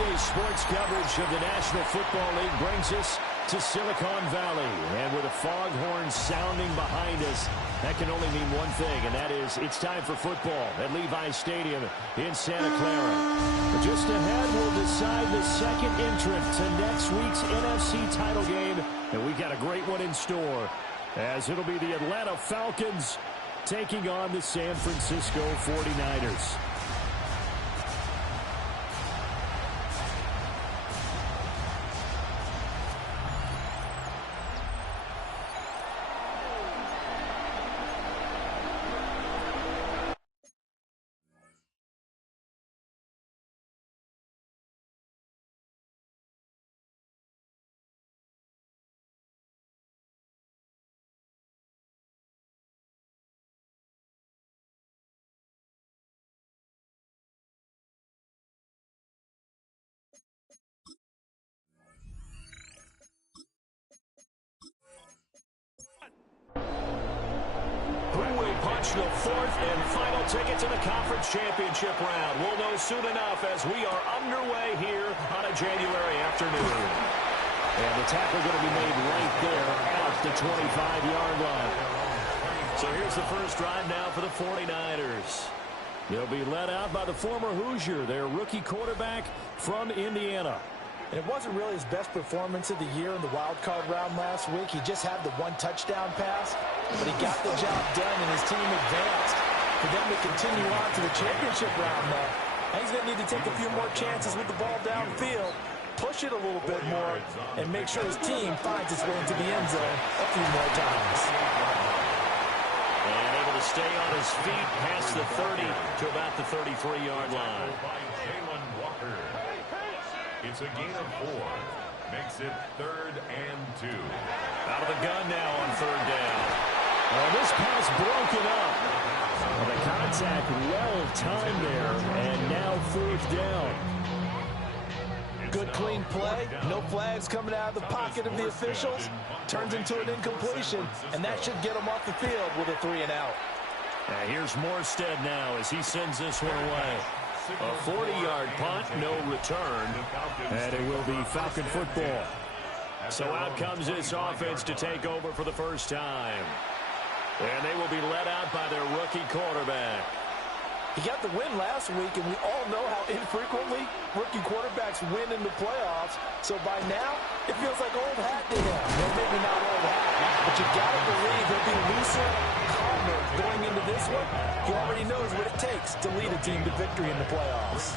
NBA sports coverage of the National Football League brings us to Silicon Valley. And with the foghorn sounding behind us, that can only mean one thing, and that is it's time for football at Levi's Stadium in Santa Clara. But just ahead, we'll decide the second entrant to next week's NFC title game, and we've got a great one in store, as it'll be the Atlanta Falcons taking on the San Francisco 49ers. The fourth and final ticket to the conference championship round. We'll know soon enough as we are underway here on a January afternoon. And the tackle going to be made right there at the 25-yard line. So here's the first drive now for the 49ers. They'll be led out by the former Hoosier, their rookie quarterback from Indiana. And it wasn't really his best performance of the year in the wild card round last week. He just had the one touchdown pass, but he got the job done and his team advanced for them to continue on to the championship round now. And he's going to need to take a few more chances with the ball downfield, push it a little bit more, and make sure his team finds its way into the end zone a few more times. And able to stay on his feet past the 30 to about the 33-yard line. It's a gain of 4. Makes it 3rd and 2. Out of the gun now on 3rd down. Well, this pass broken up. Well, the contact well timed there, and now 4th down. Good clean play. No flags coming out of the pocket of the officials. Turns into an incompletion, and that should get him off the field with a 3-and-out. Here's Morstead now as he sends this one away. A 40-yard punt, no return, and it will be Falcon football. So out comes this offense to take over for the first time. And they will be led out by their rookie quarterback. He got the win last week, and we all know how infrequently rookie quarterbacks win in the playoffs. So by now, it feels like old hat to him. Well, maybe not old hat, but you got to believe he'll be looser, calmer going into this one. He already knows what it takes to lead a team to victory in the playoffs.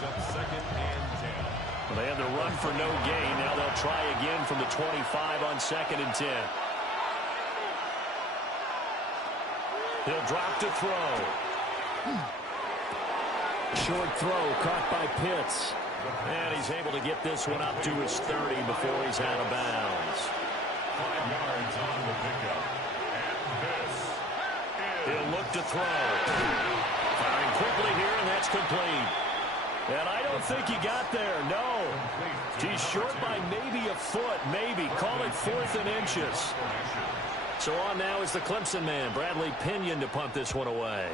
Well, they had the run for no gain. Now they'll try again from the 25 on 2nd and 10. He'll drop to throw. Short throw caught by Pitts. And he's able to get this one up to his 30 before he's out of bounds. 5 yards on the pickup. And he'll look to throw. Firing quickly here, and that's complete. And I don't think he got there, no. He's short by maybe a foot, maybe. Call it 4th and inches. So on now is the Clemson man, Bradley Pinion, to punt this one away.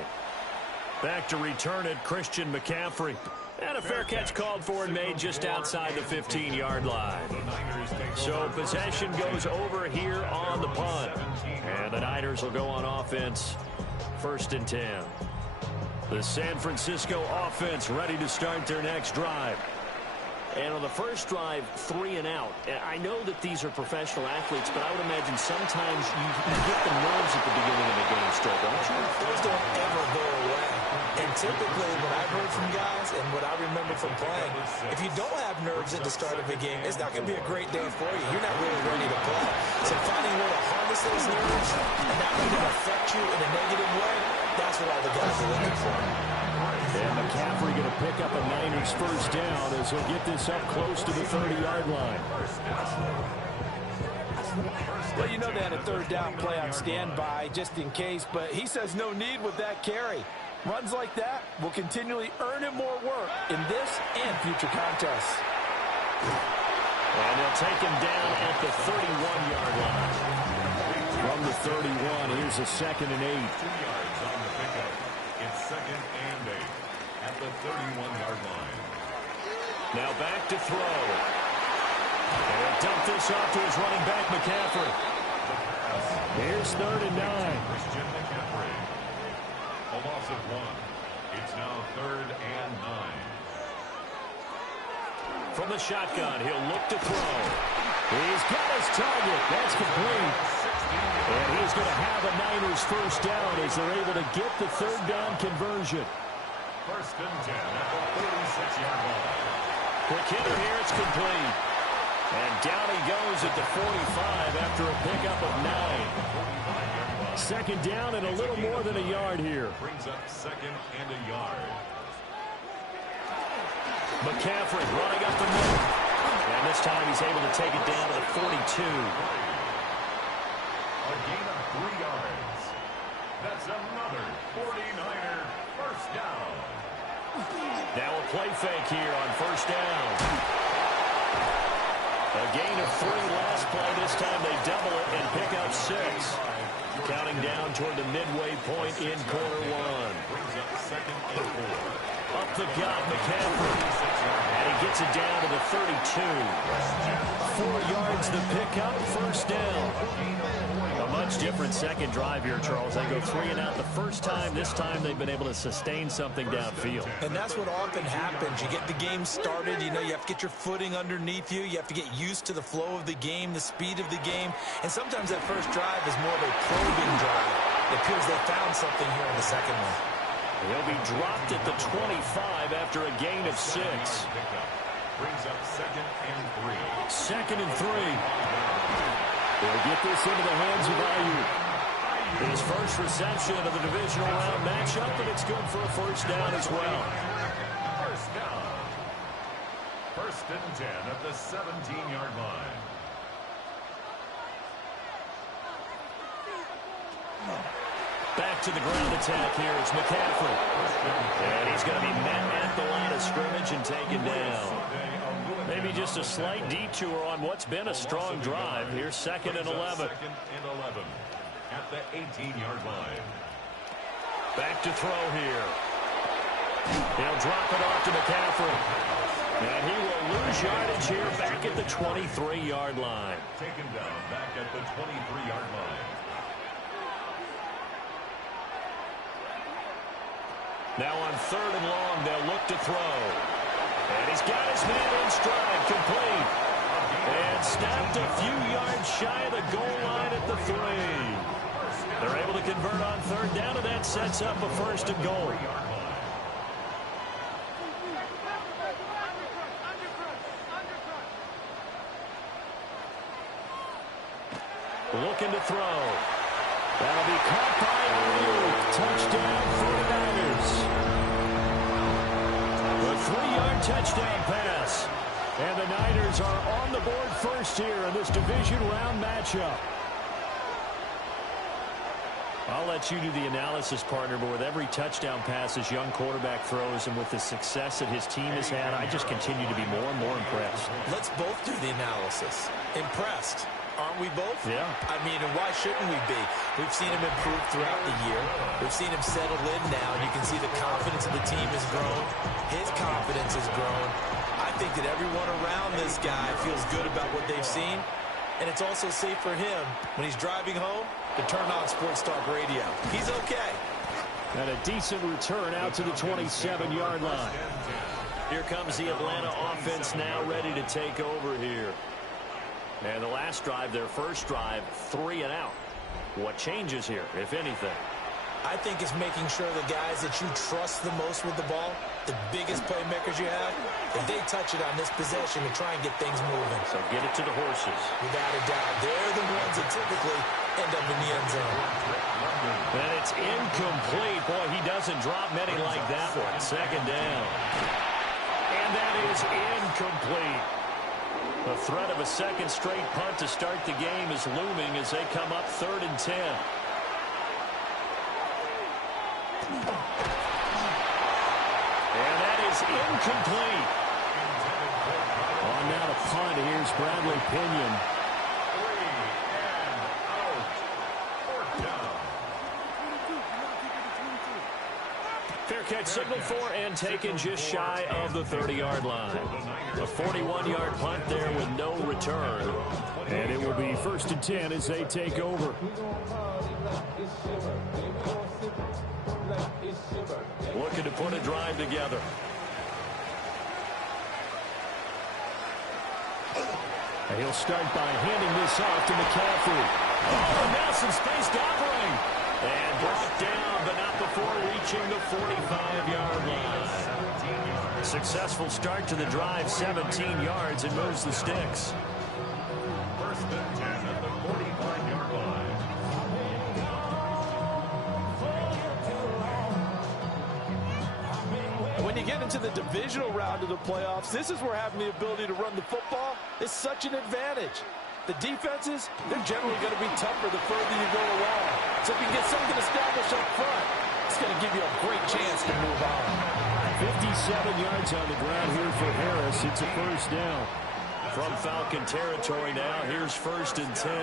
Back to return it, Christian McCaffrey. And a fair catch called for and made just outside the 15-yard line. So possession goes over here on the punt. And the Niners will go on offense, 1st and 10. The San Francisco offense ready to start their next drive. And on the first drive, 3 and out. I know that these are professional athletes, but I would imagine sometimes you get the nerves at the beginning of the game still, don't you? Those don't ever go away. And typically, what I've heard from guys and what I remember from playing, if you don't have nerves at the start of a game, it's not going to be a great day for you. You're not really ready to play. So finding a way to harness those nerves and not let them affect you in a negative way, that's what all the guys are looking for. And McCaffrey going to pick up a Niners first down as he'll get this up close to the 30-yard line. Well, you know they had a 3rd down play on standby just in case, but he says no need with that carry. Runs like that will continually earn him more work in this and future contests. And they'll take him down at the 31-yard line. From the 31, here's a 2nd and 8. 2 yards on the pickup. It's 2nd and 8 at the 31-yard line. Now back to throw. And he'll dump this off to his running back, McCaffrey. Here's 3rd and 9. Christian McCaffrey. A loss of 1. It's now 3rd and 9. From the shotgun, he'll look to throw. He's got his target. That's complete. And he's going to have a Niners first down as they're able to get the 3rd down conversion. 1st and 10 at the 46-yard line. Quick hitter here, it's complete. And down he goes at the 45 after a pickup of 9. 2nd down and a little more than a yard here. Brings up 2nd and a yard. McCaffrey running up the middle. And this time he's able to take it down to the 42. A gain of 3 yards. That's another 49er first down. Now a play fake here on 1st down. A gain of 3 last play. This time they double it and pick up 6. Counting down toward the midway point in quarter 1. Brings up 2nd and 4. Up the gut, McCaffrey. And he gets it down to the 32. 4 yards the pickup, 1st down. A much different second drive here, Charles. They go 3 and out the first time. This time they've been able to sustain something downfield. And that's what often happens. You get the game started. You know, you have to get your footing underneath you. You have to get used to the flow of the game, the speed of the game. And sometimes that first drive is more of a probing drive. It appears they found something here in the second one. He'll be dropped at the 25 after a gain of 6. Brings up 2nd and 3. 2nd and 3. They'll get this into the hands of Ayuk. His first reception of the divisional round matchup, but it's good for a first down as well. First down. 1st and 10 at the 17-yard line. Back to the ground attack here. It's McCaffrey. And he's going to be met at the line of scrimmage and taken down. Maybe just a slight detour on what's been a strong drive. Here's 2nd and 11. 2nd and 11 at the 18-yard line. Back to throw here. He'll drop it off to McCaffrey. And he will lose yardage here back at the 23-yard line. Taken down back at the 23-yard line. Now on 3rd and long, they'll look to throw. And he's got his man in stride, complete. And snapped a few yards shy of the goal line at the 3. They're able to convert on 3rd down, and that sets up a 1st and goal. Looking to throw. That'll be caught by Ayuk. Touchdown 49ers. A 3-yard touchdown pass. And the Niners are on the board first here in this division round matchup. I'll let you do the analysis, partner, but with every touchdown pass this young quarterback throws and with the success that his team has had, I just continue to be more and more impressed. Let's both do the analysis. Impressed. Aren't we both? Yeah. I mean, and why shouldn't we be? We've seen him improve throughout the year. We've seen him settle in now, and you can see the confidence of the team has grown. His confidence has grown. I think that everyone around this guy feels good about what they've seen, and it's also safe for him when he's driving home to turn on Sports Talk Radio. He's okay. And a decent return out to the 27-yard line. Here comes the Atlanta offense now ready to take over here. And the last drive, their first drive, 3 and out. What changes here, if anything? I think it's making sure the guys that you trust the most with the ball, the biggest playmakers you have, that they touch it on this possession to try and get things moving. So get it to the horses. Without a doubt. They're the ones that typically end up in the end zone. And it's incomplete. Boy, he doesn't drop many like that one. 2nd down. And that is incomplete. The threat of a second straight punt to start the game is looming as they come up 3rd and 10. And that is incomplete. On now to punt, here's Bradley Pinion. 3 and out. 4th down. Fair catch signaled for and taken just shy of the 30-yard line. A 41-yard punt there with no return. And it will be 1st and 10 as they take over. Looking to put a drive together. And he'll start by handing this off to McCaffrey. Oh, now some space to operate. And brought down, but not before reaching the 45-yard line. Successful start to the drive, 17 yards, and moves the sticks. 1st and 10 at the 45-yard line. When you get into the divisional round of the playoffs, this is where having the ability to run the football is such an advantage. The defenses, they're generally going to be tougher the further you go along. So if you can get something established up front, it's going to give you a great chance to move on. 57 yards on the ground here for Harris. It's a 1st down. From Falcon territory now, here's 1st and 10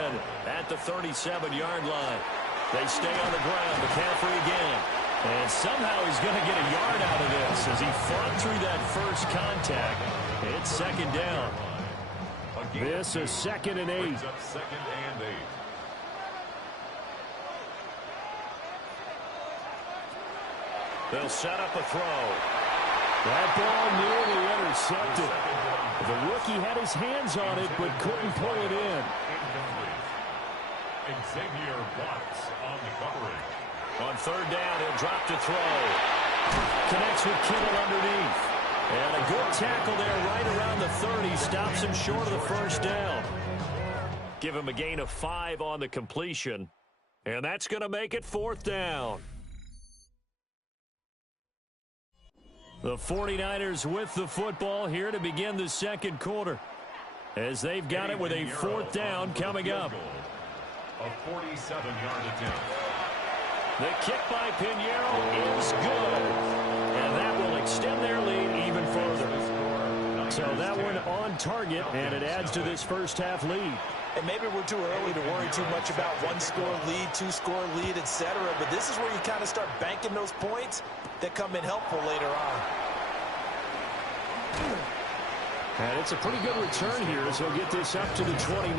at the 37-yard line. They stay on the ground. McCaffrey again. And somehow he's going to get a yard out of this as he fought through that first contact. It's 2nd down. This is 2nd and 8. Brings up 2nd and 8. They'll set up a throw. That ball nearly intercepted. The rookie had his hands on it but couldn't pull it in. Incomplete. Xavier Watts on the covering. On 3rd down, he'll drop to throw. Connects with Kittle underneath. And a good tackle there right around the 30. Stops him short of the 1st down. Give him a gain of 5 on the completion. And that's going to make it 4th down. The 49ers with the football here to begin the 2nd quarter. As they've got it with a 4th down coming up. A 47-yard attempt. The kick by Pinheiro is good. And that will extend their lead even further. So that one on target, and it adds to this first half lead. And maybe we're too early to worry too much about 1-score lead, 2-score lead, etc. But this is where you kind of start banking those points that come in helpful later on. And it's a pretty good return here as he'll get this up to the 29.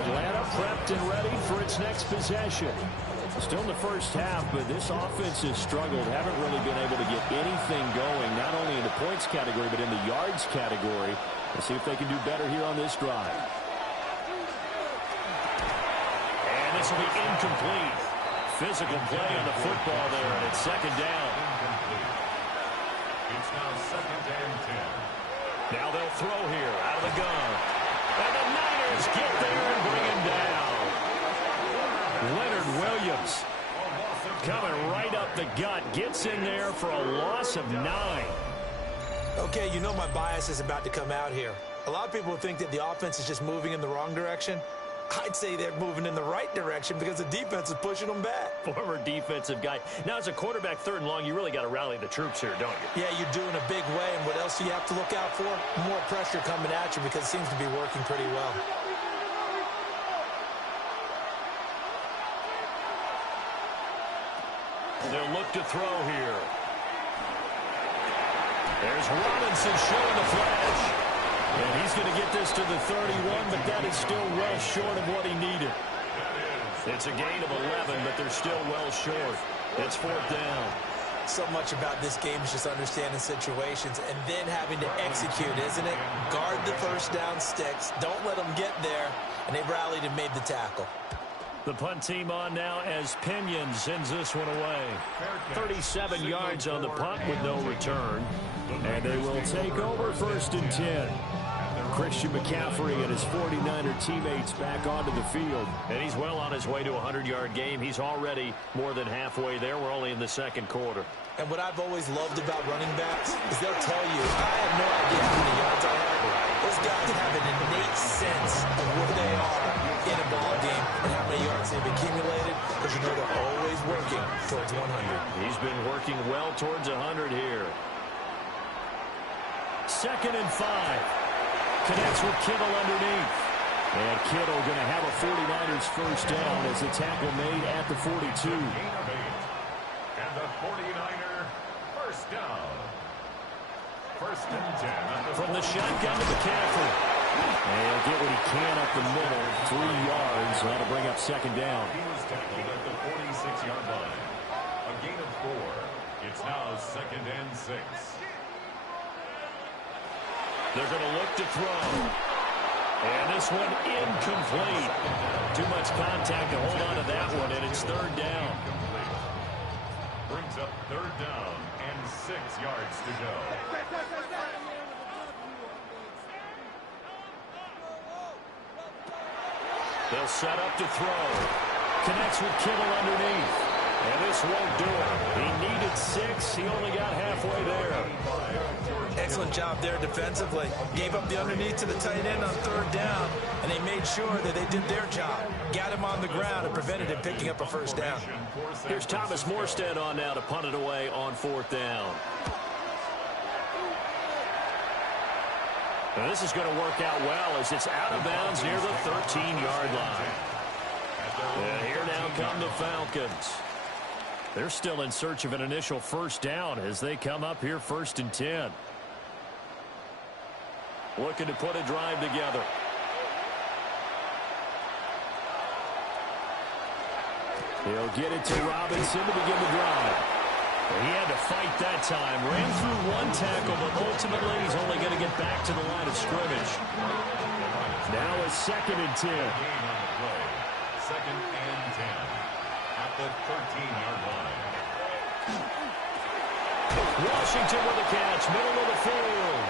Atlanta prepped and ready for its next possession. Still in the first half, but this offense has struggled. Haven't really been able to get anything going, not only in the points category, but in the yards category. Let's see if they can do better here on this drive. And this will be incomplete. Physical play on the football there, and it's 2nd down. Incomplete. It's now 2nd and 10. Now they'll throw here out of the gun. And the Niners get there and bring him down. Leonard Williams coming right up the gut. Gets in there for a loss of 9. Okay, you know my bias is about to come out here. A lot of people think that the offense is just moving in the wrong direction. I'd say they're moving in the right direction because the defense is pushing them back. Former defensive guy. Now, as a quarterback 3rd and long, you really got to rally the troops here, don't you? Yeah, you're doing a big way, and what else do you have to look out for? More pressure coming at you because it seems to be working pretty well. They'll look to throw here. There's Robinson showing the flash. And he's going to get this to the 31, but that is still well short of what he needed. It's a gain of 11, but they're still well short. It's 4th down. So much about this game is just understanding situations and then having to execute, isn't it? Guard the 1st down sticks. Don't let them get there. And they rallied and made the tackle. The punt team on now as Pinion sends this one away. 37 yards on the punt with no return. And they will take over 1st and 10. Christian McCaffrey and his 49er teammates back onto the field. And he's well on his way to a 100-yard game. He's already more than halfway there. We're only in the 2nd quarter. And what I've always loved about running backs is they'll tell you, I have no idea how many yards I have. Those guys have an innate sense of where they are in a ball game and how many yards they've accumulated because you know they're always working towards 100. He's been working well towards 100 here. 2nd and 5. Connects with Kittle underneath. And Kittle going to have a 49ers 1st down as a tackle made at the 42. And the 49er First and 10. From the shotgun to McCaffrey. And he'll get what he can up the middle. 3 yards. That'll bring up second down. He was tackled at the 46-yard line. A gain of 4. It's now second and 6. They're going to look to throw. And this one incomplete. Too much contact to hold on to that one, and it's third down. Brings up third down and 6 yards to go. They'll set up to throw. Connects with Kittle underneath. And this won't do it. He needed 6. He only got halfway there. Excellent job there defensively. Gave up the underneath to the tight end on third down, and they made sure that they did their job. Got him on the ground and prevented him picking up a first down. Here's Thomas Morstead on now to punt it away on fourth down. Now this is going to work out well as it's out of bounds near the 13-yard line. And here now come the Falcons. They're still in search of an initial first down as they come up here first and 10. Looking to put a drive together. He'll get it to Robinson to begin the drive. He had to fight that time. Ran through one tackle, but ultimately he's only going to get back to the line of scrimmage. Now it's second and 10. Second and 10 at the 13-yard line. Washington with a catch, middle of the field.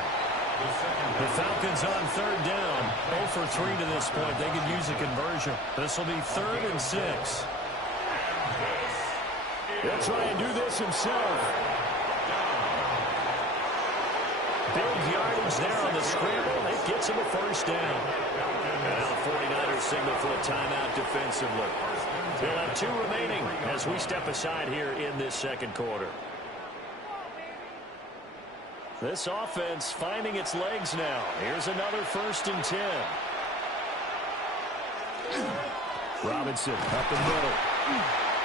The Falcons on third down. 0 for 3 to this point. They could use a conversion. This will be third and 6. He'll try and do this himself. Big yardage there on the scramble. It gets him a first down. And now the 49ers signal for a timeout defensively. They'll have 2 remaining as we step aside here in this second quarter. This offense finding its legs now. Here's another first and 10. Robinson up the middle.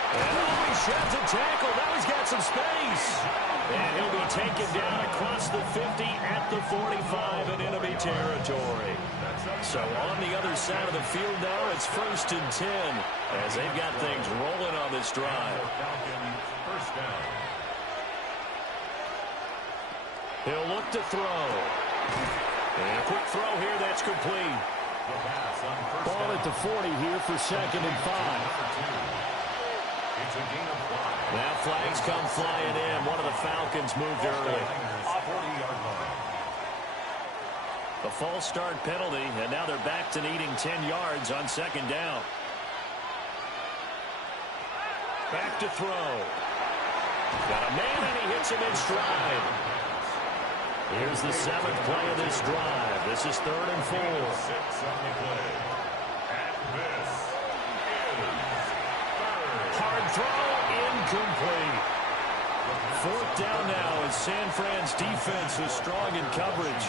And he sheds a tackle. Now he's got some space. And he'll be taken down across the 50 at the 45 in enemy territory. So on the other side of the field now, it's first and 10 as they've got things rolling on this drive. First down. He'll look to throw. And a quick throw here, that's complete. Ball at the 40 here for second and 5. Now flags come flying in. One of the Falcons moved early. A false start penalty, and now they're back to needing 10 yards on second down. Back to throw. Got a man, and he hits him in stride. Here's the 7th play of this drive. This is third and 4. Hard throw, incomplete. Fourth down now as San Fran's defense is strong in coverage.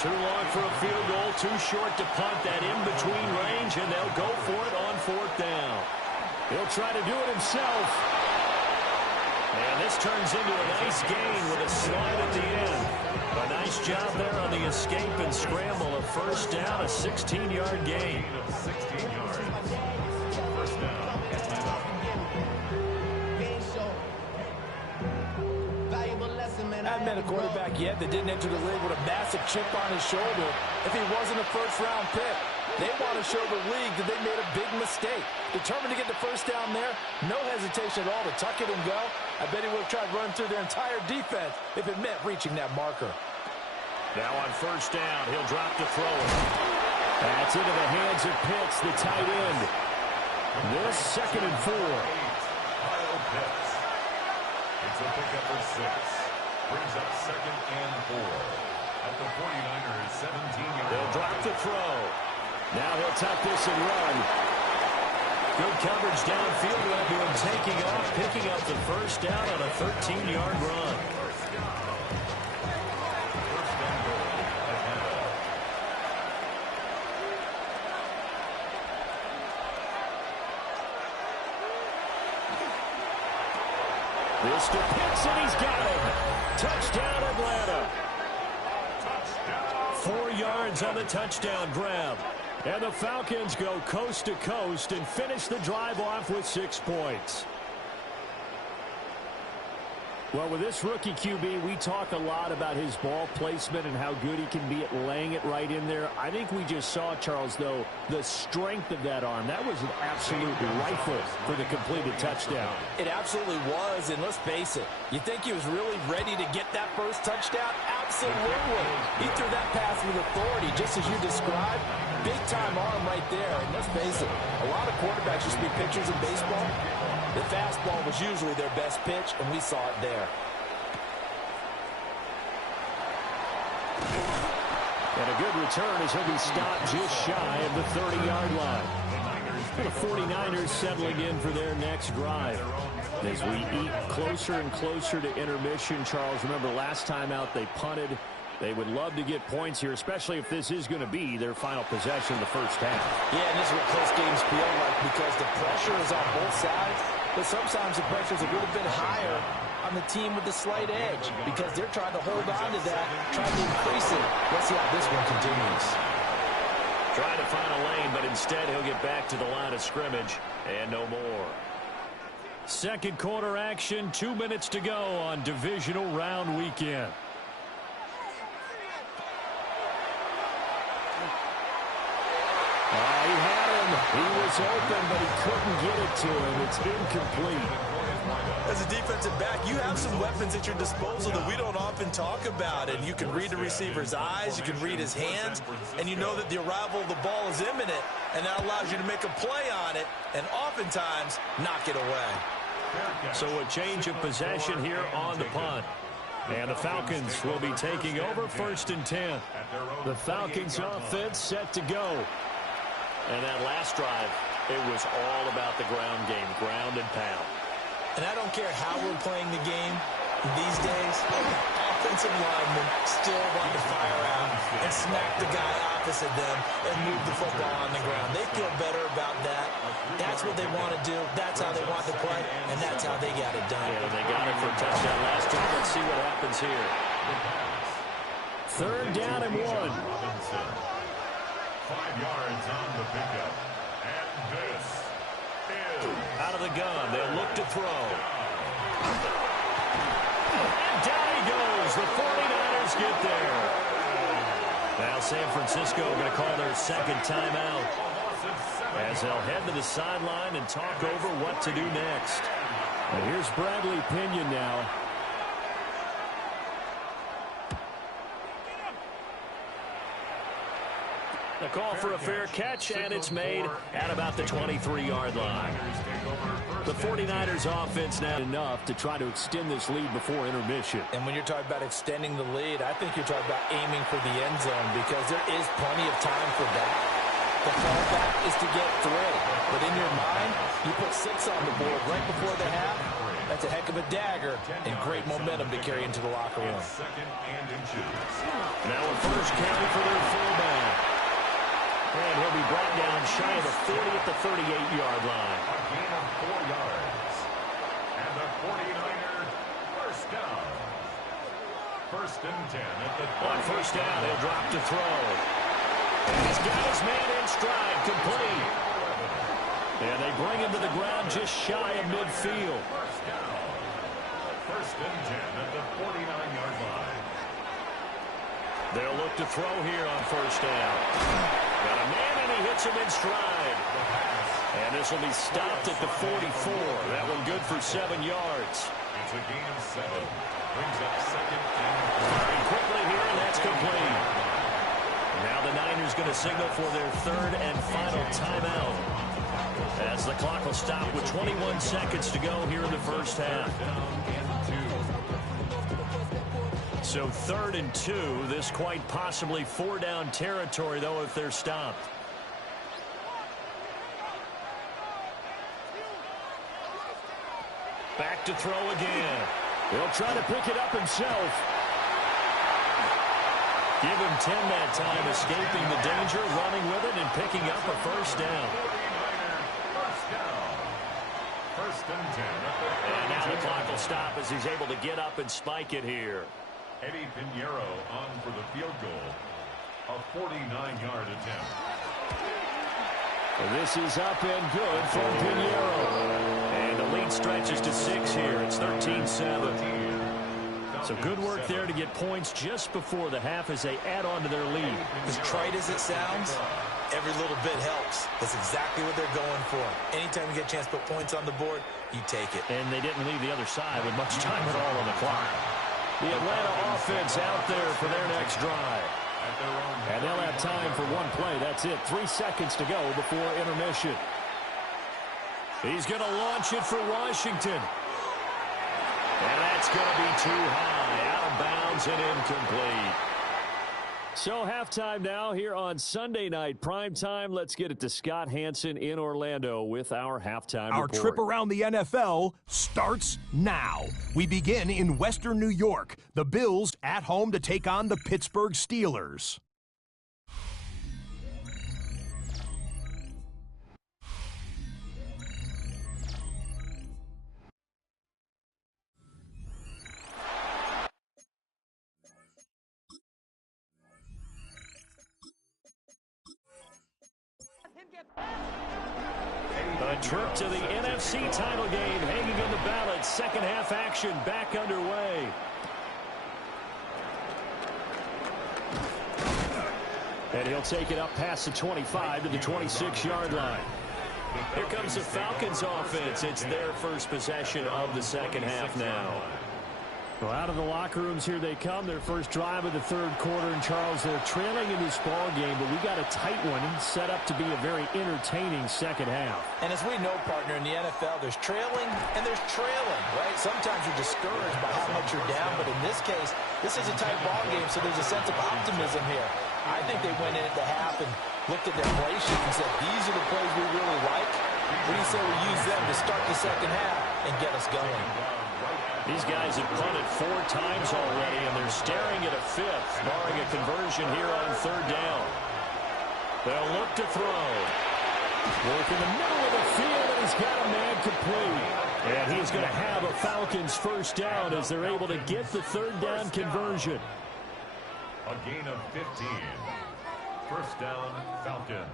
Too long for a field goal, too short to punt that in-between range, and they'll go for it on fourth down. He'll try to do it himself. And this turns into a nice gain with a slide at the end. A nice job there on the escape and scramble. A first down, a 16-yard gain. 16 yards. First down. I haven't met a quarterback yet that didn't enter the league with a massive chip on his shoulder if he wasn't a first-round pick. They want to show the league that they made a big mistake. Determined to get the first down there, no hesitation at all to tuck it and go. I bet he would have tried running through their entire defense if it meant reaching that marker. Now on first down, he'll drop to throw it. That's into the hands of Pitts, the tight end. This second and 4. Kyle Pitts. It's a pickup for 6. Brings up second and 4. At the 49ers, 17-yard. They'll drop the throw. Now he'll tuck this and run. Good coverage downfield. Will be him taking off, picking up the first down on a 13-yard run. This to Pitts, and he's got him. Touchdown, Atlanta. 4 yards on the touchdown grab. And the Falcons go coast to coast and finish the drive off with 6 points. Well, with this rookie QB, we talk a lot about his ball placement and how good he can be at laying it right in there. I think we just saw, Charles, though, the strength of that arm. That was an absolute rifle for the completed touchdown. It absolutely was, and let's face it, you think he was really ready to get that first touchdown? Absolutely. He threw that pass with authority, just as you described. Big-time arm right there, and let's face it, a lot of quarterbacks used to be pitchers in baseball. The fastball was usually their best pitch, and we saw it there. And a good return as he'll be stopped just shy of the 30-yard line. The 49ers settling in for their next drive. As we eat closer and closer to intermission, Charles, remember last time out they punted. They would love to get points here, especially if this is going to be their final possession of the first half. Yeah, and this is what close games feel like because the pressure is on both sides, but sometimes the pressure is a little bit higher on the team with the slight edge because they're trying to hold on to that, trying to increase it. Let's see how this one continues. Trying to find a lane, but instead he'll get back to the line of scrimmage and no more. Second quarter action, 2 minutes to go on divisional round weekend. He had him. He was open, but he couldn't get it to him. It's incomplete. As a defensive back, you have some weapons at your disposal that we don't often talk about. And you can read the receiver's eyes, you can read his hands, and you know that the arrival of the ball is imminent, and that allows you to make a play on it and oftentimes knock it away. So a change of possession here on the punt. And the Falcons will be taking over 1st and 10. The Falcons offense set to go. And that last drive, it was all about the ground game, ground and pound. And I don't care how we're playing the game these days, offensive linemen still want to fire out and smack the guy opposite them and move the football on the ground. They feel better about that. That's what they want to do. That's how they want to play, and that's how they got it done. Yeah, they got it for a touchdown last time. Let's see what happens here. 3rd down and 1. 5 yards on the pickup. And this is out of the gun. They'll look to throw. And down he goes. The 49ers get there. Now San Francisco going to call their second timeout as they'll head to the sideline and talk over what to do next. And here's Bradley Pinion now. A call for a fair catch, and it's made at about the 23-yard line. The 49ers offense now enough to try to extend this lead before intermission. And when you're talking about extending the lead, I think you're talking about aiming for the end zone because there is plenty of time for that. The fallback is to get 3. But in your mind, you put 6 on the board right before the half. That's a heck of a dagger and great momentum to carry into the locker room. Now a first carry for their fullback. And he'll be brought down shy of the 40 at the 38-yard line. a gain of 4 yards. And the 49ers first down. 1st and 10 at the On first down, he'll drop to throw. And he's got his man in stride, complete. And they bring him to the ground just shy of midfield. First down. 1st and 10 at the 49-yard line. They'll look to throw here on first down. Got a man, and he hits him in stride. And this will be stopped at the 44. That one good for 7 yards. It's a gain of 7. Brings up 2nd and 4. Firing quickly here, and that's complete. Now the Niners going to signal for their 3rd and final timeout. As the clock will stop with 21 seconds to go here in the first half. So 3rd and 2. This quite possibly 4-down territory, though, if they're stopped. Back to throw again. He'll try to pick it up himself. Give him 10 that time, escaping the danger, running with it, and picking up a first down. First down. 1st and 10. And now the clock will stop as he's able to get up and spike it here. Eddie Pinheiro on for the field goal. A 49-yard attempt. This is up and good for Pinheiro. And the lead stretches to 6 here. It's 13-7. So good work there to get points just before the half as they add on to their lead. As trite as it sounds, every little bit helps. That's exactly what they're going for. Anytime you get a chance to put points on the board, you take it. And they didn't leave the other side with much time at all on the clock. The Atlanta offense out there for their next drive. And they'll have time for one play. That's it. 3 seconds to go before intermission. He's going to launch it for Washington. And that's going to be too high. Out of bounds and incomplete. So halftime now here on Sunday Night Primetime. Let's get it to Scott Hansen in Orlando with our halftime report. Our trip around the NFL starts now. We begin in Western New York. The Bills at home to take on the Pittsburgh Steelers. A trip to the NFC title game hanging in the balance. Second half action back underway. And he'll take it up past the 25 to the 26-yard line. Here comes the Falcons offense. It's their first possession of the second half now. Well, out of the locker rooms here they come. Their first drive of the third quarter. And Charles, they're trailing in this ball game, but we got a tight one set up to be a very entertaining second half. And as we know, partner, in the NFL, there's trailing and there's trailing, right? Sometimes you're discouraged by how much you're down, but in this case, this is a tight ball game, so there's a sense of optimism here. I think they went in at the half and looked at their play sheet and said, these are the plays we really like. What do you say we use them to start the second half and get us going? These guys have punted 4 times already, and they're staring at a 5th, barring a conversion here on third down. They'll look to throw. Work in the middle of the field, and he's got a man complete. And he's going to have a Falcons first down as they're able to get the third down conversion. A gain of 15. First down, Falcons.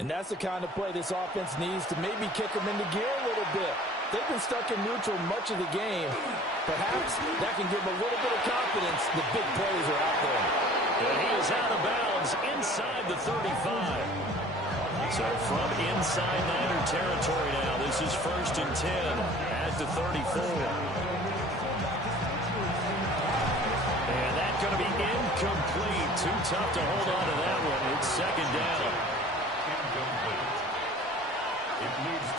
And that's the kind of play this offense needs to maybe kick them into gear a little bit. They've been stuck in neutral much of the game. Perhaps that can give them a little bit of confidence. The big plays are out there. And he is out of bounds inside the 35. So from inside Niner territory now, this is 1st and 10 at the 34. And that's going to be incomplete. Too tough to hold on to that one. It's second down.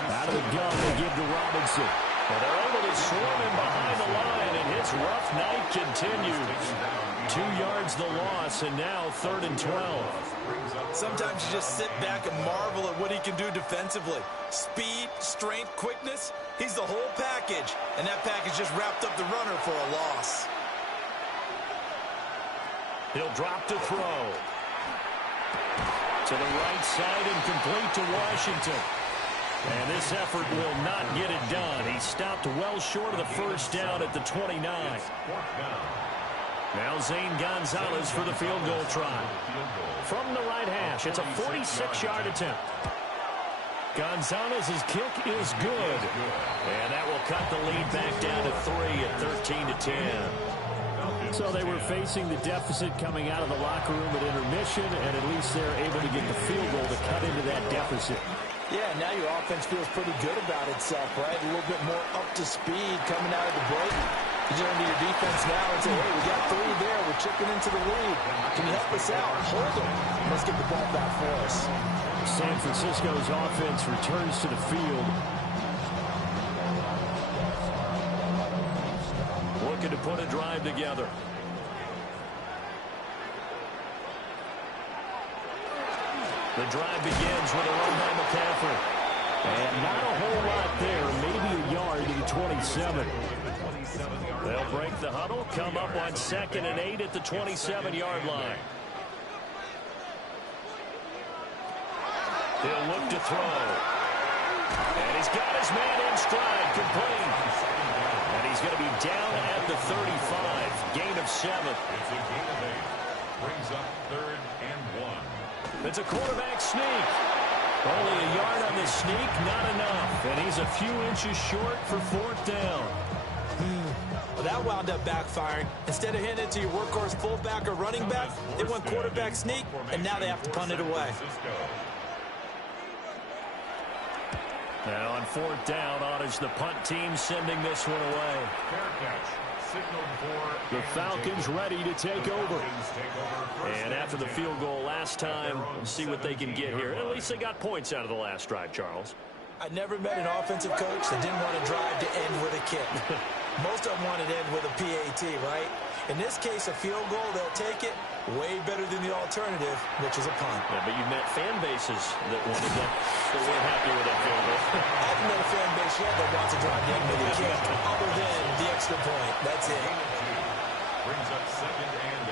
Out of the gun, they give to Robinson. And they're able to swarm him behind the line, and his rough night continues. 2 yards the loss, and now 3rd and 12. Sometimes you just sit back and marvel at what he can do defensively. Speed, strength, quickness, he's the whole package. And that package just wrapped up the runner for a loss. He'll drop to throw. To the right side and complete to Washington. And this effort will not get it done. He stopped well short of the first down at the 29. Now Zane Gonzalez for the field goal try. From the right hash, it's a 46-yard attempt. Gonzalez's kick is good. And that will cut the lead back down to 3 at 13-10. So they were facing the deficit coming out of the locker room at intermission, and at least they're able to get the field goal to cut into that deficit. Yeah, now your offense feels pretty good about itself, right? A little bit more up to speed coming out of the break. You turn to your defense now and say, hey, we got 3 there. We're chipping into the lead. Can you help us out? Hold them. Let's get the ball back for us. San Francisco's offense returns to the field. Looking to put a drive together. The drive begins with a run by McCaffrey. And not a whole lot there, maybe a yard to the 27. They'll break the huddle, come up on 2nd and 8 at the 27-yard line. He'll look to throw. And he's got his man in stride, complete. And he's going to be down at the 35. Gain of 7. It's a gain of 8. Brings up 3rd and 1. It's a quarterback sneak. Only a yard on the sneak, not enough. And he's a few inches short for 4th down. Well, that wound up backfiring. Instead of handing it to your workhorse fullback or running back, they went quarterback sneak, and now they have to punt it away. Now on 4th down, is the punt team sending this one away. Fair catch. Signaled for. The Falcons ready to take over. And after the field goal last time, we'll see what they can get here. At least they got points out of the last drive, Charles. I never met an offensive coach that didn't want to drive to end with a kick. Most of them wanted to end with a PAT, right? In this case, a field goal, they'll take it. Way better than the alternative, which is a punt. Yeah, but you met fan bases that wanted that, that weren't happy with that field goal. I haven't met a fan base yet that wants to drive to end with a kick, other than the extra point. That's it. Brings up 2nd and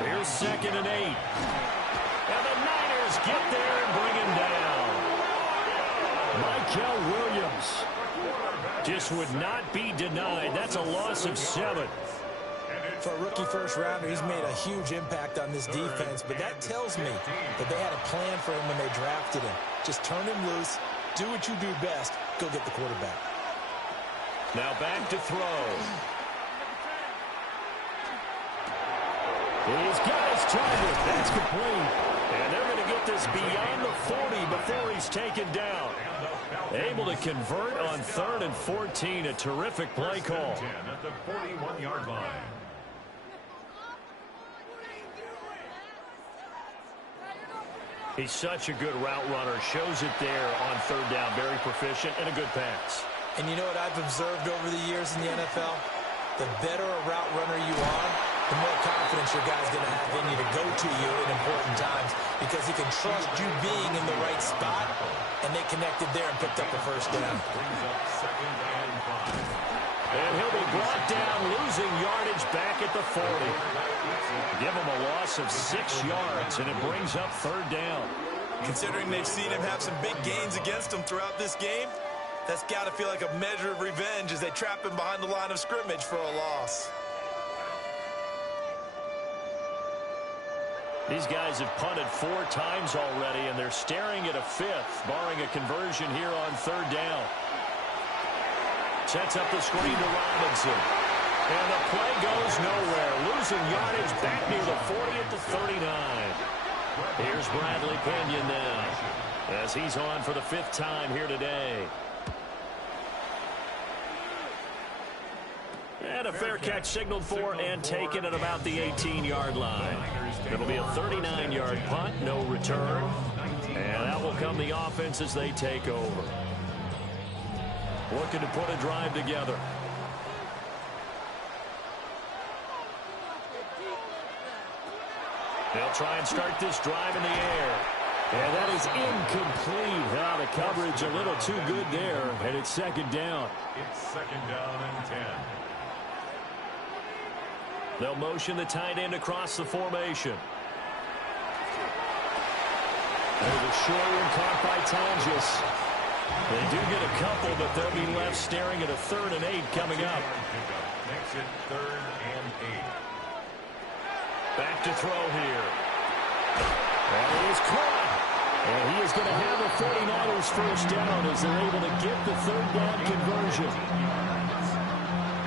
8. Here's 2nd and 8. And the Niners get there and bring him down. Michael Williams just would not be denied. That's a loss of 7. For a rookie first-rounder, he's made a huge impact on this defense, but that tells me that they had a plan for him when they drafted him. Just turn him loose, do what you do best, go get the quarterback. Now back to throw. He's got his target. That's complete. And they're going to get this beyond the 40 before he's taken down. Able to convert on 3rd and 14. A terrific play call. At the 41-yard line. He's such a good route runner. Shows it there on 3rd down. Very proficient and a good pass. And you know what I've observed over the years in the NFL? The better a route runner you are, the more confidence your guy's going to have in you to go to you in important times because he can trust you being in the right spot, and they connected there and picked up a first down. Brings up 2nd and 5. And he'll be brought down, losing yardage back at the 40. Give him a loss of 6 yards, and it brings up 3rd down. Considering they've seen him have some big gains against them throughout this game, that's got to feel like a measure of revenge as they trap him behind the line of scrimmage for a loss. These guys have punted 4 times already, and they're staring at a 5th, barring a conversion here on 3rd down. Sets up the screen to Robinson. And the play goes nowhere. Losing yardage back near the 40 at the 39. Here's Bradley Pinion now, as he's on for the 5th time here today. And a fair catch signaled for and taken at about the 18-yard line. It'll be a 39-yard punt, no return. And that will come the offense as they take over. Looking to put a drive together. They'll try and start this drive in the air. And that is incomplete. The coverage a little too good there, and it's 2nd down. It's 2nd down and 10. They'll motion the tight end across the formation. There's a short one caught by Tonjes. They do get a couple, but they'll be left staring at a 3rd and 8 coming up. Makes it 3rd and 8. Back to throw here. And he is caught. And he is going to have a 49ers first down as they're able to get the 3rd down conversion.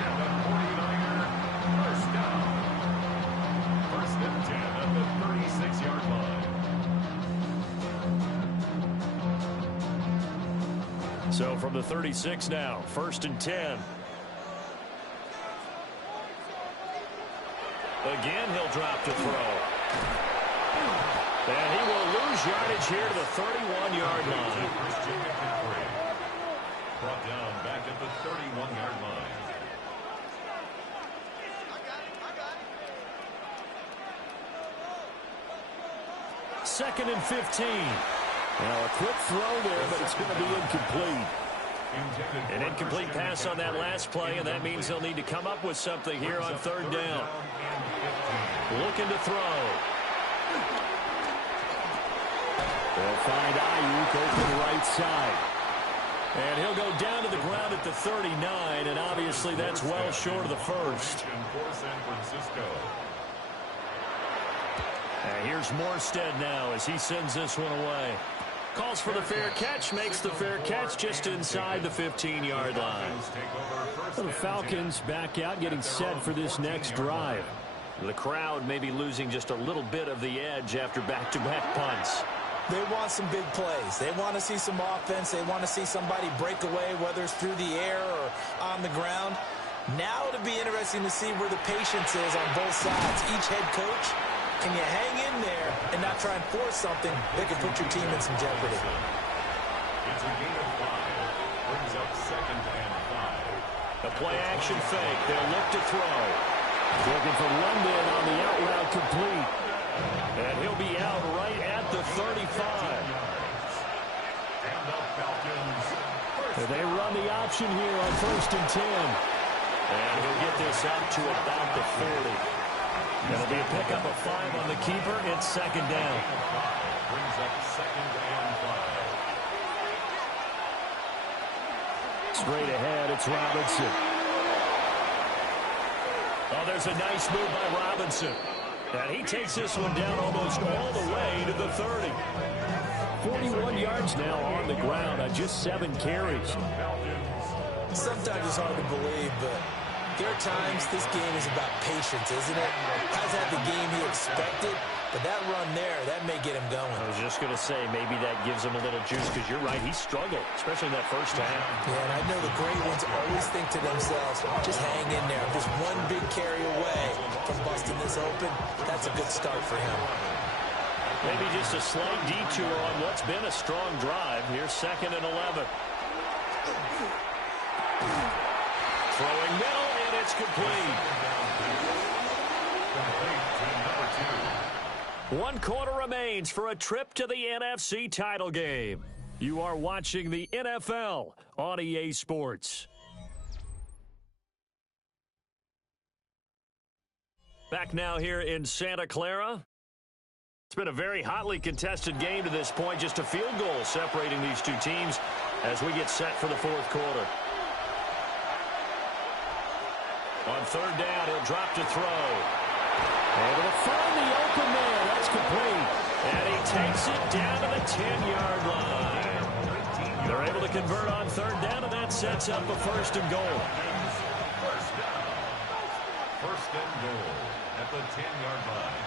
And the 49er first down. 1st and 10 at the 36-yard line. So from the 36 now, 1st and 10. Again, he'll drop to throw. And he will lose yardage here to the 31-yard line. Brought down back at the 31-yard line. Second and 15. Now a quick throw there, but it's going to be incomplete. An incomplete pass on that last play, and that means they'll need to come up with something here on 3rd down. Looking to throw. They'll find Ayuk open right side. And he'll go down to the ground at the 39, and obviously that's well short of the first. And here's Morstead now as he sends this one away. Calls for the fair catch, makes the fair catch just inside the 15-yard line. So the Falcons back out, getting set for this next drive. The crowd may be losing just a little bit of the edge after back-to-back punts. They want some big plays. They want to see some offense. They want to see somebody break away, whether it's through the air or on the ground. Now it'll be interesting to see where the patience is on both sides. Each head coach, can you hang in there and not try and force something that could put your team in some jeopardy? It's a gain of 5. Brings up 2nd and 5. A play-action fake. They'll look to throw. Looking for London on the out route complete. And he'll be out right at the 35. And the Falcons. They run the option here on 1st and 10. And he'll get this up to about the 40. It'll be a pickup of 5 on the keeper. It's 2nd down. Brings up 2nd and 5. Straight ahead, it's Robinson. Oh, there's a nice move by Robinson. And he takes this one down almost all the way to the 30. 41 yards now on the ground on just 7 carries. Sometimes it's hard to believe, but there are times this game is about patience, isn't it? Has had the game he expected, but that run there, that may get him going. I was just going to say, maybe that gives him a little juice, because you're right, he struggled, especially in that first half. Yeah, and I know the great ones always think to themselves, just hang in there. Just one big carry away from busting this open, that's a good start for him. Maybe just a slight detour on what's been a strong drive. Here's 2nd and 11. Throwing middle, and it's complete. One quarter remains for a trip to the NFC title game. You are watching the NFL on EA Sports. Back now here in Santa Clara. It's been a very hotly contested game to this point. Just a field goal separating these two teams as we get set for the 4th quarter. On 3rd down, he'll drop to throw. Able to find the open man. That's complete. And he takes it down to the 10-yard line. They're able to convert on 3rd down, and that sets up a 1st and goal. First and goal at the 10-yard line.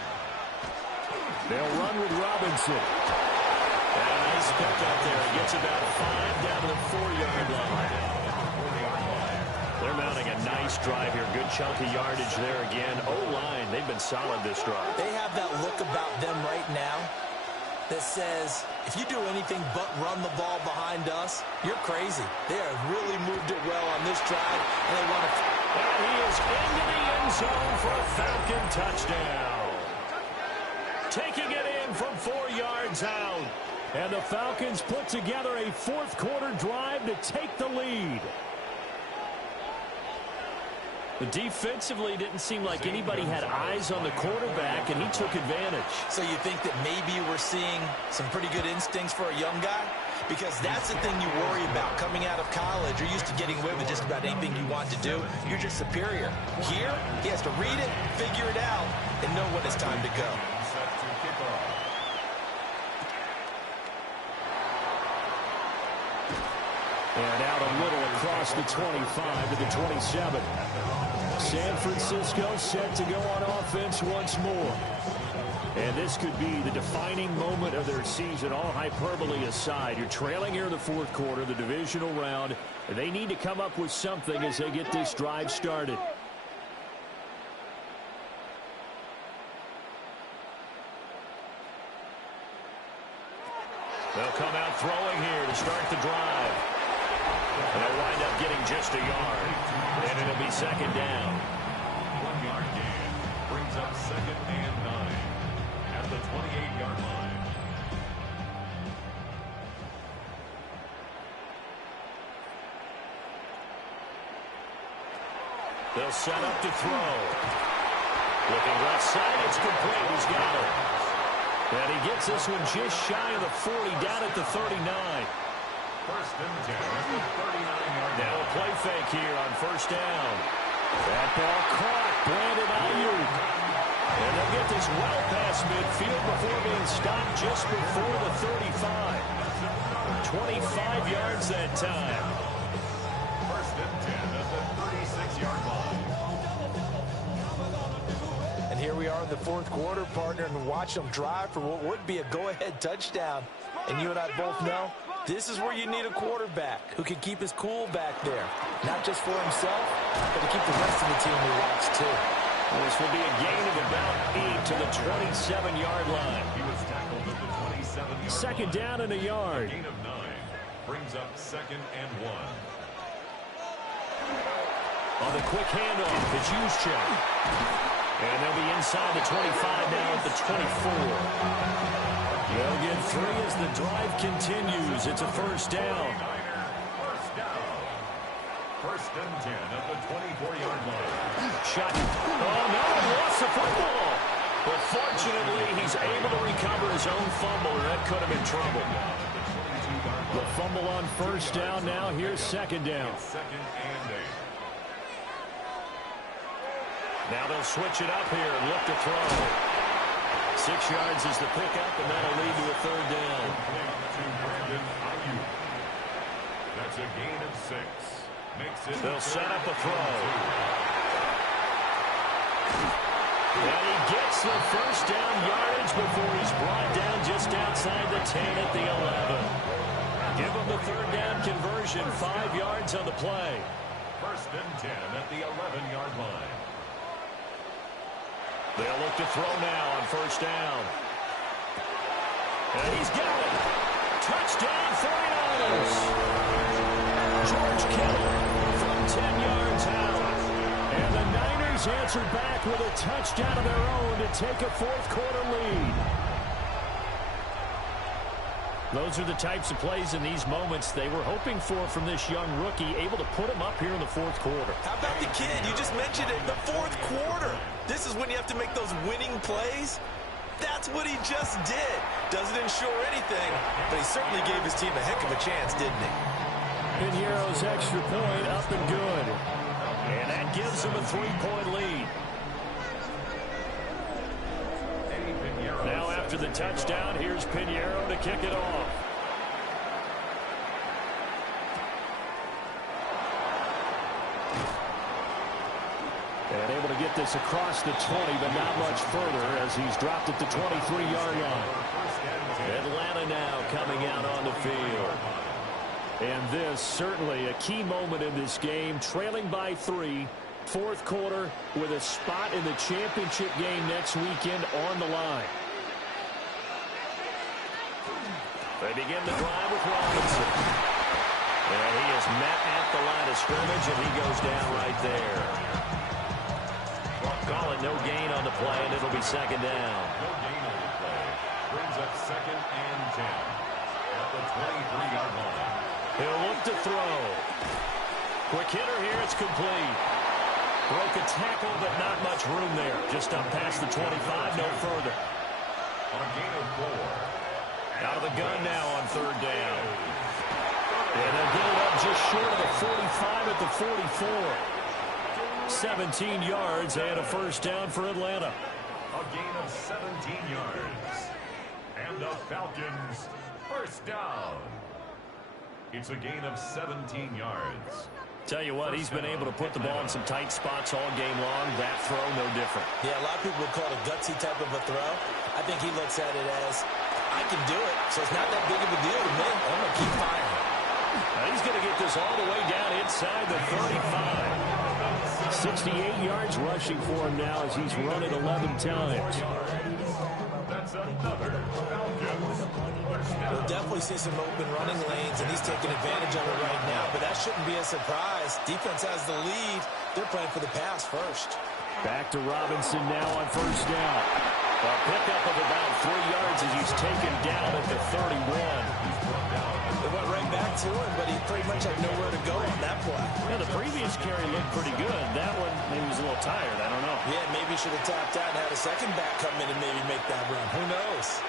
They'll run with Robinson. And a nice pickup there. Gets about 5 down to the 4-yard line. They're mounting a nice drive here. Good chunk of yardage there again. O-line, they've been solid this drive. They have that look about them right now that says, if you do anything but run the ball behind us, you're crazy. They have really moved it well on this drive, and they want to... And he is into the end zone for a Falcon touchdown. Taking it in from 4 yards out. And the Falcons put together a 4th quarter drive to take the lead. But defensively, didn't seem like anybody had eyes on the quarterback, and he took advantage. So you think that maybe we're seeing some pretty good instincts for a young guy? Because that's the thing you worry about. Coming out of college, you're used to getting away with just about anything you want to do. You're just superior. Here, he has to read it, figure it out, and know when it's time to go. And out a little across the 25 to the 27. San Francisco set to go on offense once more. And this could be the defining moment of their season, all hyperbole aside. You're trailing here in the 4th quarter, the divisional round. And they need to come up with something as they get this drive started. They'll come out throwing here to start the drive. They'll wind up getting just a yard. And it'll be 2nd down. 1-yard gain brings up 2nd and 9 at the 28-yard line. They'll set up to throw. Looking left side, it's complete. He's got it. And he gets this one just shy of the 40, down at the 39. First and 10 at the 39-yard line. Now a play fake here on first down. That ball caught. Brandon Ayuk. And they'll get this well past midfield before being stopped just before the 35. 25 yards that time. First and 10 at the 36-yard line. And here we are in the fourth quarter, partner, and watch them drive for what would be a go-ahead touchdown. And you and I both know this is where you need a quarterback who can keep his cool back there. Not just for himself, but to keep the rest of the team relaxed, too. This will be a gain of about 8 to the 27-yard line. He was tackled at the 27-yard line. Second down and a yard. Gain of 9 brings up second and 1. On the quick handoff, the Juice check. And they'll be inside the 25 now at the 24. They'll get 3 as the drive continues. It's a first down. First down. First and 10 at the 24-yard line. Shot. Oh, no, he lost the football. But fortunately, he's able to recover his own fumble, and that could have been trouble. The fumble on first down now. Here's second down. Second and 8. Now they'll switch it up here and look to throw. 6 yards is the pickup, and that'll lead to a third down. To Brandon Ayuk. That's a gain of 6. Makes it. They'll set up the throw. And he gets the first down yardage before he's brought down just outside the 10 at the 11. Give him the third down conversion, 5 yards on the play. First and 10 at the 11-yard line. They'll look to throw now on first down. And he's got it. Touchdown 49ers. George Kittle from 10 yards out. And the Niners answered back with a touchdown of their own to take a fourth quarter lead. Those are the types of plays in these moments they were hoping for from this young rookie, able to put him up here in the fourth quarter. How about the kid? You just mentioned it, the fourth quarter. This is when you have to make those winning plays. That's what he just did. Doesn't ensure anything, but he certainly gave his team a heck of a chance, didn't he? Pinheiro's extra point up and good. And that gives him a 3-point lead. Now after the touchdown, here's Pinheiro to kick it off. And able to get this across the 20, but not much further as he's dropped at the 23-yard line. Atlanta now coming out on the field. And this certainly a key moment in this game, trailing by 3. Fourth quarter with a spot in the championship game next weekend on the line. They begin the drive with Robinson. And he is met at the line of scrimmage, and he goes down right there. Call it no gain on the play, and it'll be second down. No gain on the play. Brings up second and 10 at the 23-yard line. He'll look to throw. Quick hitter here, it's complete. Broke a tackle, but not much room there. Just up past the 25, no further. On a gain of 4. Out of the gun now on third down. And they'll get it up just short of the 45 at the 44. 17 yards and a first down for Atlanta. A gain of 17 yards. And the Falcons first down. It's a gain of 17 yards. Tell you what, he's been able to put the ball in some tight spots all game long. That throw, no different. Yeah, a lot of people would call it a gutsy type of a throw. I think he looks at it as, I can do it, so it's not that big of a deal to me. I'm going to keep firing. Now he's going to get this all the way down inside the 35. 68 yards rushing for him now as he's run it 11 times. That's another Falcons. We'll definitely see some open running lanes, and he's taking advantage of it right now, but that shouldn't be a surprise. Defense has the lead. They're playing for the pass first. Back to Robinson now on first down. A pickup of about 3 yards as he's taken down at the 31. They went right back to him, but he pretty much had nowhere to go on that play. Yeah, the previous carry looked pretty good. That one, maybe he was a little tired. I don't know. Yeah, maybe he should have tapped out and had a second back come in and maybe make that run. Who knows?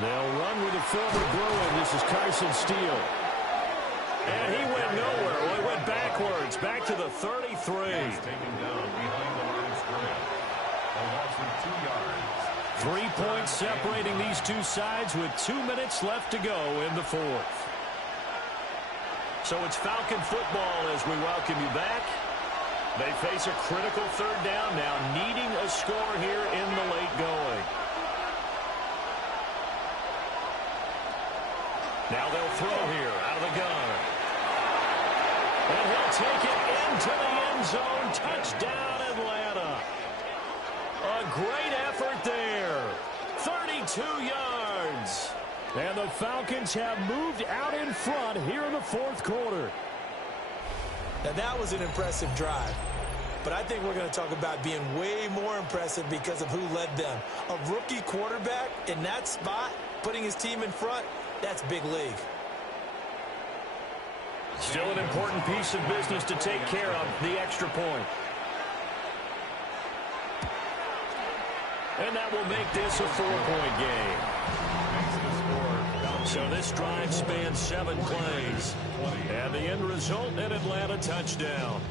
They'll run with the former Bruin. This is Carson Steele. And he went nowhere. Well, he went backwards. Back to the 33. He's taken down behind the line of scrimmage. A loss of 2 yards. 3 points separating these two sides with 2 minutes left to go in the fourth. So it's Falcon football as we welcome you back. They face a critical third down now, needing a score here in the late going. Now they'll throw here out of the gun. And he'll take it into the end zone. Touchdown, Atlanta. A great effort there. 32 yards. And the Falcons have moved out in front here in the fourth quarter. Now that was an impressive drive. But I think we're going to talk about being way more impressive because of who led them. A rookie quarterback in that spot, putting his team in front, that's big league. Still an important piece of business to take care of, the extra point. And that will make this a 4-point game. So this drive spans 7 plays. And the end result, an Atlanta touchdown.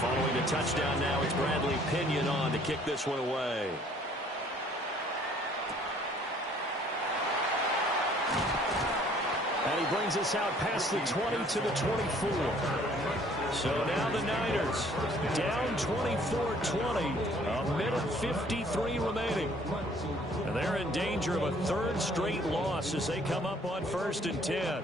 Following the touchdown now, it's Bradley Pinion on to kick this one away. And he brings us out past the 20 to the 24. So now the Niners down 24-20, a minute 53 remaining. And they're in danger of a third straight loss as they come up on 1st and 10.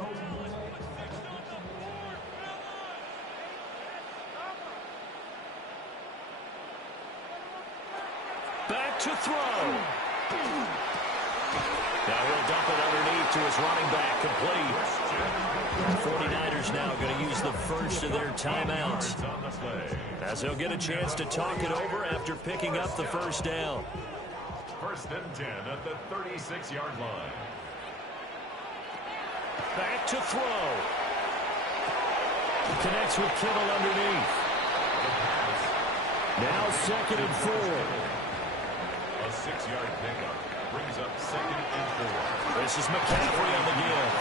Back to throw. Now he'll dump it underneath to his running back, complete. The 49ers now going to use the first of their timeouts, as they'll get a chance to talk it over after picking up the first down. 1st and 10 at the 36-yard line. Back to throw. Connects with Kittle underneath. Now 2nd and 4. A 6-yard pickup brings up 2nd and 4. This is McCaffrey on the give.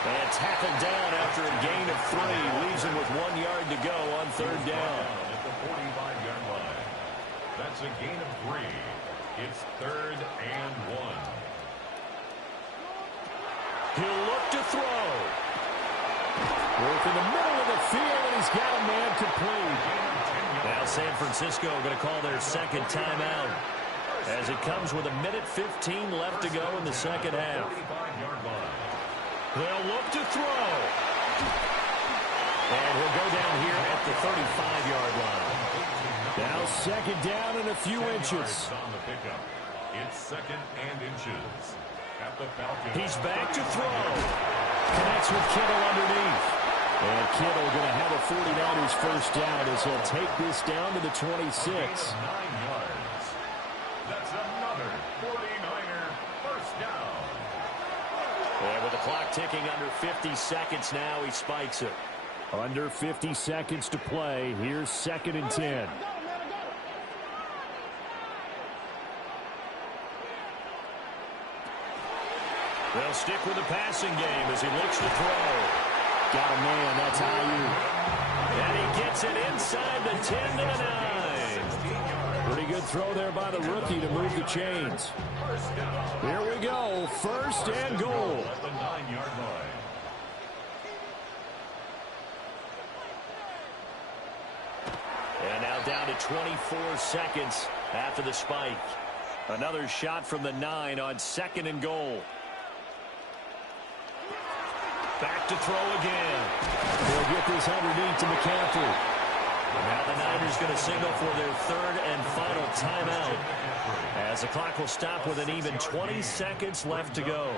And tackled down after a gain of 3. Leaves him with 1 yard to go on 3rd down. At the 45-yard line. That's a gain of 3. It's 3rd and 1. He'll look to throw. Work in the middle of the field, and he's got a man complete. Now San Francisco going to call their second timeout, as it comes with a minute 15 left to go in the second half. 45-yard line. They'll look to throw. And he'll go down here at the 35-yard line. Now 2nd down and a few inches. On the pickup. It's 2nd and inches. At the Falcons. He's back to throw. Connects with Kittle underneath. And Kittle going to have a 49ers first down as he'll take this down to the 26. 9 yards. That's another 49er first down. And with the clock ticking under 50 seconds now, he spikes it. Under 50 seconds to play. Here's 2nd and 10. They'll stick with the passing game as he looks to throw. Got a man, that's Ayuk. And he gets it inside the 10 to the 9. Pretty good throw there by the rookie to move the chains. Here we go, 1st and goal. At the 9-yard line. And now down to 24 seconds after the spike. Another shot from the 9 on 2nd and goal. Back to throw again. They'll get this underneath to McCaffrey. Now the Niners going to signal for their 3rd and final timeout, as the clock will stop with an even 20 seconds left to go.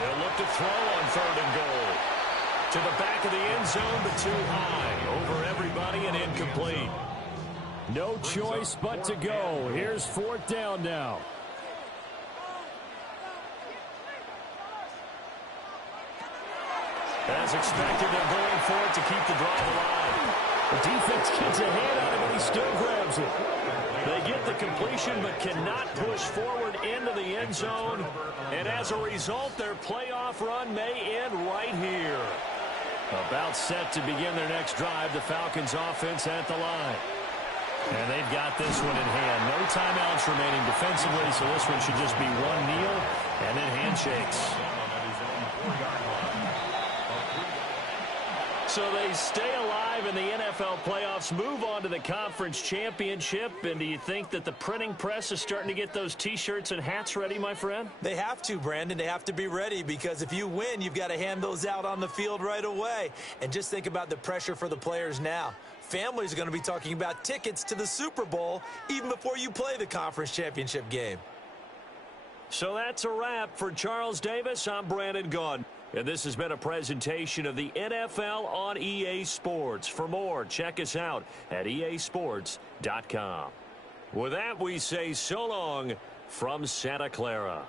They'll look to throw on 3rd and goal. To the back of the end zone, but too high. Over everybody and incomplete. No choice but to go. Here's 4th down now. As expected, they're going for it to keep the drive alive. The defense gets a hand on him, and he still grabs it. They get the completion but cannot push forward into the end zone. And as a result, their playoff run may end right here. About set to begin their next drive, the Falcons offense at the line. And they've got this one in hand. No timeouts remaining defensively, so this one should just be one kneel and then handshakes. So they stay alive in the NFL playoffs, move on to the conference championship. And do you think that the printing press is starting to get those T-shirts and hats ready, my friend? They have to, Brandon. They have to be ready because if you win, you've got to hand those out on the field right away. And just think about the pressure for the players now. Families are going to be talking about tickets to the Super Bowl even before you play the conference championship game. So that's a wrap for Charles Davis. I'm Brandon Gaudin. And this has been a presentation of the NFL on EA Sports. For more, check us out at easports.com. With that, we say so long from Santa Clara.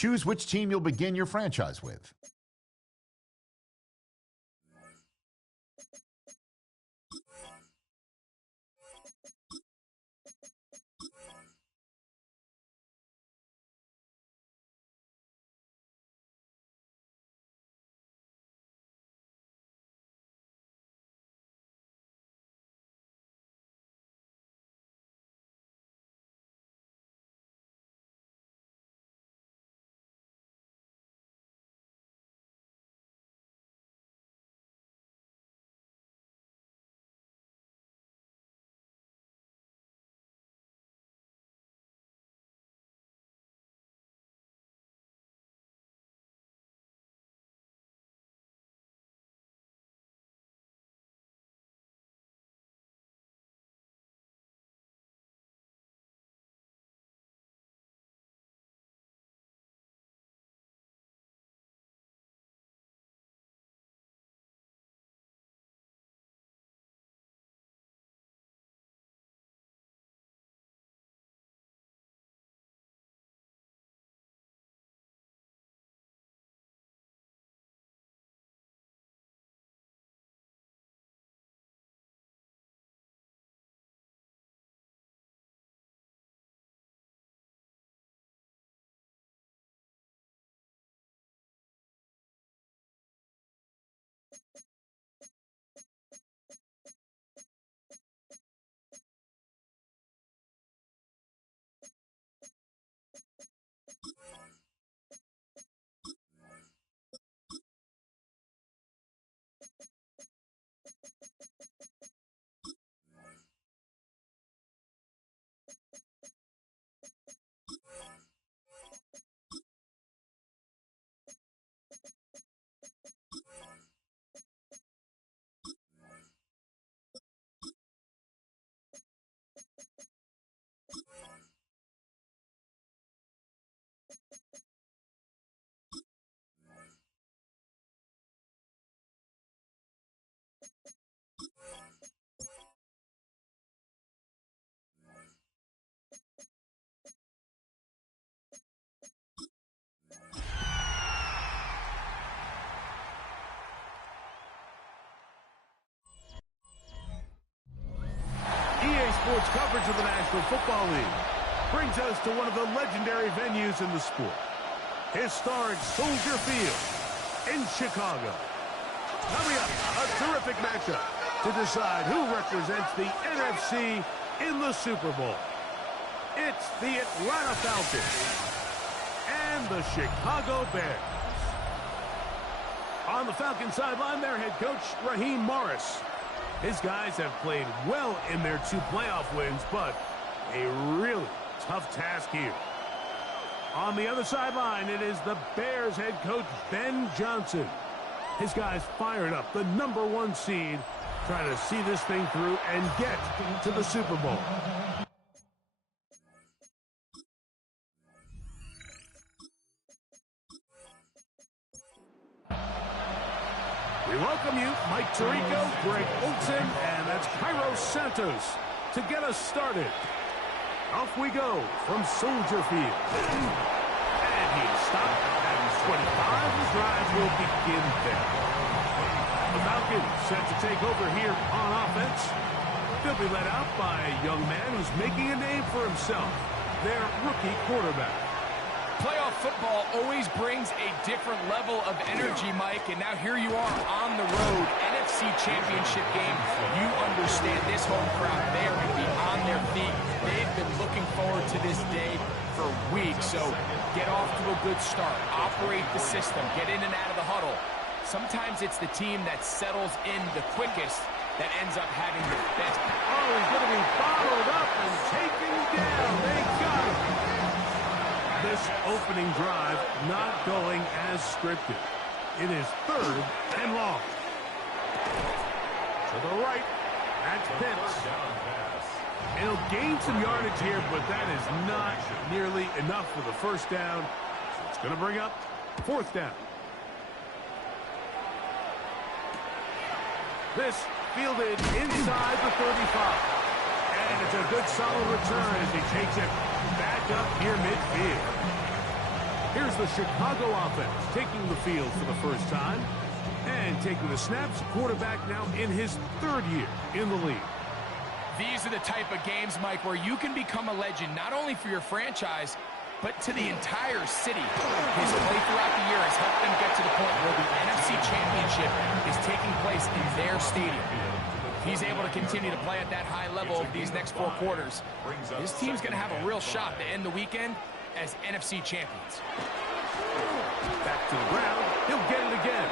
Choose which team you'll begin your franchise with. Sports coverage of the National Football League brings us to one of the legendary venues in the sport, historic Soldier Field in Chicago. Coming up, a terrific matchup to decide who represents the NFC in the Super Bowl. It's the Atlanta Falcons and the Chicago Bears. On the Falcons sideline, their head coach, Raheem Morris. His guys have played well in their 2 playoff wins, but a really tough task here. On the other sideline, it is the Bears head coach, Ben Johnson. His guys fired up, the #1 seed, trying to see this thing through and get to the Super Bowl. We welcome you, Mike Tirico, Greg Olson, and that's Cairo Santos to get us started. Off we go from Soldier Field. And he stopped at 25. The drive will begin there. The Falcons set to take over here on offense. They'll be led out by a young man who's making a name for himself, their rookie quarterback. Playoff football always brings a different level of energy, Mike, and now here you are on the road, NFC Championship game. You understand this home crowd, they are going to be on their feet. They've been looking forward to this day for weeks, so get off to a good start. Operate the system, get in and out of the huddle. Sometimes it's the team that settles in the quickest that ends up having the best. Oh, he's going to be bottled up and taken down. They got him. This opening drive not going as scripted. It is 3rd and long. To the right, that's Pitts. And he'll gain some yardage here, but that is not nearly enough for the first down. So it's going to bring up 4th down. This fielded inside the 35. And it's a good solid return as he takes it back up here midfield. Here's Here's the Chicago offense taking the field for the first time. And taking the snaps, quarterback now in his 3rd year in the league. These are the type of games, Mike, where you can become a legend, not only for your franchise, but to the entire city. His play throughout the year has helped them get to the point where the NFC Championship is taking place in their stadium. He's able to continue to play at that high level over these next 4 quarters. His team's going to have a real shot to end the weekend as NFC champions. Back to the ground. He'll get it again.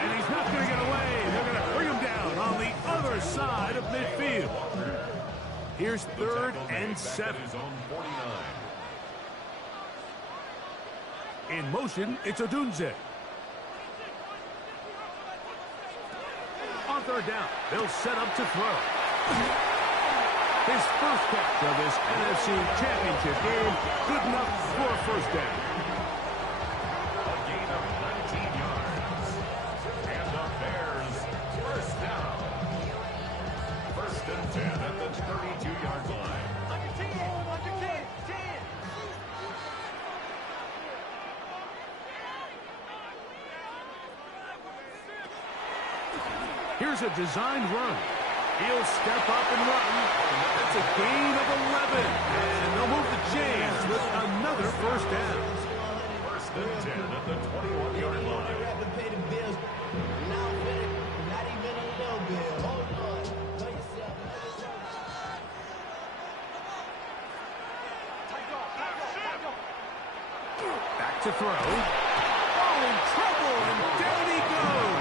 And he's not going to get away. They're going to bring him down on the other side of midfield. Here's 3rd and 7. In motion, it's Odunze. On 3rd down, they'll set up to throw. His first catch of this NFC Championship game, good enough for a first down. A gain of 19 yards. And the Bears first down. 1st and 10 at the 32-yard line. Here's a designed run. He'll step up and run. That's a gain of 11. And they'll move the chains with another first down. 1st and 10 at the 21-yard line. Back to throw. Oh, in trouble, and down he goes.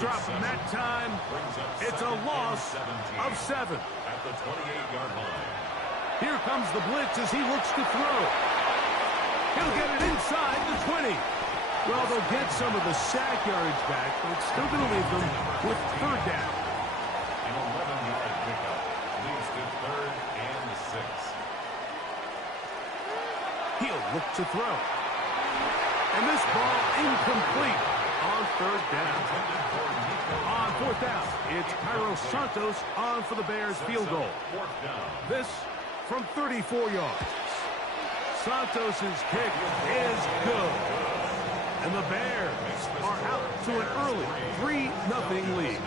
Drop him that time. It's a loss of 7. At the 28-yard line. Here comes the blitz as he looks to throw. He'll get it inside the 20. Well, they'll get some of the sack yardage back, but it's still going to leave them with 3rd down. An 11-yard pickup leads to 3rd and 6. He'll look to throw. And this ball incomplete on 3rd down. On 4th down, it's Cairo Santos on for the Bears field goal. This from 34 yards. Santos' kick is good. And the Bears are out to an early 3-0 lead.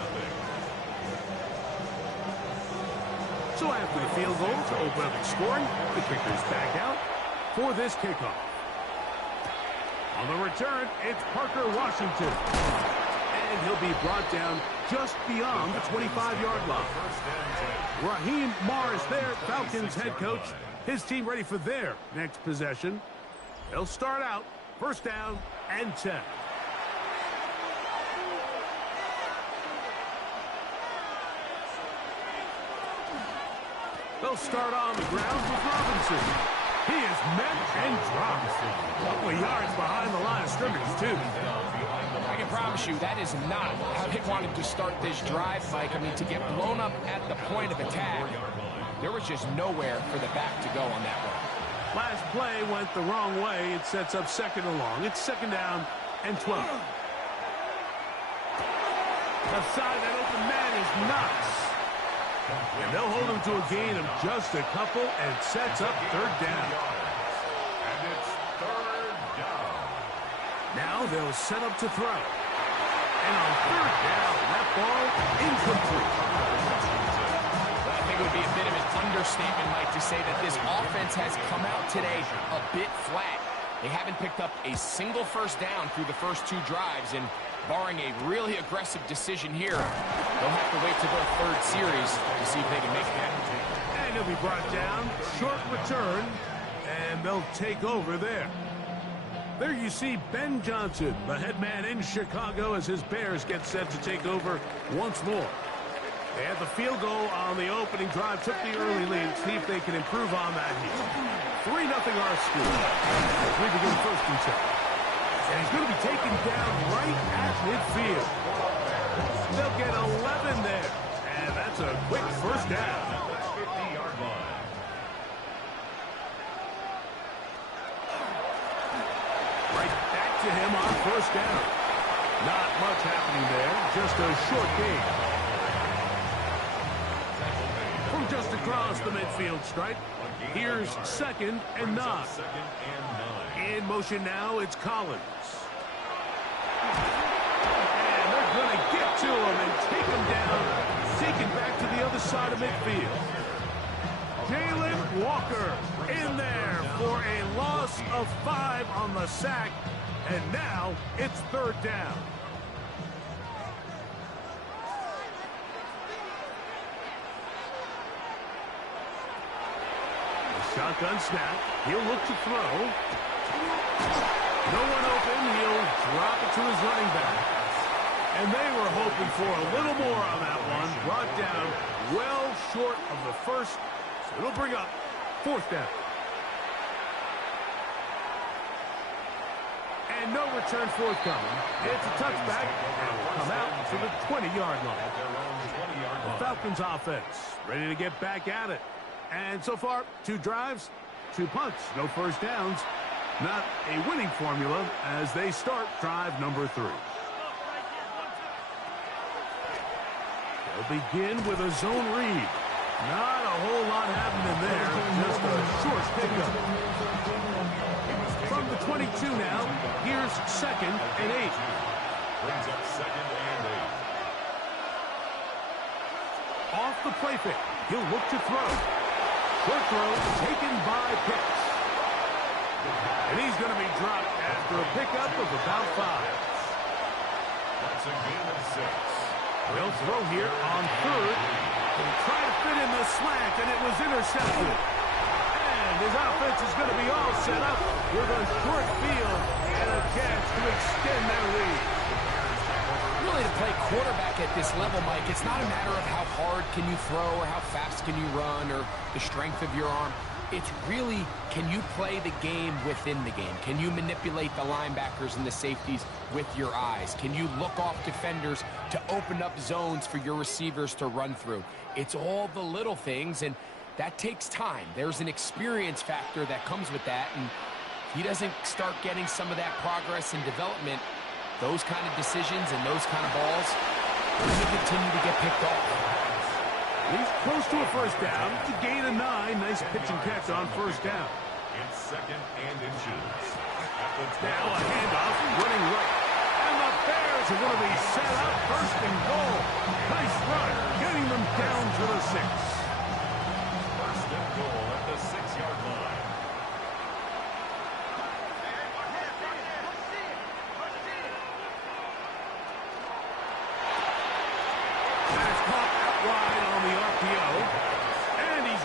So after the field goal to open up the scoring, the kicker's back out for this kickoff. On the return, it's Parker Washington. And he'll be brought down just beyond the 25-yard line. Raheem Morris there, Falcons head coach. His team ready for their next possession. They'll start out 1st down and 10. They'll start on the ground with Robinson. He is met and dropped. A couple of yards behind the line of scrimmage, too. I can promise you that is not how they wanted to start this drive, Mike. I mean, to get blown up at the point of attack, there was just nowhere for the back to go on that one. Last play went the wrong way. It sets up 2nd and long. It's 2nd down and 12. Aside that open man is nuts. And they'll hold him to a gain of just a couple and sets up 3rd down. And it's 3rd down. Now they'll set up to throw. And on 3rd down, that ball incomplete. Well, I think it would be a bit of an understatement, Mike, to say that this offense has come out today a bit flat. They haven't picked up a single first down through the first 2 drives, and barring a really aggressive decision here, they'll have to wait to their 3rd series to see if they can make it happen. And he'll be brought down, short return, and they'll take over there. There you see Ben Johnson, the head man in Chicago, as his Bears get set to take over once more. They had the field goal on the opening drive, took the early lead, see if they can improve on that here. 3-0 our score as we begin 1st and 10. And he's going to be taken down right at midfield. They'll get 11 there. And that's a quick first down. 50-yard line. Right back to him on 1st down. Not much happening there. Just a short gain. From just a across the midfield stripe. Here's 2nd and 9. In motion now, it's Collins. And they're going to get to him and take him down, take him back to the other side of midfield. Jalen Walker in there for a loss of 5 on the sack. And now it's 3rd down. Shotgun snap. He'll look to throw. No one open. He'll drop it to his running back. And they were hoping for a little more on that one. Brought down well short of the first. So it'll bring up 4th down. And no return forthcoming. It's a touchback. And will come out to the 20-yard line. The Falcons offense ready to get back at it. And so far, 2 drives, 2 punts, no first downs. Not a winning formula as they start drive number 3. They'll begin with a zone read. Not a whole lot happening there, just a short pickup. From the 22 now, here's 2nd and 8. Brings up 2nd and 8. Off the play fake, he'll look to throw. Short throw taken by Pitts. And he's going to be dropped after a pickup of about 5. That's a gain of 6. They'll throw here on 3rd. He'll try to fit in the slant, and it was intercepted. And his offense is going to be all set up with a short field and a chance to extend their lead. Really, to play quarterback at this level, Mike, it's not a matter of how hard can you throw or how fast can you run or the strength of your arm. It's really, can you play the game within the game? Can you manipulate the linebackers and the safeties with your eyes? Can you look off defenders to open up zones for your receivers to run through? It's all the little things, and that takes time. There's an experience factor that comes with that, and if he doesn't start getting some of that progress and development, those kind of decisions and those kind of balls are going to continue to get picked off. He's close to a first down. To gain a 9. Nice pitch and catch on first down. It's 2nd and inches. Now a handoff, running right. And the Bears are going to be set up 1st and goal. Nice run, getting them down to the 6. 1st and goal at the 6-yard line.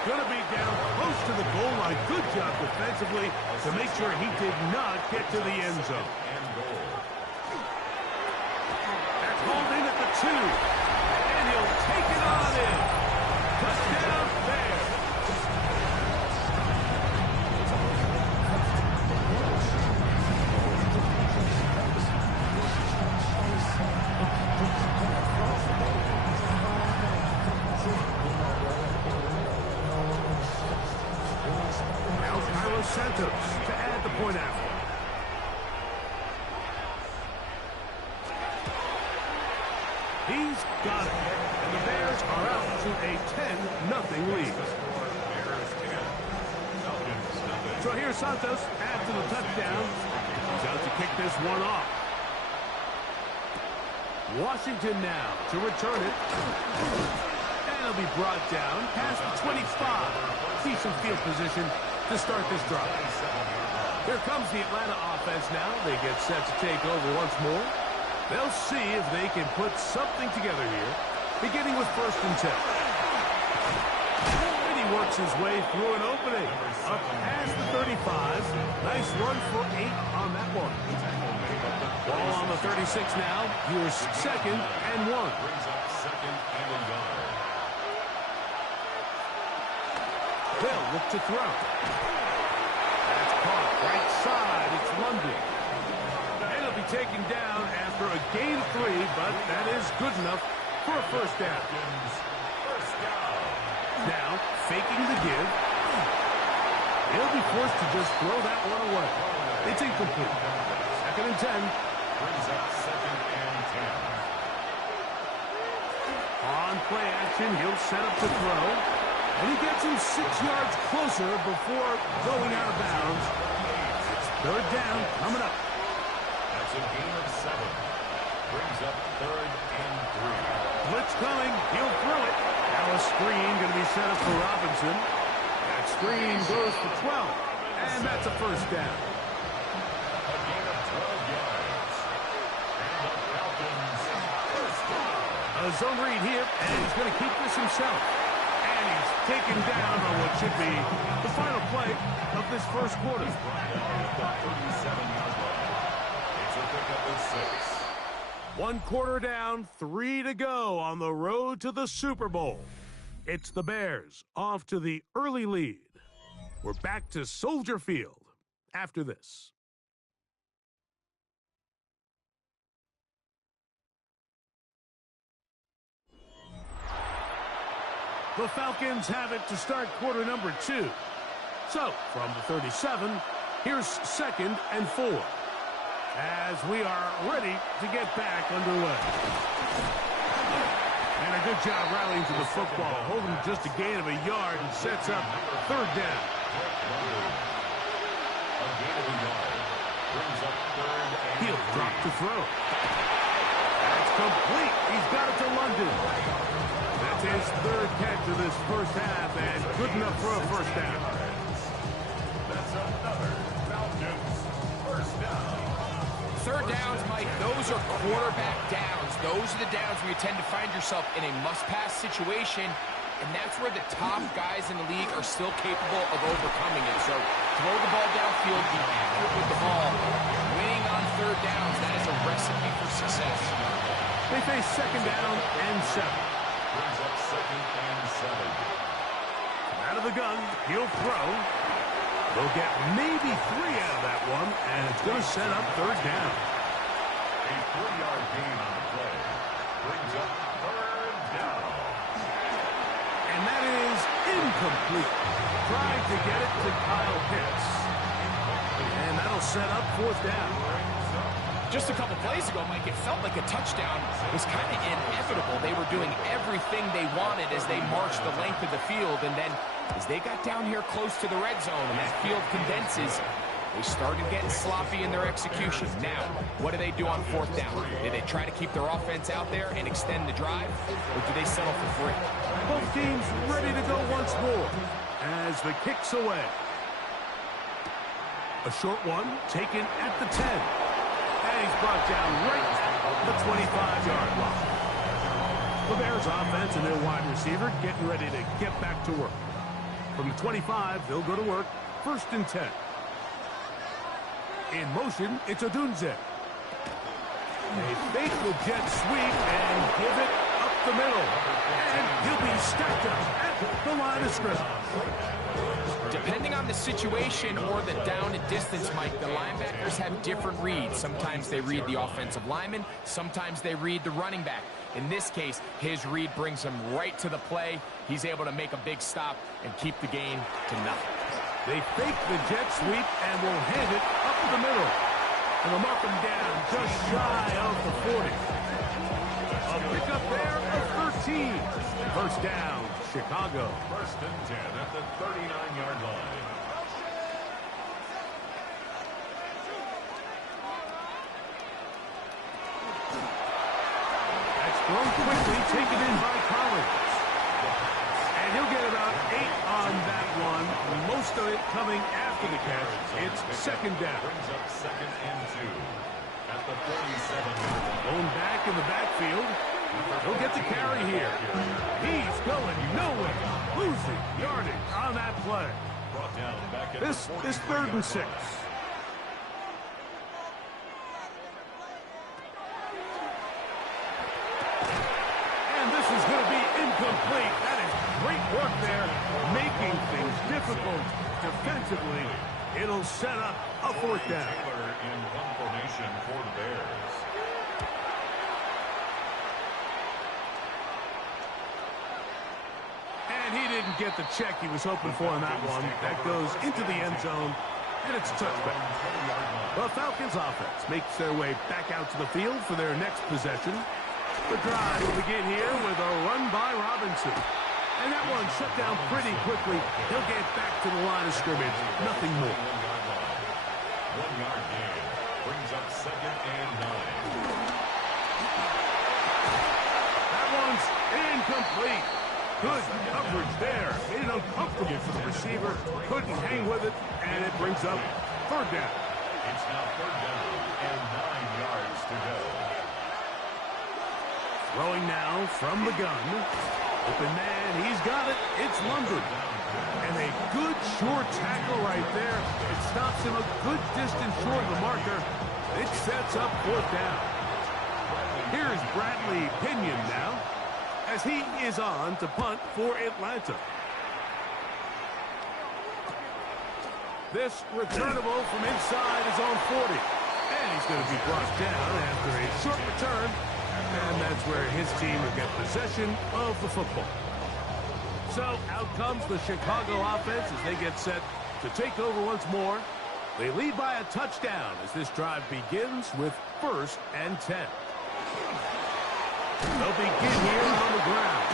Going to be down close to the goal line. Good job defensively to make sure he did not get to the end zone. That's hauled in at the 2. And he'll take it on in. Touchdown Bears. Santos to add the point after. He's got it. And the Bears are out to a 10-0 lead. So here's Santos after the touchdown. He's out to kick this one off. Washington now to return it. And he'll be brought down past the 25. Decent field position to start this drive. Here comes the Atlanta offense now. They get set to take over once more. They'll see if they can put something together here, beginning with 1st and 10. And he works his way through an opening. Up past the 35. Nice run for 8 on that one. Ball on the 36 now. Here's 2nd and 1. They'll look to throw. That's caught right side. It's London. And it'll be taken down after a gain of 3, but that is good enough for a first down. Now, faking the give. He'll be forced to just throw that one away. It's incomplete. 2nd and 10. Brings up 2nd and 10. On play action, he'll set up to throw. And he gets him 6 yards closer before going out of bounds. It's third down coming up. That's a gain of 7. Brings up 3rd and 3. Blitz coming. He'll throw it. Now a screen going to be set up for Robinson. That screen goes for 12. And that's a first down. A gain of 12 yards. And the Falcons first down. A zone read here, and he's going to keep this himself. And he's taken down on what should be the final play of this first quarter. He's brought down at the 37-yard line. It's a pickup of 6. 1 quarter down, 3 to go on the road to the Super Bowl. It's the Bears off to the early lead. We're back to Soldier Field after this. The Falcons have it to start quarter number 2. So, from the 37, here's 2nd and 4. As we are ready to get back underway. And a good job rallying to the football, holding just a gain of a yard and sets up third down. A gain of a yard. Brings up 3rd and He'll 3. drop to throw. That's complete. He's got it to London. That's his 3rd catch of this first half and good enough for a first down. That's another Falcons first down. Third downs, Mike, those are quarterback downs. Those are the downs where you tend to find yourself in a must-pass situation, and that's where the top guys in the league are still capable of overcoming it. So throw the ball downfield, be accurate with the ball. Winning on third downs, that is a recipe for success. They face 2nd down and 7. Brings up 2nd and 7. Out of the gun, he'll throw. They'll get maybe 3 out of that one, and it's going to set up third down. A 3-yard gain on the play. Brings up 3rd down. And that is incomplete. Tried to get it to Kyle Pitts. And that'll set up 4th down. Just a couple plays ago, Mike, it felt like a touchdown was kind of inevitable. They were doing everything they wanted as they marched the length of the field, and then as they got down here close to the red zone and that field condenses, they started getting sloppy in their execution. Now, what do they do on 4th down? Do they try to keep their offense out there and extend the drive, or do they settle for 3? Both teams ready to go once more as the kick's away. A short one taken at the 10. And he's brought down right at the 25-yard line. The Bears offense and their wide receiver getting ready to get back to work. From the 25, they'll go to work. 1st and 10. In motion, it's Odunze. They fake the jet sweep and give it up the middle. And he'll be stacked up at the line of scrimmage. Depending on the situation or the down and distance, Mike, the linebackers have different reads. Sometimes they read the offensive lineman. Sometimes they read the running back. In this case, his read brings him right to the play. He's able to make a big stop and keep the gain to nothing. They fake the jet sweep and will hand it up the middle. And they'll mark him down just shy of the 40. A pickup there of 13. First down, Chicago. 1st and 10 at the 39-yard line. That's thrown quickly, taken in by Collins. And he'll get about 8 on that one. Most of it coming after the catch. It's 2nd down. Brings up 2nd and 2 at the 47-yard line. Going back in the backfield. He'll get the carry here. He's going nowhere. Losing yardage on that play. Brought down back at This the is 3rd and 6. And this is going to be incomplete. That is great work there, making things difficult defensively. It'll set up a 4th down. Taylor in one formation for the Bears. And he didn't get the check he was hoping for on that one. That goes into the end zone, and it's a touchback. The Falcons offense makes their way back out to the field for their next possession. The drive will begin here with a run by Robinson. And that one shut down pretty quickly. He'll get back to the line of scrimmage. Nothing more. 1 yard gain. Brings up 2nd and 9. That one's incomplete. Good coverage there. Made it uncomfortable for the receiver. Couldn't hang with it, and it brings up 3rd down. It's now 3rd down and 9 yards to go. Throwing now from the gun. Open man, he's got it. It's London. And a good short tackle right there. It stops him a good distance short of the marker. It sets up 4th down. Here's Bradley Pinion now, as he is on to punt for Atlanta. This returnable from inside his own 40. And he's going to be brought down after a short return. And that's where his team will get possession of the football. So out comes the Chicago offense as they get set to take over once more. They lead by a touchdown as this drive begins with 1st and 10. They'll begin here on the ground.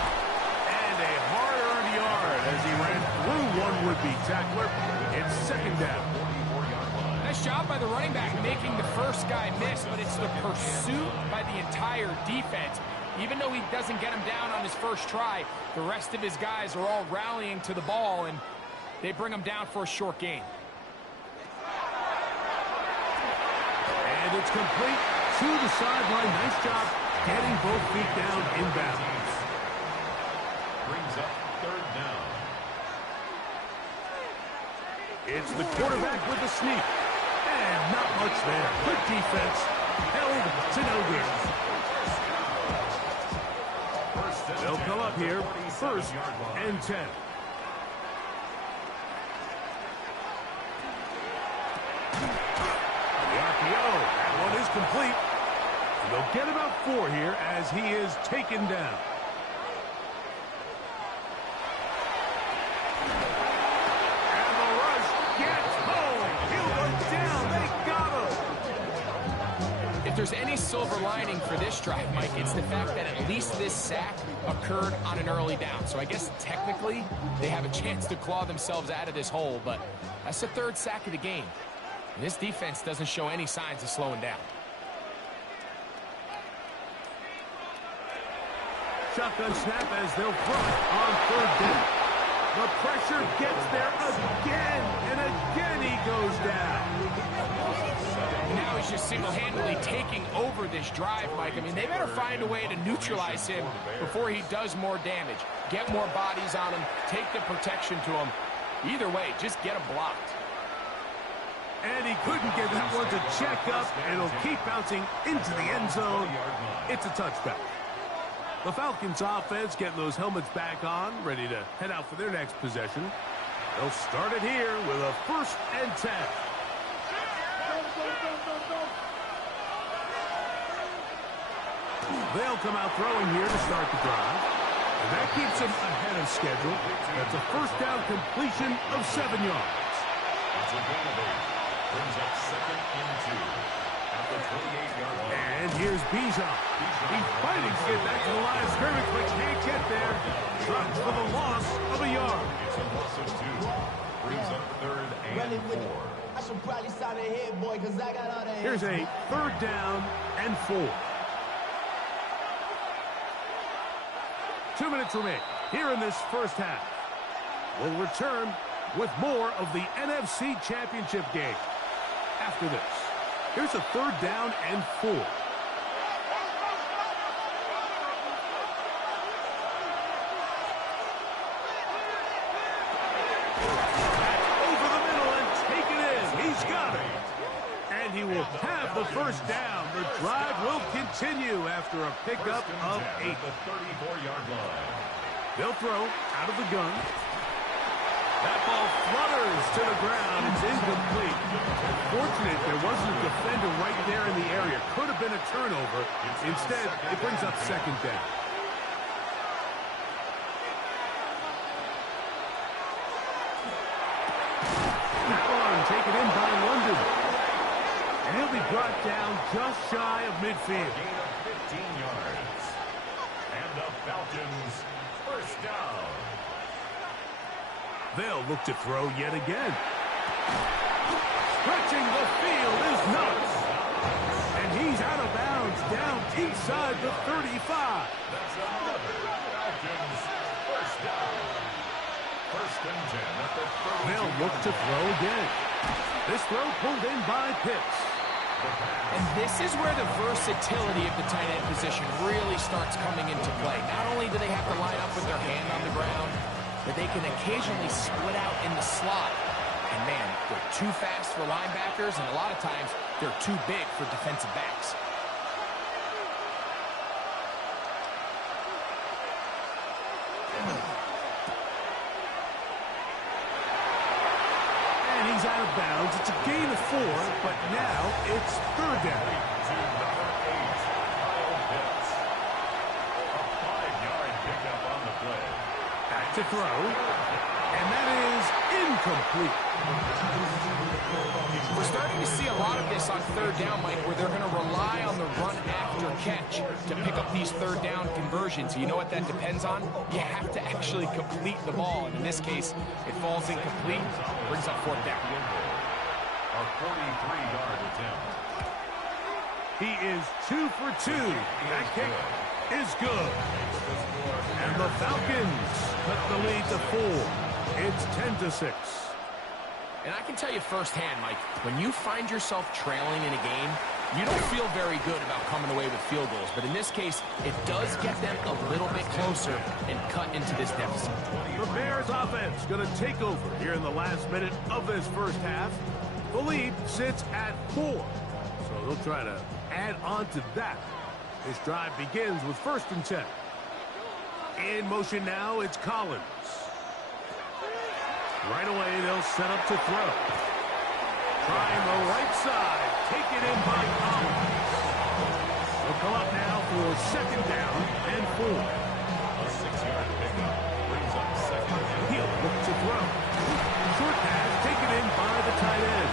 And a hard-earned yard as he ran through one would-be tackler. It's 2nd down. Nice job by the running back making the first guy miss, but it's the pursuit by the entire defense. Even though he doesn't get him down on his first try, the rest of his guys are all rallying to the ball, and they bring him down for a short gain. And it's complete to the sideline. Nice job getting both feet down inbounds. Brings up 3rd down. It's the quarterback with the sneak. And not much there. Good defense. Held to no good. They'll come up here 1st and 10. The RPO. That one is complete. And they'll get about 4 here as he is taken down. And the rush gets home. He'll go down. They got him. If there's any silver lining for this drive, Mike, it's the fact that at least this sack occurred on an early down. So I guess technically they have a chance to claw themselves out of this hole, but that's the 3rd sack of the game. And this defense doesn't show any signs of slowing down. Shotgun snap as they'll throw it on 3rd down. The pressure gets there again, and again he goes down. Now he's just single-handedly taking over this drive, Mike. I mean, they better find a way to neutralize him before he does more damage. Get more bodies on him, take the protection to him. Either way, just get him blocked. And he couldn't get that one to check up, and it'll keep bouncing into the end zone. It's a touchback. The Falcons offense getting those helmets back on, ready to head out for their next possession. They'll start it here with a 1st and 10. They'll come out throwing here to start the drive. And that keeps them ahead of schedule. That's a 1st down completion of 7 yards. It's a gain of 8. Brings up 2nd and 2. At the 28-yard line. And here's Bijan. He's fighting to get back to the line of scrimmage, but can't get there. Drops for the loss of a yard. It's a loss of 2. Brings up 3rd and 4. I should probably sign ahead, boy, because I got all that. Here's a 3rd down and 4. 2 minutes remain here in this first half. We'll return with more of the NFC Championship game after this. Here's a 3rd down and 4. Over the middle and take it in. He's got it. And he will have the 1st down. The drive will continue after a pickup of 8. The 34-yard line. They'll throw out of the gun. That ball flutters to the ground. It's incomplete. Fortunate there wasn't a defender right there in the area. Could have been a turnover. Instead, it brings up 2nd down. That one taken in by London. And he'll be brought down just shy of midfield. Gain of 15 yards. And the Falcons 1st down. They'll look to throw yet again. Stretching the field is Knox. And he's out of bounds down inside the 35. That's another Falcons first down. First and 10 at the 32. They'll look to throw again. This throw pulled in by Pitts. And this is where the versatility of the tight end position really starts coming into play. Not only do they have to line up with their hand on the ground, but they can occasionally split out in the slot. And man, they're too fast for linebackers, and a lot of times they're too big for defensive backs. And he's out of bounds. It's a gain of 4, but now it's third down. To number 8, Kyle Pitts. A 5-yard pickup on the play. Back to throw. And that is incomplete. We're starting to see a lot of this on third down, Mike, where they're going to rely on the run after catch to pick up these third down conversions. You know what that depends on? You have to actually complete the ball. And in this case, it falls incomplete, brings up fourth down. A 43-yard attempt. He is 2 for 2. That kick is good. And the Falcons cut the lead to 4. It's 10-6. And I can tell you firsthand, Mike, when you find yourself trailing in a game, you don't feel very good about coming away with field goals. But in this case, it does get them a little bit closer and cut into this deficit. The Bears offense going to take over here in the last minute of this first half. The lead sits at 4. So they'll try to add on to that. This drive begins with 1st and 10. In motion now, it's Collins. Right away, they'll set up to throw. Trying the right side. Taken in by Collins. They'll come up now for 2nd down and 4. A 6-yard pickup brings up 2nd and He'll look to throw. Short pass taken in by the tight end.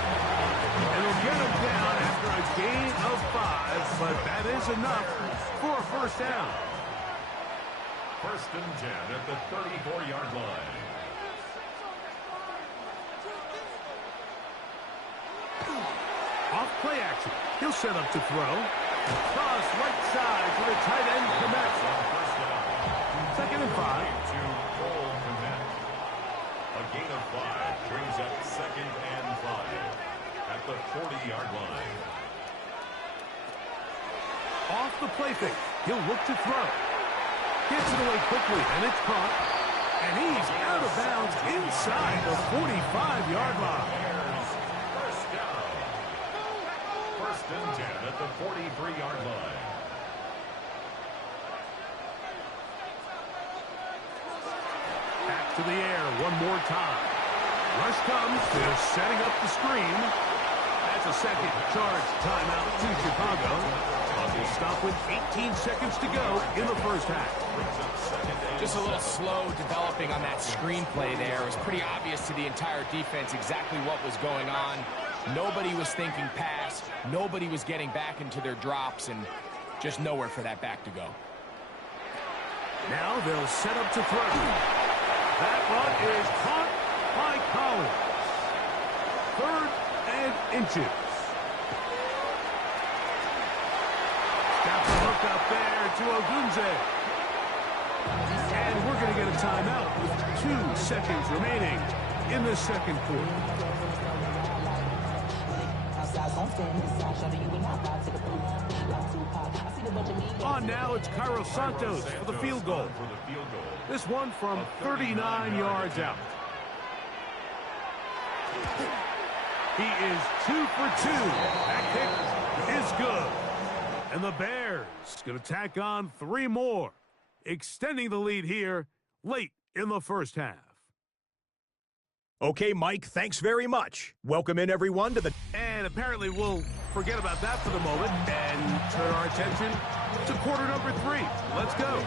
And they'll get him down after a gain of 5, but that is enough for a 1st down. 1st and 10 at the 34-yard line. Off play action. He'll set up to throw. Cross right side to the tight end, Komet. 2nd and 5. To Cole Komet. A gain of 5 brings up 2nd and 5 at the 40-yard line. Off the play fake. He'll look to throw. Gets it away quickly, and it's caught. And he's out of bounds inside the 45-yard line. First down. 1st and 10 at the 43-yard line. Back to the air one more time. Rush comes. They're setting up the screen. That's a second charge timeout to Chicago. Will stop with 18 seconds to go in the first half. Just a little slow developing on that screenplay there. It was pretty obvious to the entire defense exactly what was going on. Nobody was thinking pass. Nobody was getting back into their drops, and just nowhere for that back to go. Now they'll set up to throw. That one is caught by Collins. 3rd and inches. Got the hook up there to Ogunze. And we're going to get a timeout with 2 seconds remaining in the 2nd quarter. On now, it's Cairo Santos for the field goal. This one from 39 yards out. He is 2 for 2. That kick is good. And the Bears going to tack on 3 more, extending the lead here late in the first half. Okay, Mike, thanks very much. Welcome in, everyone, to the... And apparently we'll forget about that for the moment and turn our attention to quarter number 3. Let's go.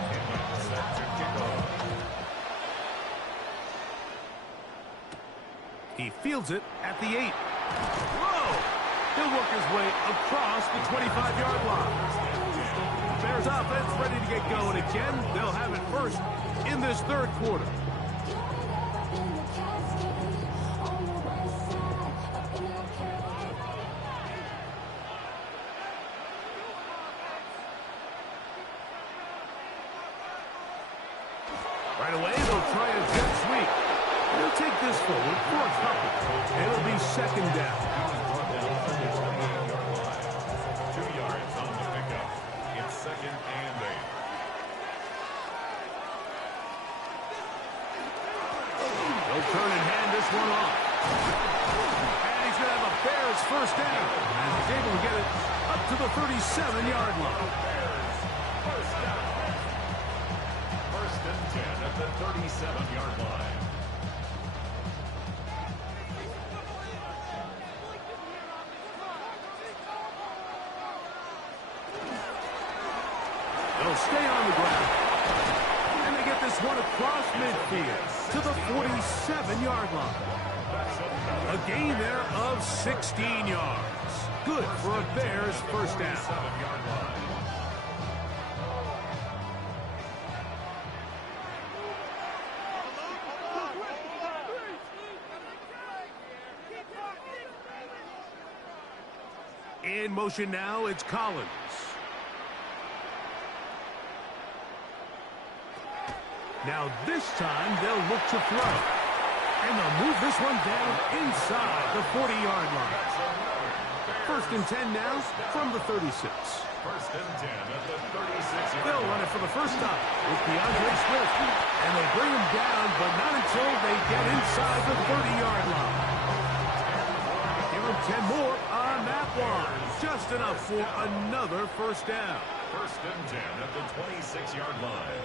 He fields it at the 8. Whoa! He'll work his way across the 25-yard line. Bears offense ready to get going again. They'll have it first in this 3rd quarter. this forward for a couple. It'll be second down. 2 yards on the pickup. It's second and 8. They'll turn and hand this one off. And he's going to have a Bears first down. And he's able to get it up to the 37-yard line. First down. First and 10 at the 37-yard line. They'll stay on the ground. And they get this one across midfield to the 47-yard line. A gain there of 16 yards. Good for a Bears first down. 7-yard line. In motion now, it's Collins. Now this time they'll look to throw. And they'll move this one down inside the 40-yard line. First and 10 now from the 36. First and 10 at the 36. They'll run it for the first time with DeAndre Swift. And they bring him down, but not until they get inside the 30-yard line. Give him 10 more on that one. Just enough for another first down. First and 10 at the 26-yard line.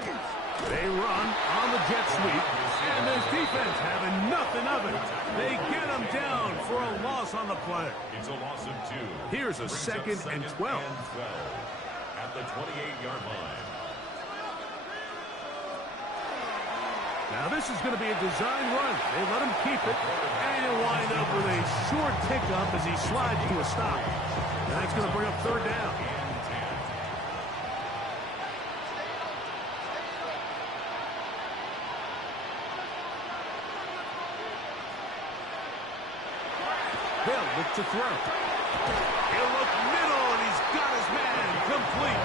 They run on the jet sweep, and this defense having nothing of it. They get him down for a loss on the play. It's a loss of 2. Here's a second and 12. At the 28-yard line. Now this is going to be a design run. They let him keep it, and he'll wind up with a short pickup as he slides to a stop. And that's going to bring up third down. They'll look to throw. He'll look middle, and he's got his man complete.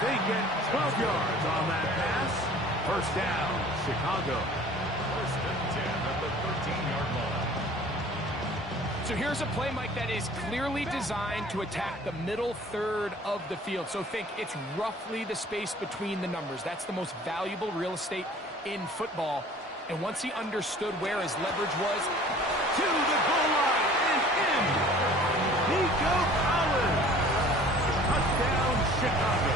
They get 12 yards on that pass. First down, Chicago. First and 10 at the 13-yard line. So here's a play, Mike, that is clearly designed to attack the middle third of the field. So think it's roughly the space between the numbers. That's the most valuable real estate in football. And once he understood where his leverage was, to the goal line and in. Nico Collins. Touchdown, Chicago.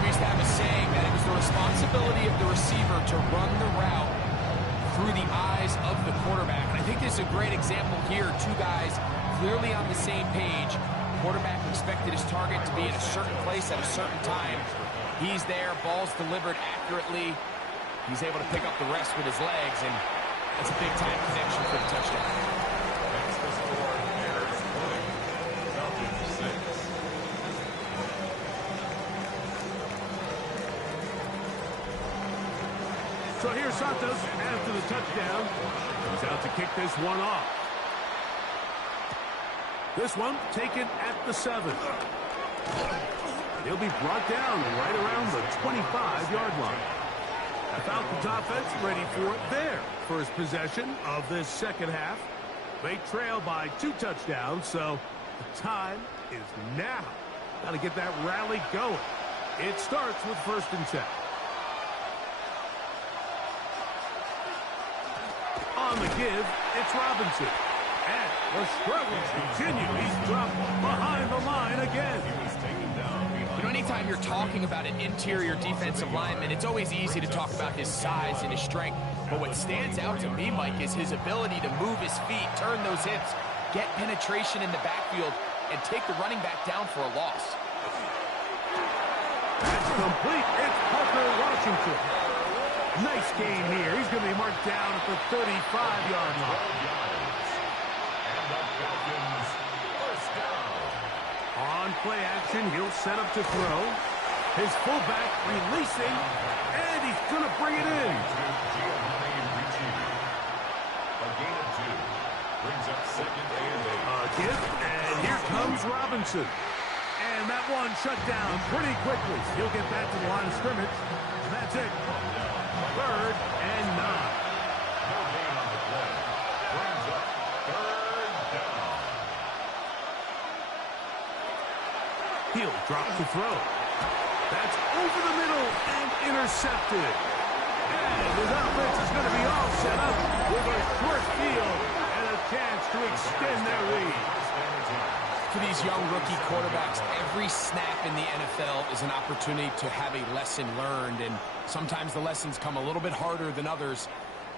We used to have a saying that it was the responsibility of the receiver to run the route through the eyes of the quarterback. And I think this is a great example here. Two guys clearly on the same page. Quarterback expected his target to be in a certain place at a certain time. He's there, ball's delivered accurately. He's able to pick up the rest with his legs, and that's a big-time connection for the touchdown. That's the score. Bears 20, Falcons 6. So here's Santos after the touchdown. He's out to kick this one off. This one taken at the 7. He'll be brought down right around the 25-yard line. The Falcons offense ready for their first possession of this second half. They trail by 2 touchdowns, so the time is now. Got to get that rally going. It starts with first and 10. On the give, it's Robinson. And the struggles continue. He's dropped behind the line again. He was taken down. You know, anytime you're talking about an interior defensive lineman, it's always easy to talk about his size and his strength. But what stands out to me, Mike, is his ability to move his feet, turn those hips, get penetration in the backfield, and take the running back down for a loss. That's complete. It's Parker Washington. Nice game here. He's going to be marked down at the 35-yard line. And the Falcons first down. On play action, he'll set up to throw. His fullback releasing, and he's going to bring it in. A gain of 2 brings up second and 8. A give, and here comes Robinson. And that one shut down pretty quickly. He'll get back to the line of scrimmage. That's it. 3rd and 9. No gain on the play. Brings up 3rd down. He'll drop to throw. That's over the middle and intercepted. And his offense is going to be all set up with a short field and a chance to extend their lead. For these young rookie quarterbacks, every snap in the NFL is an opportunity to have a lesson learned, and sometimes the lessons come a little bit harder than others.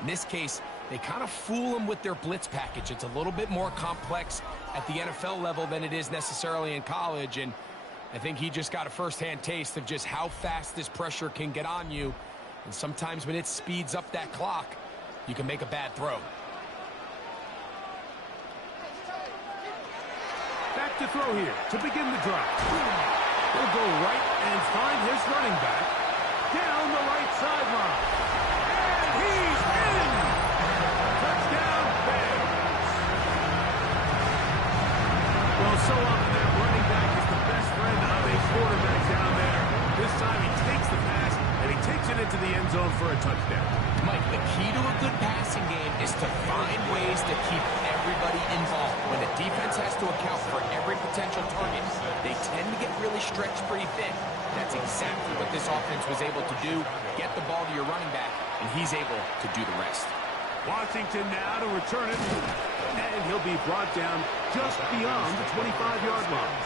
In this case, they kind of fool them with their blitz package. It's a little bit more complex at the NFL level than it is necessarily in college, and I think he just got a first-hand taste of just how fast this pressure can get on you, and sometimes when it speeds up that clock, you can make a bad throw. Back to throw here to begin the drive. He'll go right and find his running back down the right sideline. And he's in! Touchdown, Bears! Well, so often that running back is the best friend of a quarterback down there. This time he takes the pass and he takes it into the end zone for a touchdown. Mike, the key to a good passing game is to find ways to keep everybody involved. When the defense has to account for every potential target, they tend to get really stretched pretty thin. That's exactly what this offense was able to do. Get the ball to your running back, and he's able to do the rest. Washington now to return it, and he'll be brought down just beyond the 25-yard line.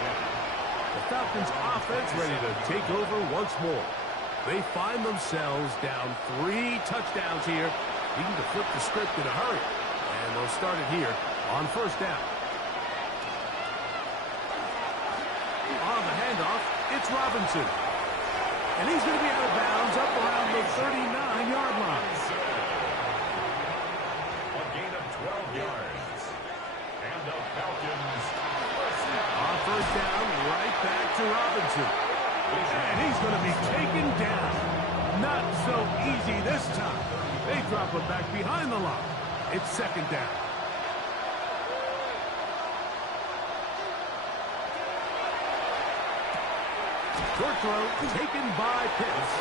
The Falcons' offense ready to take over once more. They find themselves down 3 touchdowns here, needing to flip the script in a hurry. And they'll start it here on 1st down. On the handoff, it's Robinson. And he's going to be out of bounds up around the 39-yard line. A gain of 12 yards. And the Falcons. On 1st down, right back to Robinson. And he's going to be taken down. Not so easy this time. They drop him back behind the line. It's 2nd down. Short throw taken by Pitts.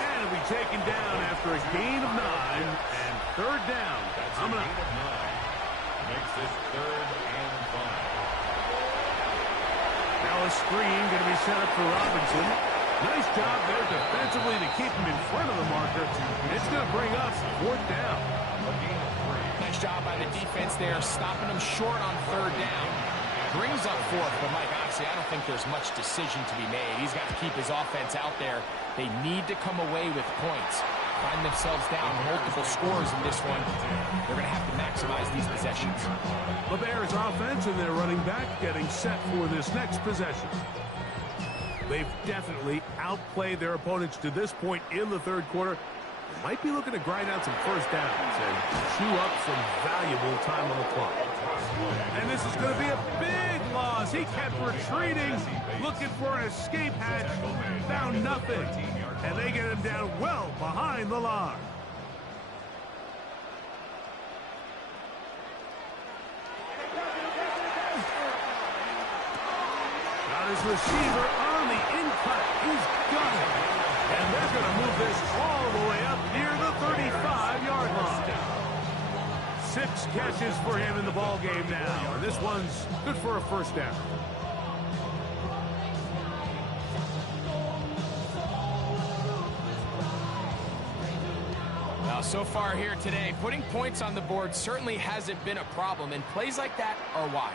And it'll be taken down after a gain of 9 and 3rd down. That's a gain of 9. Makes it 3rd and 5. Now a screen going to be set up for Robinson. Nice job there defensively to keep him in front of the marker. It's going to bring up 4th down. A gain of 3. Nice job by the defense there, stopping them short on 3rd down. Brings up 4th, but Mike, honestly, I don't think there's much decision to be made. He's got to keep his offense out there. They need to come away with points. Find themselves down multiple scores in this one. They're going to have to maximize these possessions. The Bears offense and their running back getting set for this next possession. They've definitely outplayed their opponents to this point in the 3rd quarter. They might be looking to grind out some 1st downs and chew up some valuable time on the clock. And this is going to be a big loss. He kept retreating, looking for an escape hatch, found nothing. And they get him down well behind the line. Got his receiver on the in-cut. He's got it. And they're going to move this all the way up near the 35-yard line. 6 catches for him in the ball game now. And this one's good for a 1st down. Now, so far here today, putting points on the board certainly hasn't been a problem, and plays like that are why.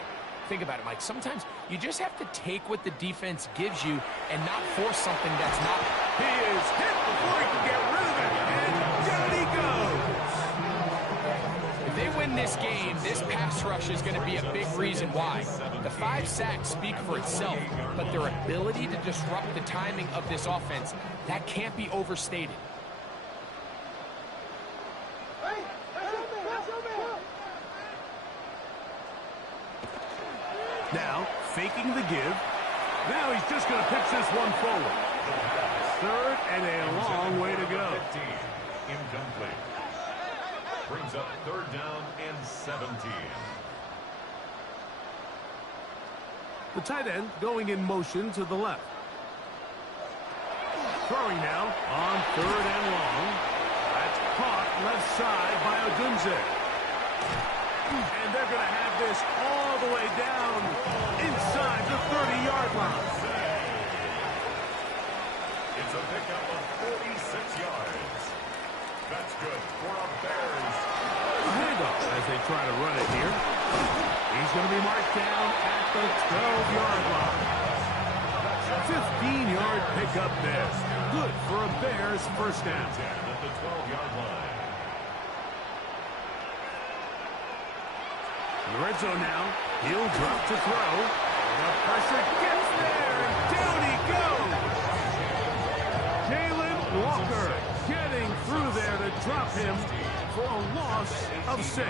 Think about it, Mike. Sometimes you just have to take what the defense gives you and not force something that's not. He is hit before he can get rid of it, and down he goes. If they win this game, this pass rush is going to be a big reason why. The 5 sacks speak for itself, but their ability to disrupt the timing of this offense, that can't be overstated. Now, faking the give. Now he's just going to pitch this one forward. 3rd and a long way to go. 15, incomplete. Brings up 3rd down and 17. The tight end going in motion to the left. Throwing now on 3rd and long. That's caught left side by Odunze. And they're going to have this all the way down inside the 30-yard line. It's a pickup of 46 yards. That's good for a Bears. Handoff as they try to run it here. He's going to be marked down at the 12-yard line. 15-yard pickup there. Good for a Bears first down. At the 12-yard line. In the red zone now. He'll drop to throw. The pressure gets there, and down he goes. Jalen Walker getting through there to drop him for a loss of 6.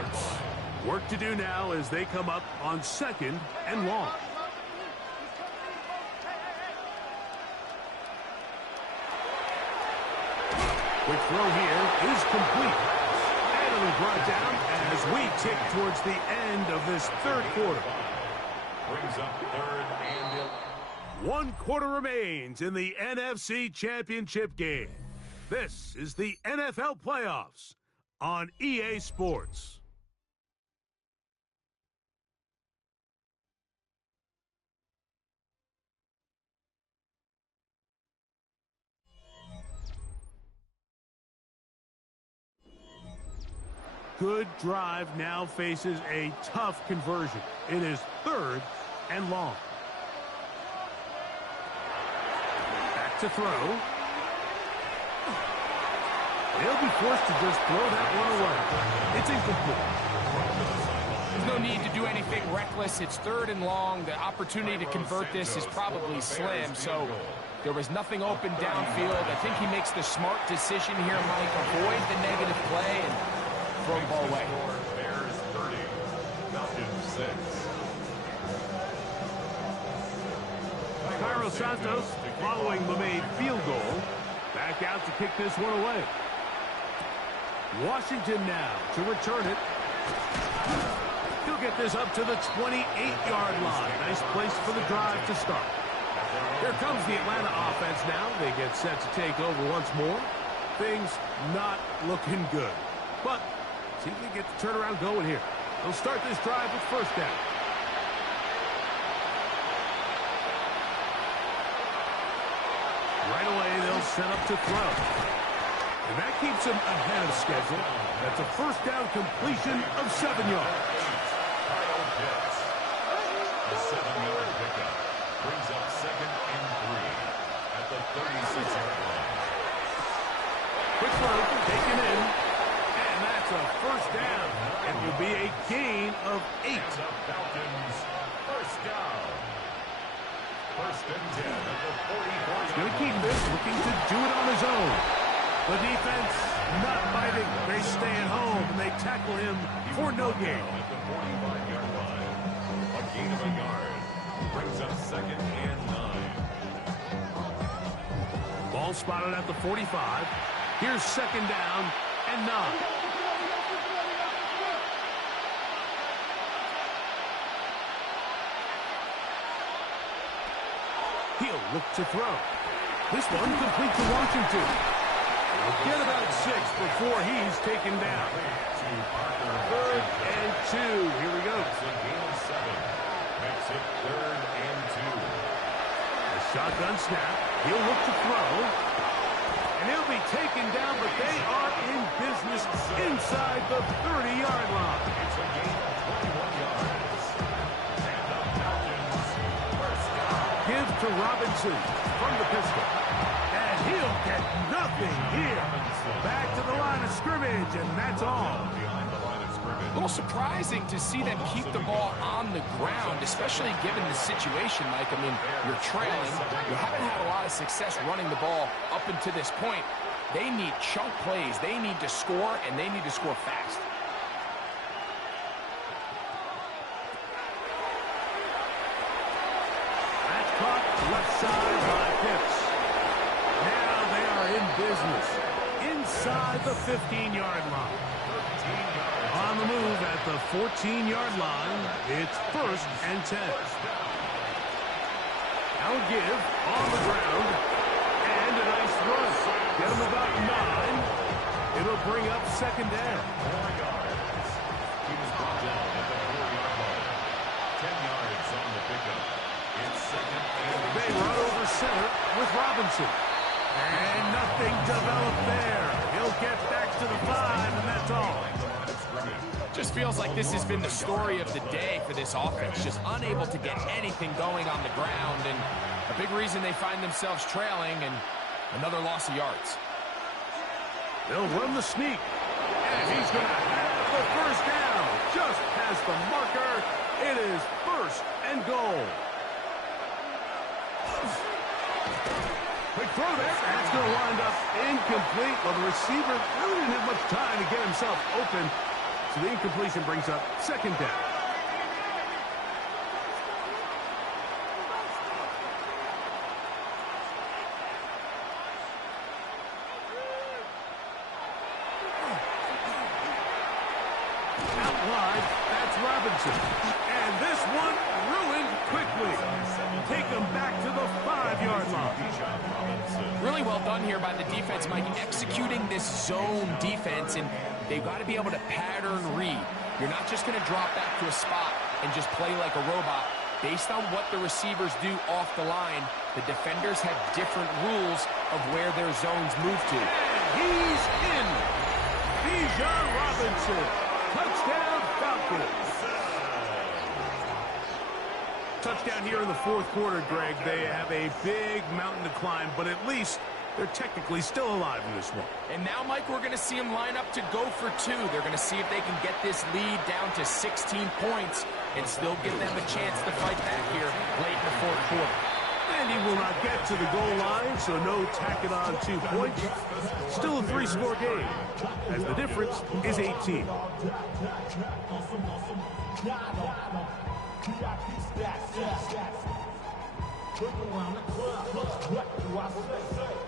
Work to do now as they come up on 2nd and long. Quick throw here is complete. And it'll be brought down as we tick towards the end of this 3rd quarter. Brings up 3rd and 1 quarter remains in the NFC Championship game. This is the NFL Playoffs on EA Sports. Good drive now faces a tough conversion. It is 3rd and long. Back to throw. They'll be forced to just throw that one away. It's incomplete. There's no need to do anything reckless. It's 3rd and long. The opportunity to convert this is probably slim, so there was nothing open downfield. I think he makes the smart decision here, Mike. Avoid the negative play and throw the ball away. Bears 30, Falcons 6. Cairo Santos following the made field goal. Back out to kick this one away. Washington now to return it. He'll get this up to the 28-yard line. Nice place for the drive to start. Here comes the Atlanta offense now. They get set to take over once more. Things not looking good. But see if they get the turnaround going here. They'll start this drive with 1st down. Right away, they'll set up to throw. And that keeps him ahead of schedule. That's a 1st down completion of 7 yards. A 7-yard pickup. Brings up 2nd and 3 at the 36-yard line. Quick throw taken in. And that's a 1st down. It will be a gain of 8. The Falcons, 1st down. 1st and 10 at the 44-yard line. Going to keep this, looking to do it on his own. The defense not biting. They stay at home, and they tackle him for no gain. At the 45-yard line, a gain of a yard. Brings up 2nd and 9. Ball spotted at the 45. Here's 2nd down and 9. He'll look to throw. This one complete to Washington. He'll get about 6 before he's taken down. 3rd and 2. Here we go. It's a gain of 7. Makes it 3rd and 2. A shotgun snap. He'll look to throw. And he'll be taken down, but they are in business inside the 30-yard line. It's a gain of 21 yards. And the Falcons, 1st down. Give to Robinson from the pistol. And he'll get nothing here. Back to the line of scrimmage, and that's all. Behind the line of scrimmage. A little surprising to see them keep the ball on the ground, especially given the situation, Mike. I mean, you're trailing. You haven't had a lot of success running the ball up until this point. They need chunk plays. They need to score, and they need to score fast. That's caught left side by Pitts. Now they are in business inside the 15-yard line. On the move at the 14-yard line, it's 1st and 10. Now a give on the ground. And a nice run. Get him about 9. It'll bring up second down. 4 yards. He was brought down at the 4-yard line. 10 yards on the pickup. It's second and They run over center with Robinson. And nothing developed there. He'll get back to the 5, and that's all. Just feels like this has been the story of the day for this offense. Just unable to get anything going on the ground, and a big reason they find themselves trailing, and another loss of yards. They'll run the sneak. And he's going to have the first down. Just past the marker. It is first and goal. Quick throw there. That's going to wind up incomplete. Well, the receiver really didn't have much time to get himself open. So the incompletion brings up second down. Out wide, that's Robinson. And this one ruined quickly. Take him back to the 5-yard line. Really well done here by the defense, Mike, executing this zone defense, and they've got to be able to pattern read. You're not just going to drop back to a spot and just play like a robot. Based on what the receivers do off the line, the defenders have different rules of where their zones move to. And he's in. Bijan Robinson. Touchdown, Falcons. Touchdown here in the fourth quarter, Greg. They have a big mountain to climb, but at least they're technically still alive in this one. And now, Mike, we're going to see them line up to go for 2. They're going to see if they can get this lead down to 16 points and still give them a chance to fight back here late in the fourth quarter. And he will not get to the goal line, so no tacking on 2 points. Still a 3-score game, as the difference is 18.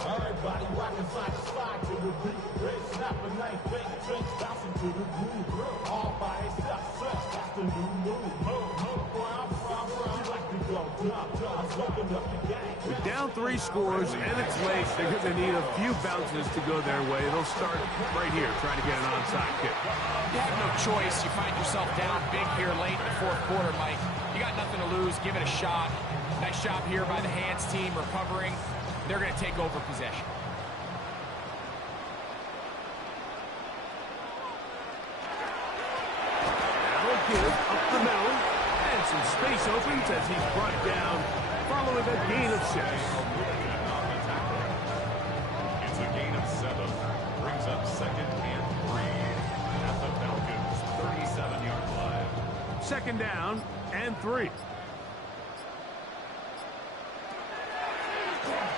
Everybody rockin' side to side to the beat. Snapping like fake drinks, bouncing to the groove. All by itself, that's the new move. Where I'm from, you like to go dumb. I'm smoking up the game. With down 3 scores and it's late, they're going to need a few bounces to go their way. They'll start right here, trying to get an onside kick. You have no choice. You find yourself down big here late in the fourth quarter, Mike. You got nothing to lose. Give it a shot. Nice job here by the hands team recovering. They're going to take over possession. Now give up the middle. And some space opens as he's brought down following a gain of 6. It's a gain of 7. Brings up second and 3 at the Falcons' 37-yard line. Second down and 3.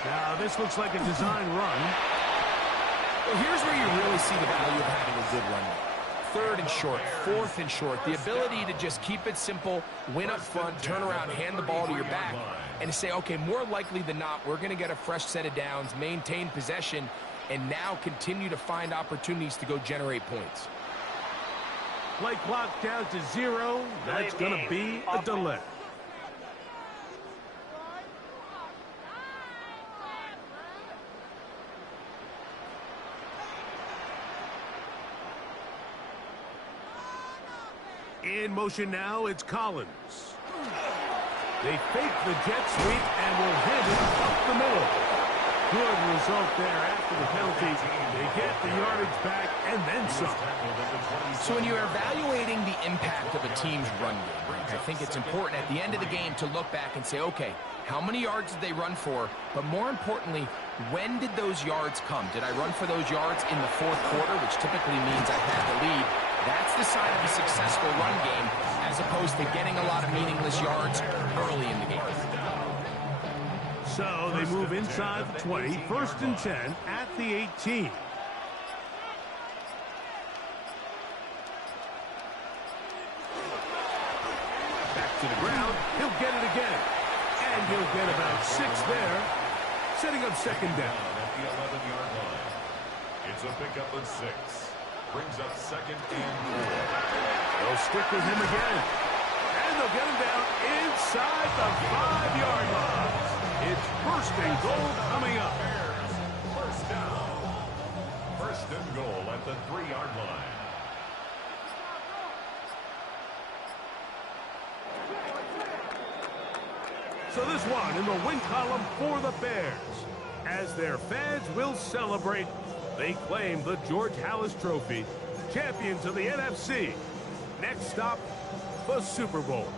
Now this looks like a design run. Well, here's where you really see the value of having a good run. 3rd and short, 4th and short. The ability to just keep it simple, win up front, turn around, hand the ball to your back, and to say, okay, more likely than not, we're going to get a fresh set of downs, maintain possession, and now continue to find opportunities to go generate points. Play clock down to 0. That's going to be a delay. In motion now, it's Collins. They fake the jet sweep and will hit it up the middle. Good result there after the penalty. They get the yardage back and then some. So when you're evaluating the impact of a team's run game, I think it's important at the end of the game to look back and say, okay, how many yards did they run for? But more importantly, when did those yards come? Did I run for those yards in the fourth quarter, which typically means I had the lead? That's the sign of a successful run game, as opposed to getting a lot of meaningless yards early in the game. So they move inside the 20, 1st and 10 at the 18. Back to the ground, he'll get it again. And he'll get about 6 there, setting up second down. At the 11-yard line. It's a pickup of 6. Brings up second and 4. They'll stick with him again. And they'll get him down inside the 5-yard line. It's first and goal coming up. Bears, first down. First and goal at the 3-yard line. So this one in the win column for the Bears. As their fans will celebrate, they claim the George Halas Trophy, champions of the NFC. Next stop, the Super Bowl.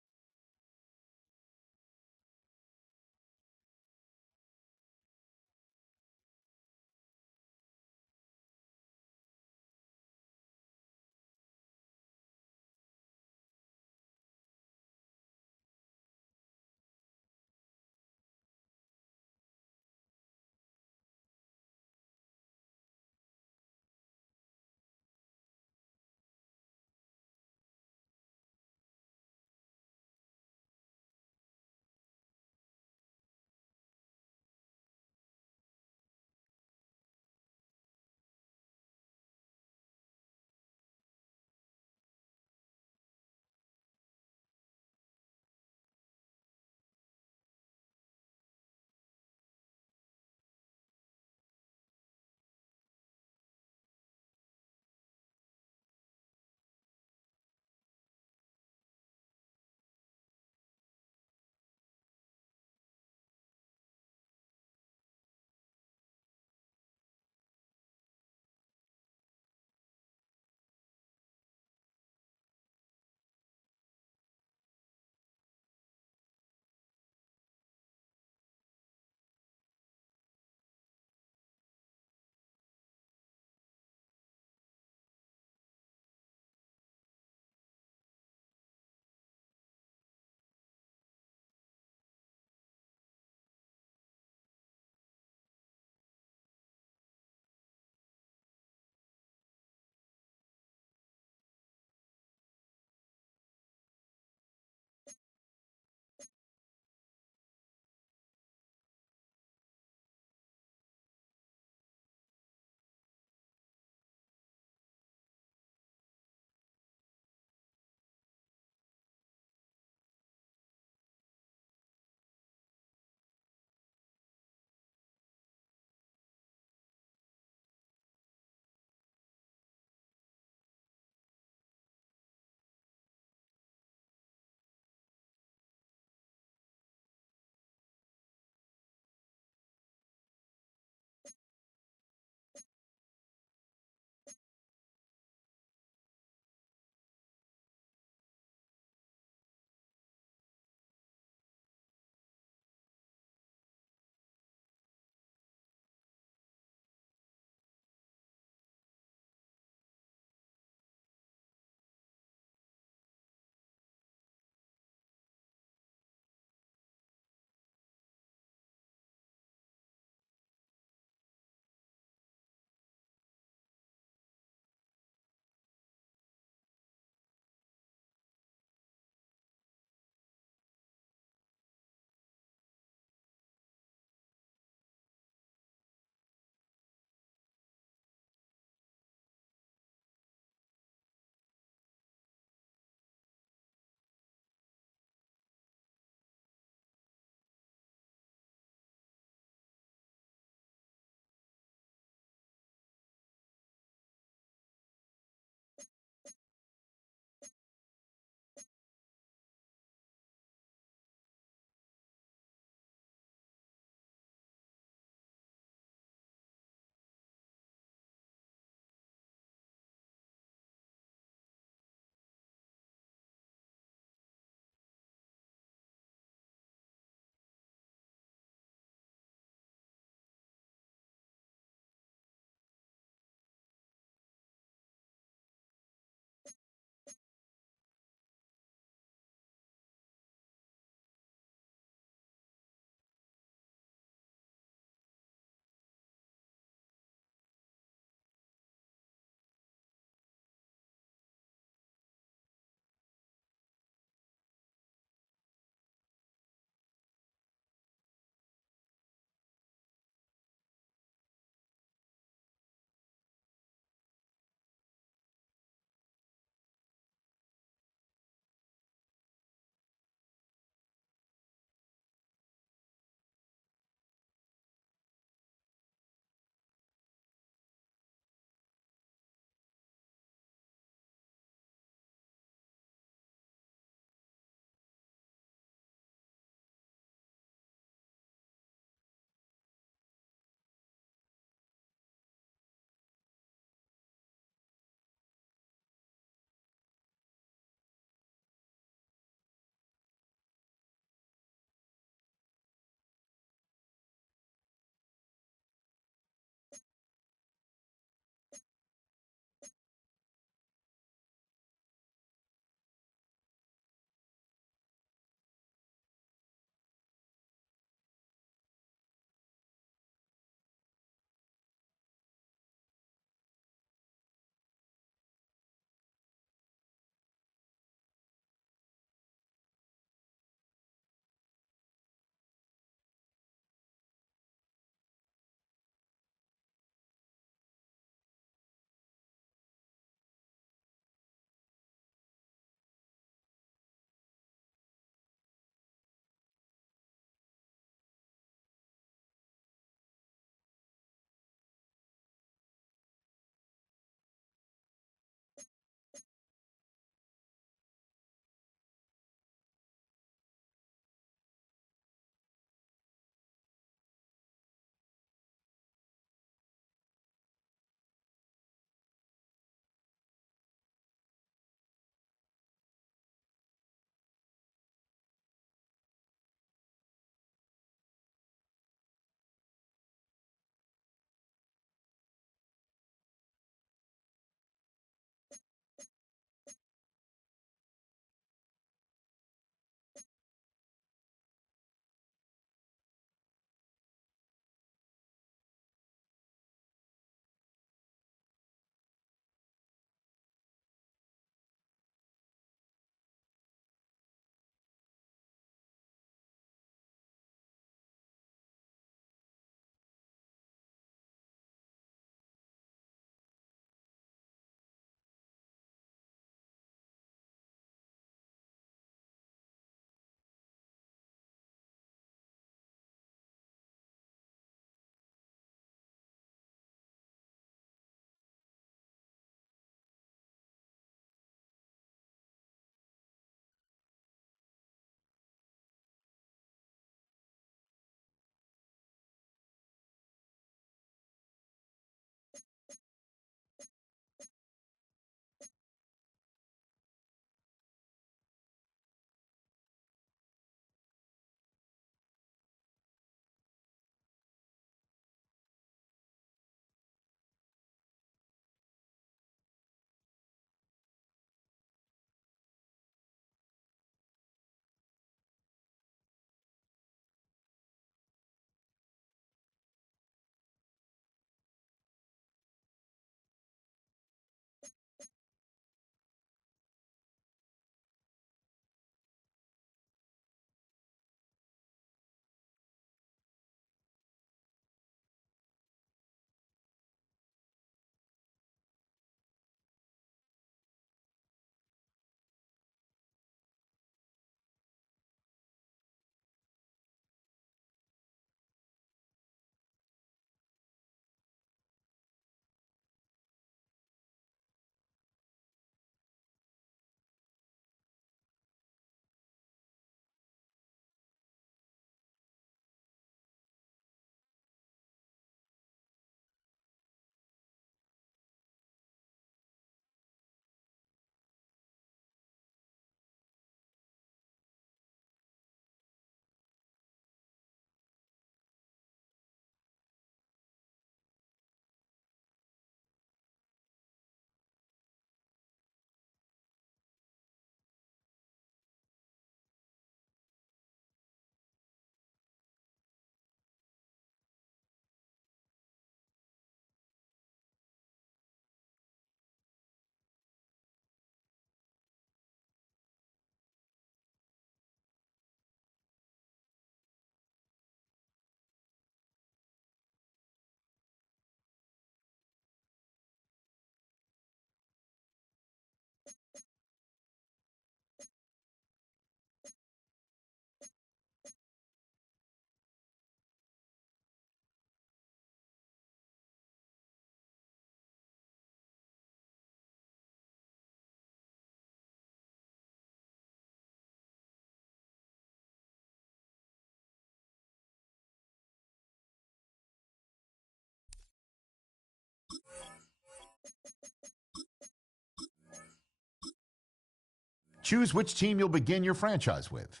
Choose which team you'll begin your franchise with.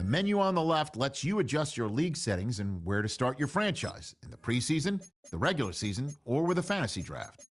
The menu on the left lets you adjust your league settings and where to start your franchise in the preseason, the regular season, or with a fantasy draft.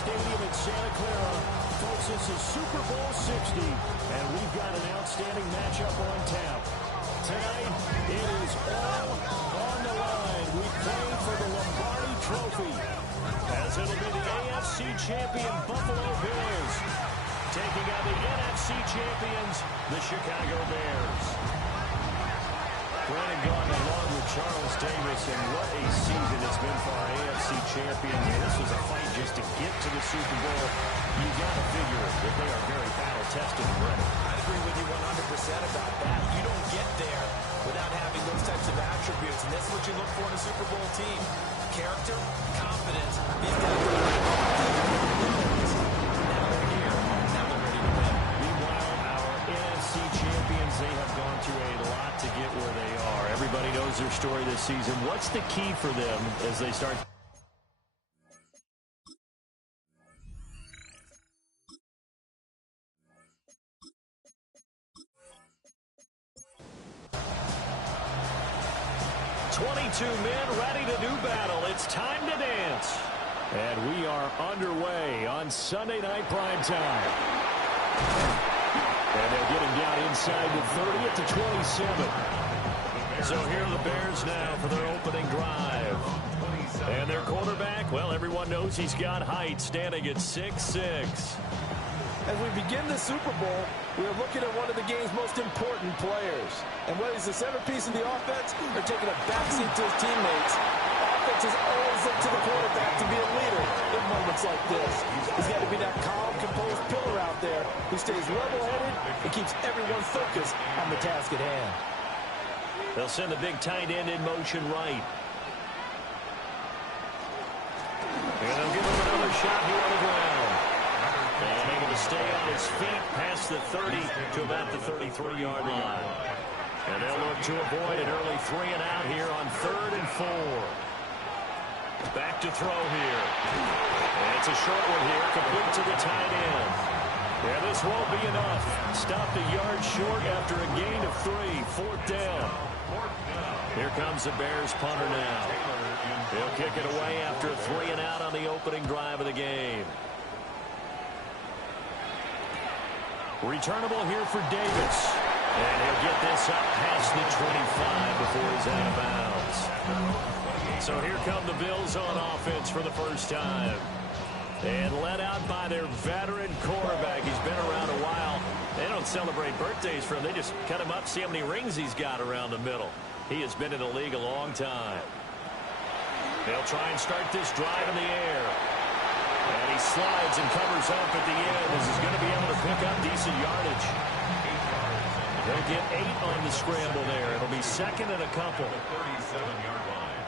Stadium in Santa Clara. Folks, this is Super Bowl 60, and we've got an outstanding matchup on tap. Tonight, it is all on the line. We play for the Lombardi Trophy, as it'll be the AFC champion Buffalo Bills taking on the NFC champions, the Chicago Bears. Brandon Gaudin along with Charles Davis, and what a season it's been for our AFC champions. This was a fight just to get to the Super Bowl. You got to figure that they are very battle-tested and ready. I agree with you 100% about that. You don't get there without having those types of attributes, and that's what you look for in a Super Bowl team. Character, confidence. These guys are now they're here. Now they're ready to win. Meanwhile, our NFC champions, they have gone through a lot to get where they are. Everybody knows their story this season. What's the key for them as they start? Men ready to do battle. It's time to dance. And we are underway on Sunday Night Primetime. And they'll get him down inside the 30 at the 27. So here are the Bears now for their opening drive. And their quarterback, well, everyone knows he's got height, standing at 6'6". As we begin the Super Bowl, we are looking at one of the game's most important players. And whether he's the centerpiece of the offense or taking a backseat to his teammates, offenses always look to the quarterback to be a leader in moments like this. He's got to be that calm, composed pillar out there who stays level-headed and keeps everyone focused on the task at hand. They'll send the big tight end in motion right. And they'll give him another shot here on the ground. And able to stay on his feet past the 30 to about the 33-yard line. And they'll look to avoid an early 3 and out here on 3rd and 4. Back to throw here. And it's a short one here, complete to the tight end. Yeah, this won't be enough. Stopped a yard short after a gain of 3. 4th down. Here comes the Bears punter now. He'll kick it away after a 3 and out on the opening drive of the game. Returnable here for Davis. And he'll get this up past the 25 before he's out of bounds. So here come the Bills on offense for the first time. And led out by their veteran quarterback. He's been around a while. They don't celebrate birthdays for him. They just cut him up, see how many rings he's got around the middle. He has been in the league a long time. They'll try and start this drive in the air. And he slides and covers up at the end as he's going to be able to pick up decent yardage. They'll get 8 on the scramble there. It'll be 2nd and a couple. 37-yard line.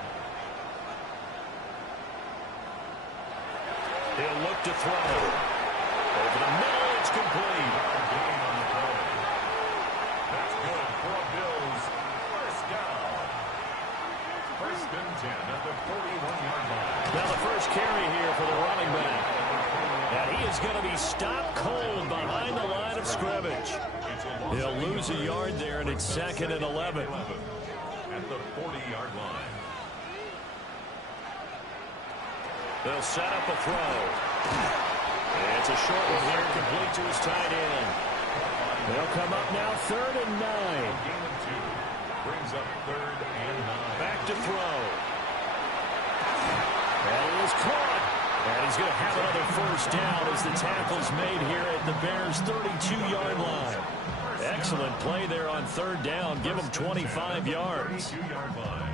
He'll look to throw. Over the middle, it's complete. Gain on the throw. That's good for Bills. First down. 1st and 10 at the 41-yard line. Now the first carry here for the running back. And he is going to be stopped cold behind the line of scrimmage. He'll lose a yard there, and it's 2nd and 11. At the 40-yard line. They'll set up a throw. And it's a short one here, complete to his tight end. They'll come up now 3rd and 9. Gain of 2. Brings up 3rd and 9. Back to throw. And he is caught. And he's going to have another first down as the tackle's made here at the Bears' 32-yard line. Excellent play there on 3rd down. Give him 25 yards. 32-yard line.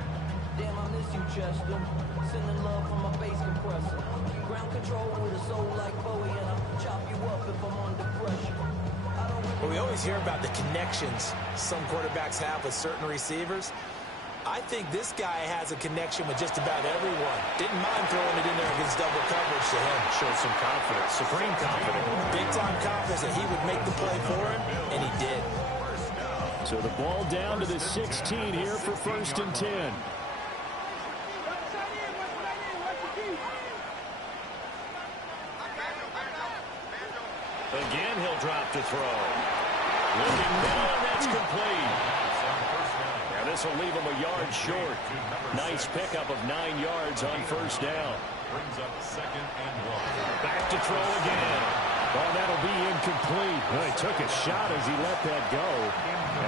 Damn, I miss you, Chester. Sending love from my bass compressor. Ground control with a soul like Bowie, and I'll chop you up if I'm under pressure. Well, we always hear about the connections some quarterbacks have with certain receivers. I think this guy has a connection with just about everyone. Didn't mind throwing it in there against double coverage to him. Showed some confidence, supreme confidence. Big-time confidence that he would make the play for him, and he did. So the ball down to the 16 here for 1st and 10. Again, he'll drop to throw. Looking middle, and that's complete. And this will leave him a yard short. Nice pickup of 9 yards on 1st down. Brings up 2nd and 1. Back to throw again. Oh, that'll be incomplete. Well, he took a shot as he let that go.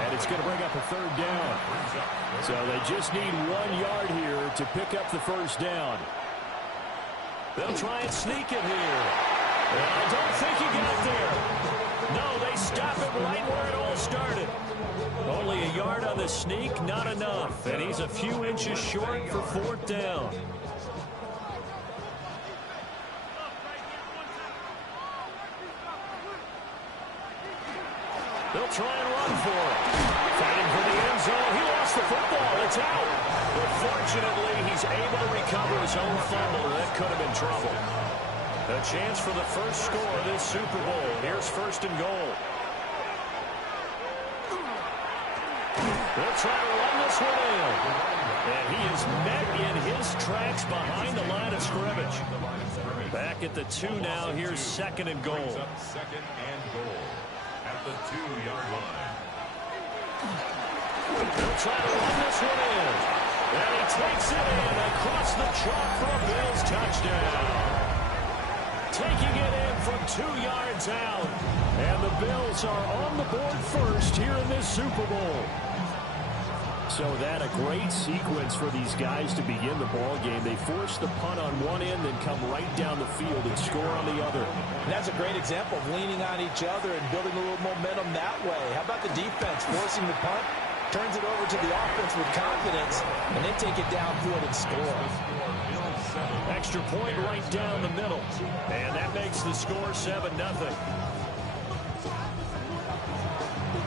And it's going to bring up a 3rd down. So they just need 1 yard here to pick up the 1st down. They'll try and sneak it here. And I don't think he got there. No, they stop him right where it all started. Only a yard on the sneak, not enough. And he's a few inches short for 4th down. They'll try and run for it. Fighting for the end zone. He lost the football. It's out. But fortunately, he's able to recover his own fumble. That could have been trouble. A chance for the first score of this Super Bowl. Here's 1st and goal. They'll try to run this one in. And he is met in his tracks behind the line of scrimmage. Back at the 2 now. Here's 2nd and goal. 2nd and goal. At the 2-yard line. They'll try to run this one in. And he takes it in across the chalk for a Bills touchdown. Taking it in from 2 yards out. And the Bills are on the board first here in this Super Bowl. So that a great sequence for these guys to begin the ball game. They force the punt on one end, then come right down the field and score on the other. And that's a great example of leaning on each other and building a little momentum that way. How about the defense forcing the punt, turns it over to the offense with confidence, and then take it downfield and score. Extra point right down the middle. And that makes the score 7-0.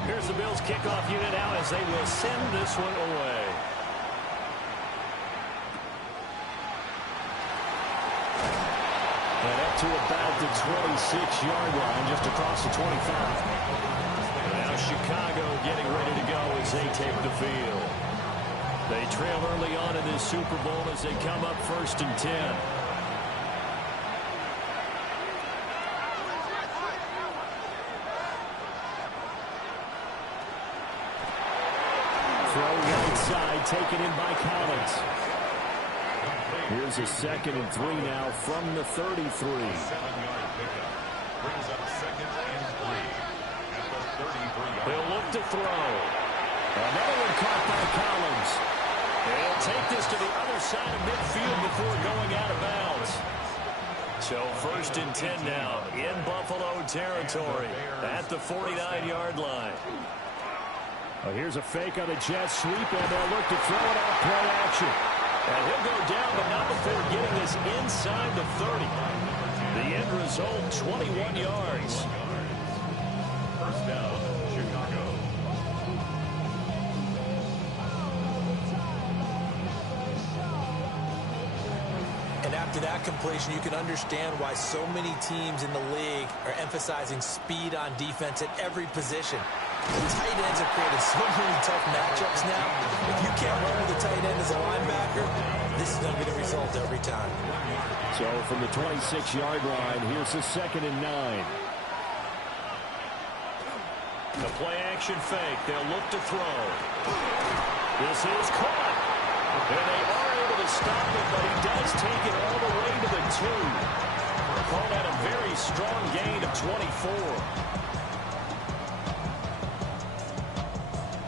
Here's the Bills kickoff unit now as they will send this one away. And up to about the 26-yard line, just across the 25. Now Chicago getting ready to go as they take the field. They trail early on in this Super Bowl as they come up 1st and 10. Throw right side, taken in by Collins. Here's a 2nd and 3 now from the 33. 7-yard pickup. Brings up 2nd and 3. At the 33-yard. They'll look to throw. Another one caught by Collins. They'll take this to the other side of midfield before going out of bounds. So 1st and 10 now in Buffalo territory at the 49-yard line. Here's a fake on the jet sweep, and they'll look to throw it out play action. And he'll go down, but not before getting this inside the 30. The end result, 21 yards. 1st down, Chicago. And after that completion, you can understand why so many teams in the league are emphasizing speed on defense at every position. The tight ends have created so many tough matchups now. If you can't run with a tight end as a linebacker, this is going to be the result every time. So from the 26-yard line, here's the 2nd and 9. The play action fake. They'll look to throw. This is caught. And they are able to stop it, but he does take it all the way to the 2. Call that a very strong gain of 24.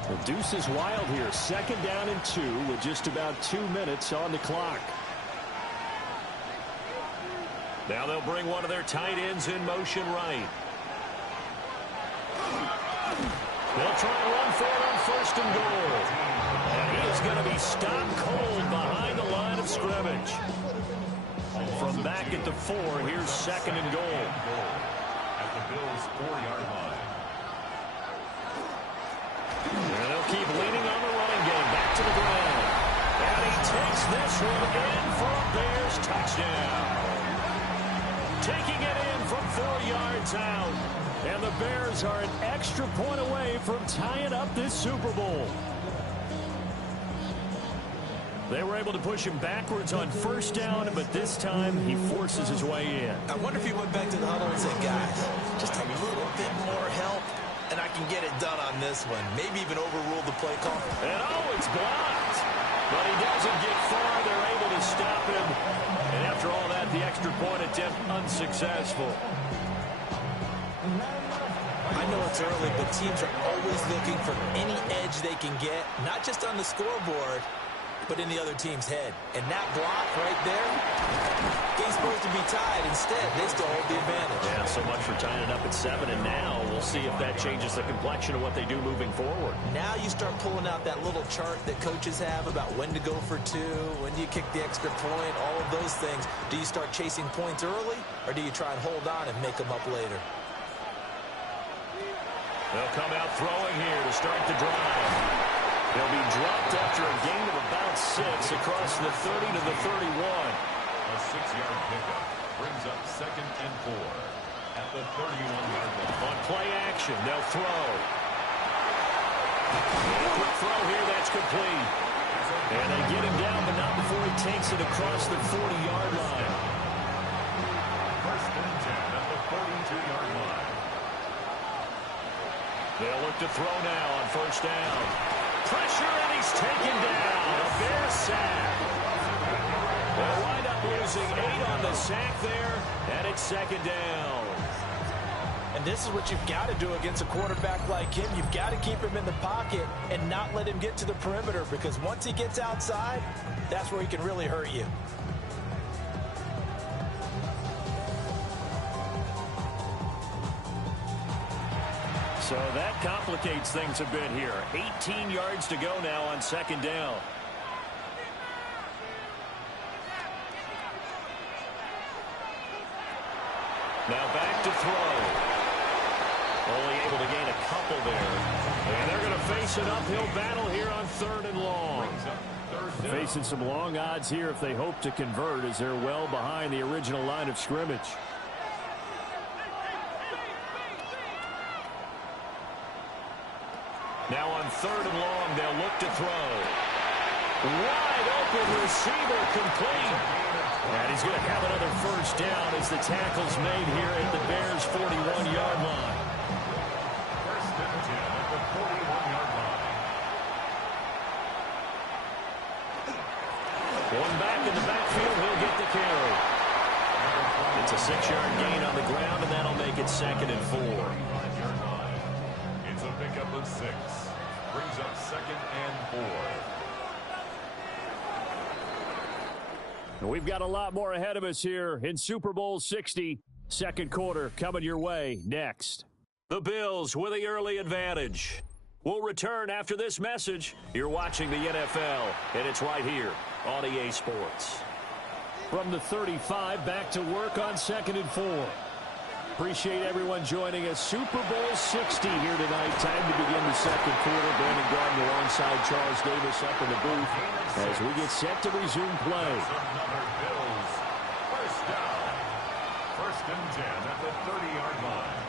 The deuce is wild here. 2nd down and 2 with just about 2 minutes on the clock. Now they'll bring one of their tight ends in motion right. They'll try to run for it on 1st and goal. And he is going to be stopped cold behind the line of scrimmage. From back at the 4, here's 2nd and goal. At the Bills' 4-yard line. And they'll keep leaning on the running game. Back to the ground. And he takes this one in for a Bears touchdown. Taking it in from 4 yards out. And the Bears are an extra point away from tying up this Super Bowl. They were able to push him backwards on 1st down, but this time he forces his way in. I wonder if he went back to the huddle and said, guys, just a little bit more help, and I can get it done on this one. Maybe even overruled the play call. And oh, it's blocked. But he doesn't get far. They're able to stop him. And after all that, the extra point attempt unsuccessful. I know it's early, but teams are always looking for any edge they can get, not just on the scoreboard, but in the other team's head. And that block right there, game's supposed to be tied. Instead, they still hold the advantage. Yeah, so much for tying it up at 7, and now we'll see if that changes the complexion of what they do moving forward. Now you start pulling out that little chart that coaches have about when to go for 2, when do you kick the extra point, all of those things. Do you start chasing points early, or do you try and hold on and make them up later? They'll come out throwing here to start the drive. They'll be dropped after a gain of about 6 across the 30 to the 31. A 6-yard pickup brings up 2nd and 4 at the 31-yard line. On play action, they'll throw. And a quick throw here, that's complete. And they get him down, but not before he takes it across the 40-yard line. 1st and 10 at the 42-yard line. They'll look to throw now on 1st down. Pressure, and he's taken down. A Bears sack. They'll wind up losing 8 on the sack there, and it's 2nd down. And this is what you've got to do against a quarterback like him. You've got to keep him in the pocket and not let him get to the perimeter, because once he gets outside, that's where he can really hurt you. So that complicates things a bit here. 18 yards to go now on 2nd down. Now back to throw. Only able to gain a couple there. And they're going to face an uphill battle here on 3rd and long. Facing some long odds here if they hope to convert, as they're well behind the original line of scrimmage. Now on 3rd and long, they'll look to throw. Wide open receiver, complete. And he's going to have another 1st down as the tackle's made here at the Bears' 41-yard line. 1st and 10 at the 41-yard line. One back in the backfield, he'll get the carry. It's a 6-yard gain on the ground, and that'll make it 2nd and 4. It's a pickup of 6. Brings up 2nd and 4. And we've got a lot more ahead of us here in Super Bowl 60. 2nd quarter coming your way next. The Bills with the early advantage. We'll return after this message. You're watching the NFL, and it's right here on EA Sports. From the 35, back to work on 2nd and 4. Appreciate everyone joining us. Super Bowl 60 here tonight. Time to begin the 2nd quarter. Brandon Gardner alongside Charles Davis up in the booth as we get set to resume play. Another Bills. 1st down. 1st and 10 at the 30-yard line.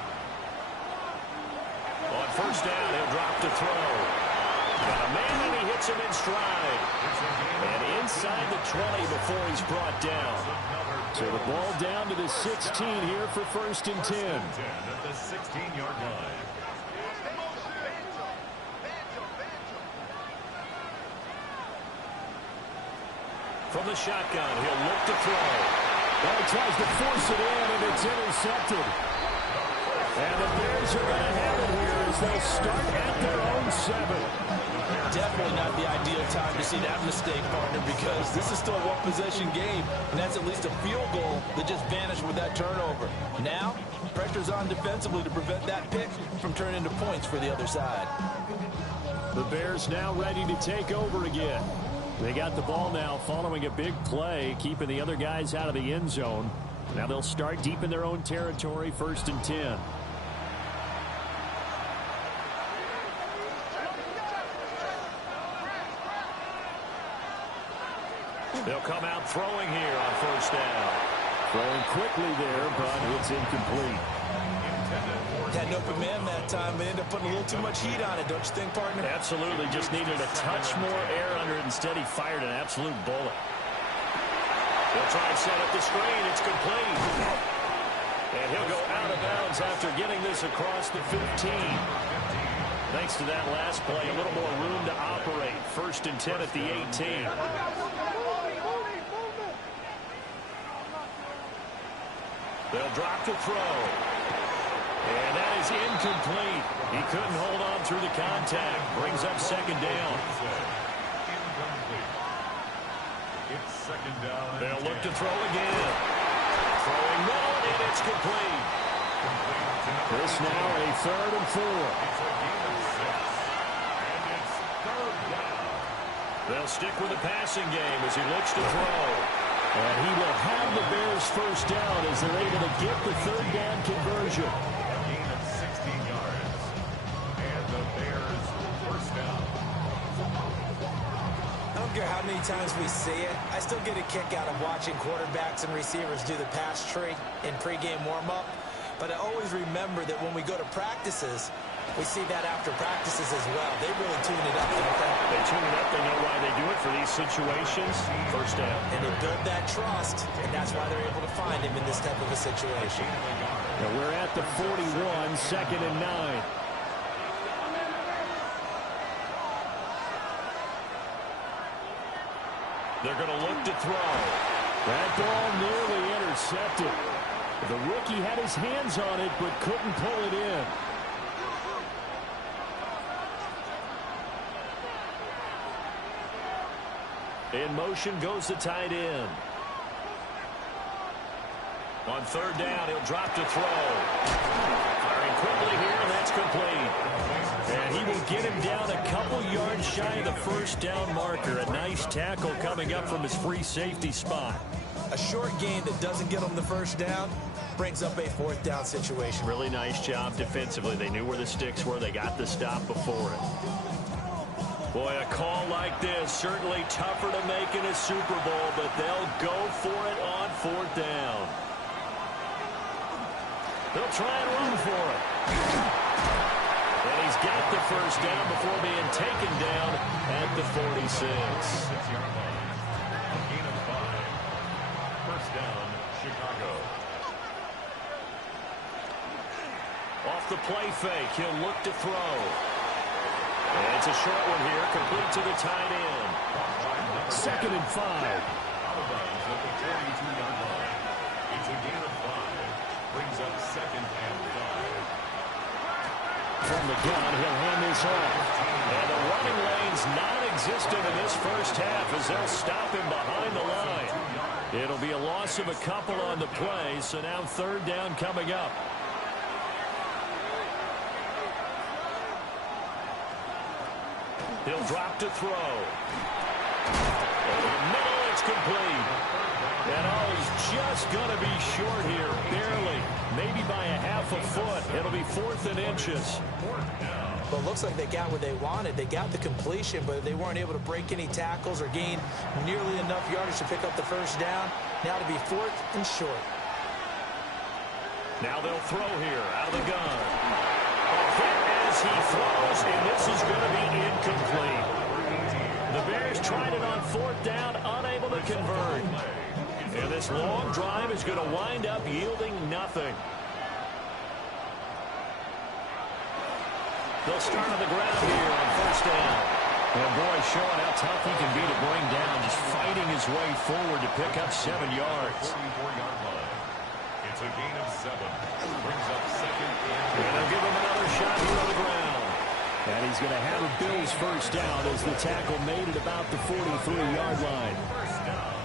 On 1st down, he'll drop to throw. Got a man, and he hits him in stride. And inside the 20 before he's brought down. So the ball down to the 16 here for 1st and 10. At the 16-yard line. From the shotgun, he'll look to throw. He tries to force it in, and it's intercepted. And the Bears are going to have it here as they start at their own 7. Definitely not the ideal time to see that mistake, partner, because this is still a one-possession game, and that's at least a field goal that just vanished with that turnover. Now, pressure's on defensively to prevent that pick from turning into points for the other side. The Bears now ready to take over again. They got the ball now following a big play, keeping the other guys out of the end zone. Now they'll start deep in their own territory, 1st and 10. They'll come out throwing here on 1st down. Throwing quickly there, but it's incomplete. Had an open man that time, but ended up putting a little too much heat on it, don't you think, partner? Absolutely. Just needed a touch more air under it. Instead, he fired an absolute bullet. They'll try and set up the screen. It's complete. And he'll go out of bounds after getting this across the 15. Thanks to that last play, a little more room to operate. 1st and 10 at the 18. They'll drop to throw. And that is incomplete. He couldn't hold on through the contact. Brings up 2nd down. It's 2nd down. They'll look to throw again. Throwing middle, and it's complete. This now a 3rd and 4. It's a gain of 6. And it's 3rd down. They'll stick with the passing game as he looks to throw. And he will have the Bears 1st down as they're able to get the 3rd down conversion. A gain of 16 yards. And the Bears 1st down. I don't care how many times we see it. I still get a kick out of watching quarterbacks and receivers do the pass tree in pregame warm-up. But I always remember that when we go to practices, we see that after practices as well. They really tune it up. They tune it up. They know why they do it for these situations. 1st down. And they build that trust, and that's why they're able to find him in this type of a situation. Now we're at the 41, 2nd and 9. They're going to look to throw. That ball nearly intercepted. The rookie had his hands on it, but couldn't pull it in. In motion goes the tight end. On 3rd down, he'll drop to throw. Firing quickly here, and that's complete. And he will get him down a couple yards shy of the 1st down marker. A nice tackle coming up from his free safety spot. A short gain that doesn't get them the 1st down brings up a 4th down situation. Really nice job defensively. They knew where the sticks were. They got the stop before it. Boy, a call like this, certainly tougher to make in a Super Bowl, but they'll go for it on 4th down. They'll try and run for it. And he's got the 1st down before being taken down at the 46. 6-yard line. A gain of 5. 1st down, Chicago. Off the play fake, he'll look to throw. And it's a short one here, complete to the tight end. 2nd and 5. Out of bounds at the 42-yard line. It's a gain of 5. Brings up 2nd and 5. From the gun, he'll hand this off. And the running lane's non-existent in this 1st half as they'll stop him behind the line. It'll be a loss of a couple on the play, so now 3rd down coming up. He'll drop to throw. Over the middle, it's complete. And he's just going to be short here, barely. Maybe by a half a foot. It'll be 4th and inches. Well, it looks like they got what they wanted. They got the completion, but they weren't able to break any tackles or gain nearly enough yardage to pick up the 1st down. Now to be 4th and short. Now they'll throw here out of the gun. A hit as he throws, and this is going to be incomplete. The Bears tried it on 4th down, unable to convert. And this long drive is going to wind up yielding nothing. They'll start on the ground here on 1st down. And boy, showing how tough he can be to bring down, just fighting his way forward to pick up 7 yards. 44-yard line. It's a gain of 7. Brings up 2nd and they'll give him another shot here on the ground. And he's going to have a Bills 1st down as the tackle made at about the 43-yard line. 1st down.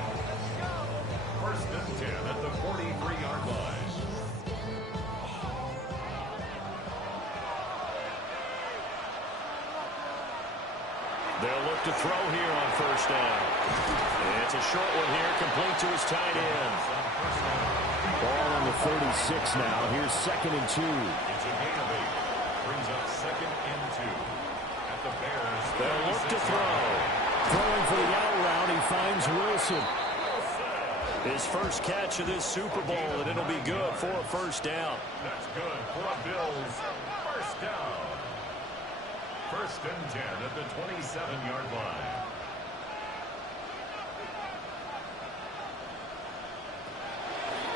1st and 10 at the 43-yard line. They'll look to throw here on 1st down. And it's a short one here, complete to his tight end. Ball on the 36 now. Here's 2nd and 2. It's a gain of 8. Brings up 2nd and 2. At the Bears. They'll look to throw. Throwing for the out route, he finds Wilson. His first catch of this Super Bowl, and it'll be good for a 1st down. That's good for a Bills 1st down. 1st and 10 at the 27-yard line.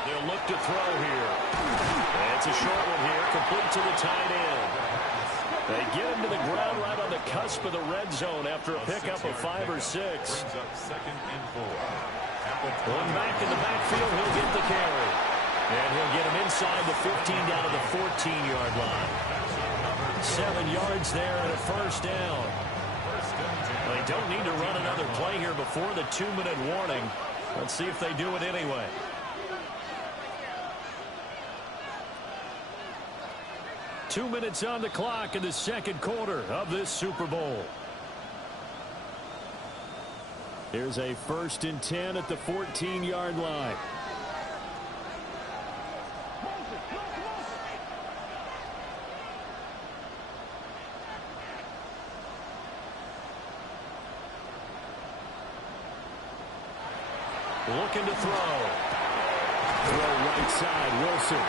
They'll look to throw here. And it's a short one here, complete to the tight end. They get him to the ground right on the cusp of the red zone after a pickup of 5 or 6. Brings up 2nd and 4. One back in the backfield, he'll get the carry. And he'll get him inside the 15 down to the 14-yard line. 7 yards there and a first down. They don't need to run another play here before the 2-minute warning. Let's see if they do it anyway. Two minutes on the clock in the second quarter of this Super Bowl. Here's a 1st and 10 at the 14-yard line. Looking to throw. Throw right side, Wilson.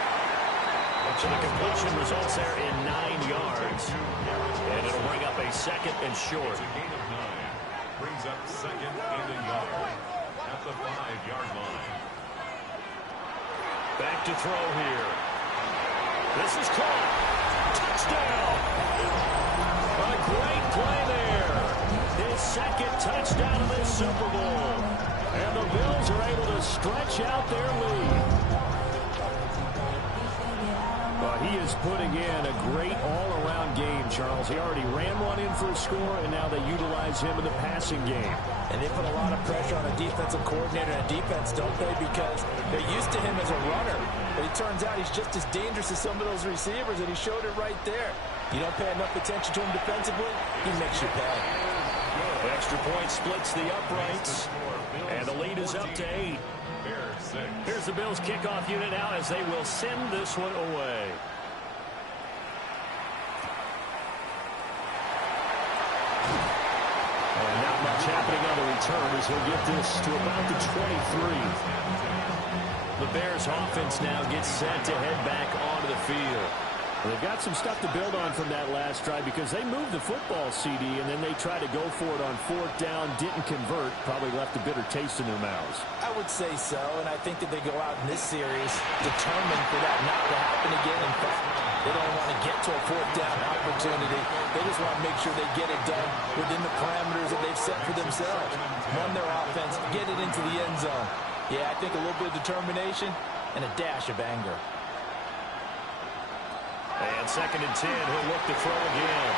So the completion results there in 9 yards. And it'll bring up a 2nd and short. It's a gain of 9. Brings up 2nd and a yard at the 5-yard line. Back to throw here. This is caught. Touchdown. A great play there. His 2nd touchdown of this Super Bowl. And the Bills are able to stretch out their lead. He is putting in a great all-around game, Charles. He already ran one in for a score, and now they utilize him in the passing game. And they put a lot of pressure on a defensive coordinator and a defense, don't they? Because they're used to him as a runner. But it turns out he's just as dangerous as some of those receivers, and he showed it right there. You don't pay enough attention to him defensively, he makes you pay. Extra point splits the uprights, and the lead is up to 8. Here's the Bills kickoff unit now as they will send this one away. And not much happening on the return as he'll get this to about the 23. The Bears offense now gets set to head back onto the field. Well, they've got some stuff to build on from that last drive because they moved the football, CD, and then they tried to go for it on 4th down, didn't convert, probably left a bitter taste in their mouths. I would say so, and I think that they go out in this series determined for that not to happen again. In fact, they don't want to get to a 4th down opportunity. They just want to make sure they get it done within the parameters that they've set for themselves. Run their offense, get it into the end zone. Yeah, I think a little bit of determination and a dash of anger. And 2nd and 10, he'll look to throw again.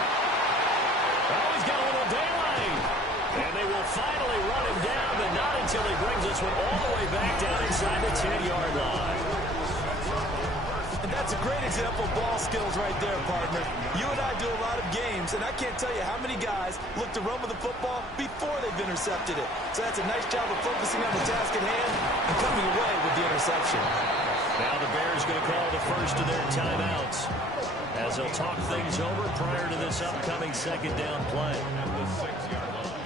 Oh, he's got a little daylight. And they will finally run him down, but not until he brings this one all the way back down inside the 10-yard line. And that's a great example of ball skills right there, partner. You and I do a lot of games, and I can't tell you how many guys look to run with the football before they've intercepted it. So that's a nice job of focusing on the task at hand and coming away with the interception. Now the Bears going to call the first of their timeouts as they'll talk things over prior to this upcoming 2nd down play.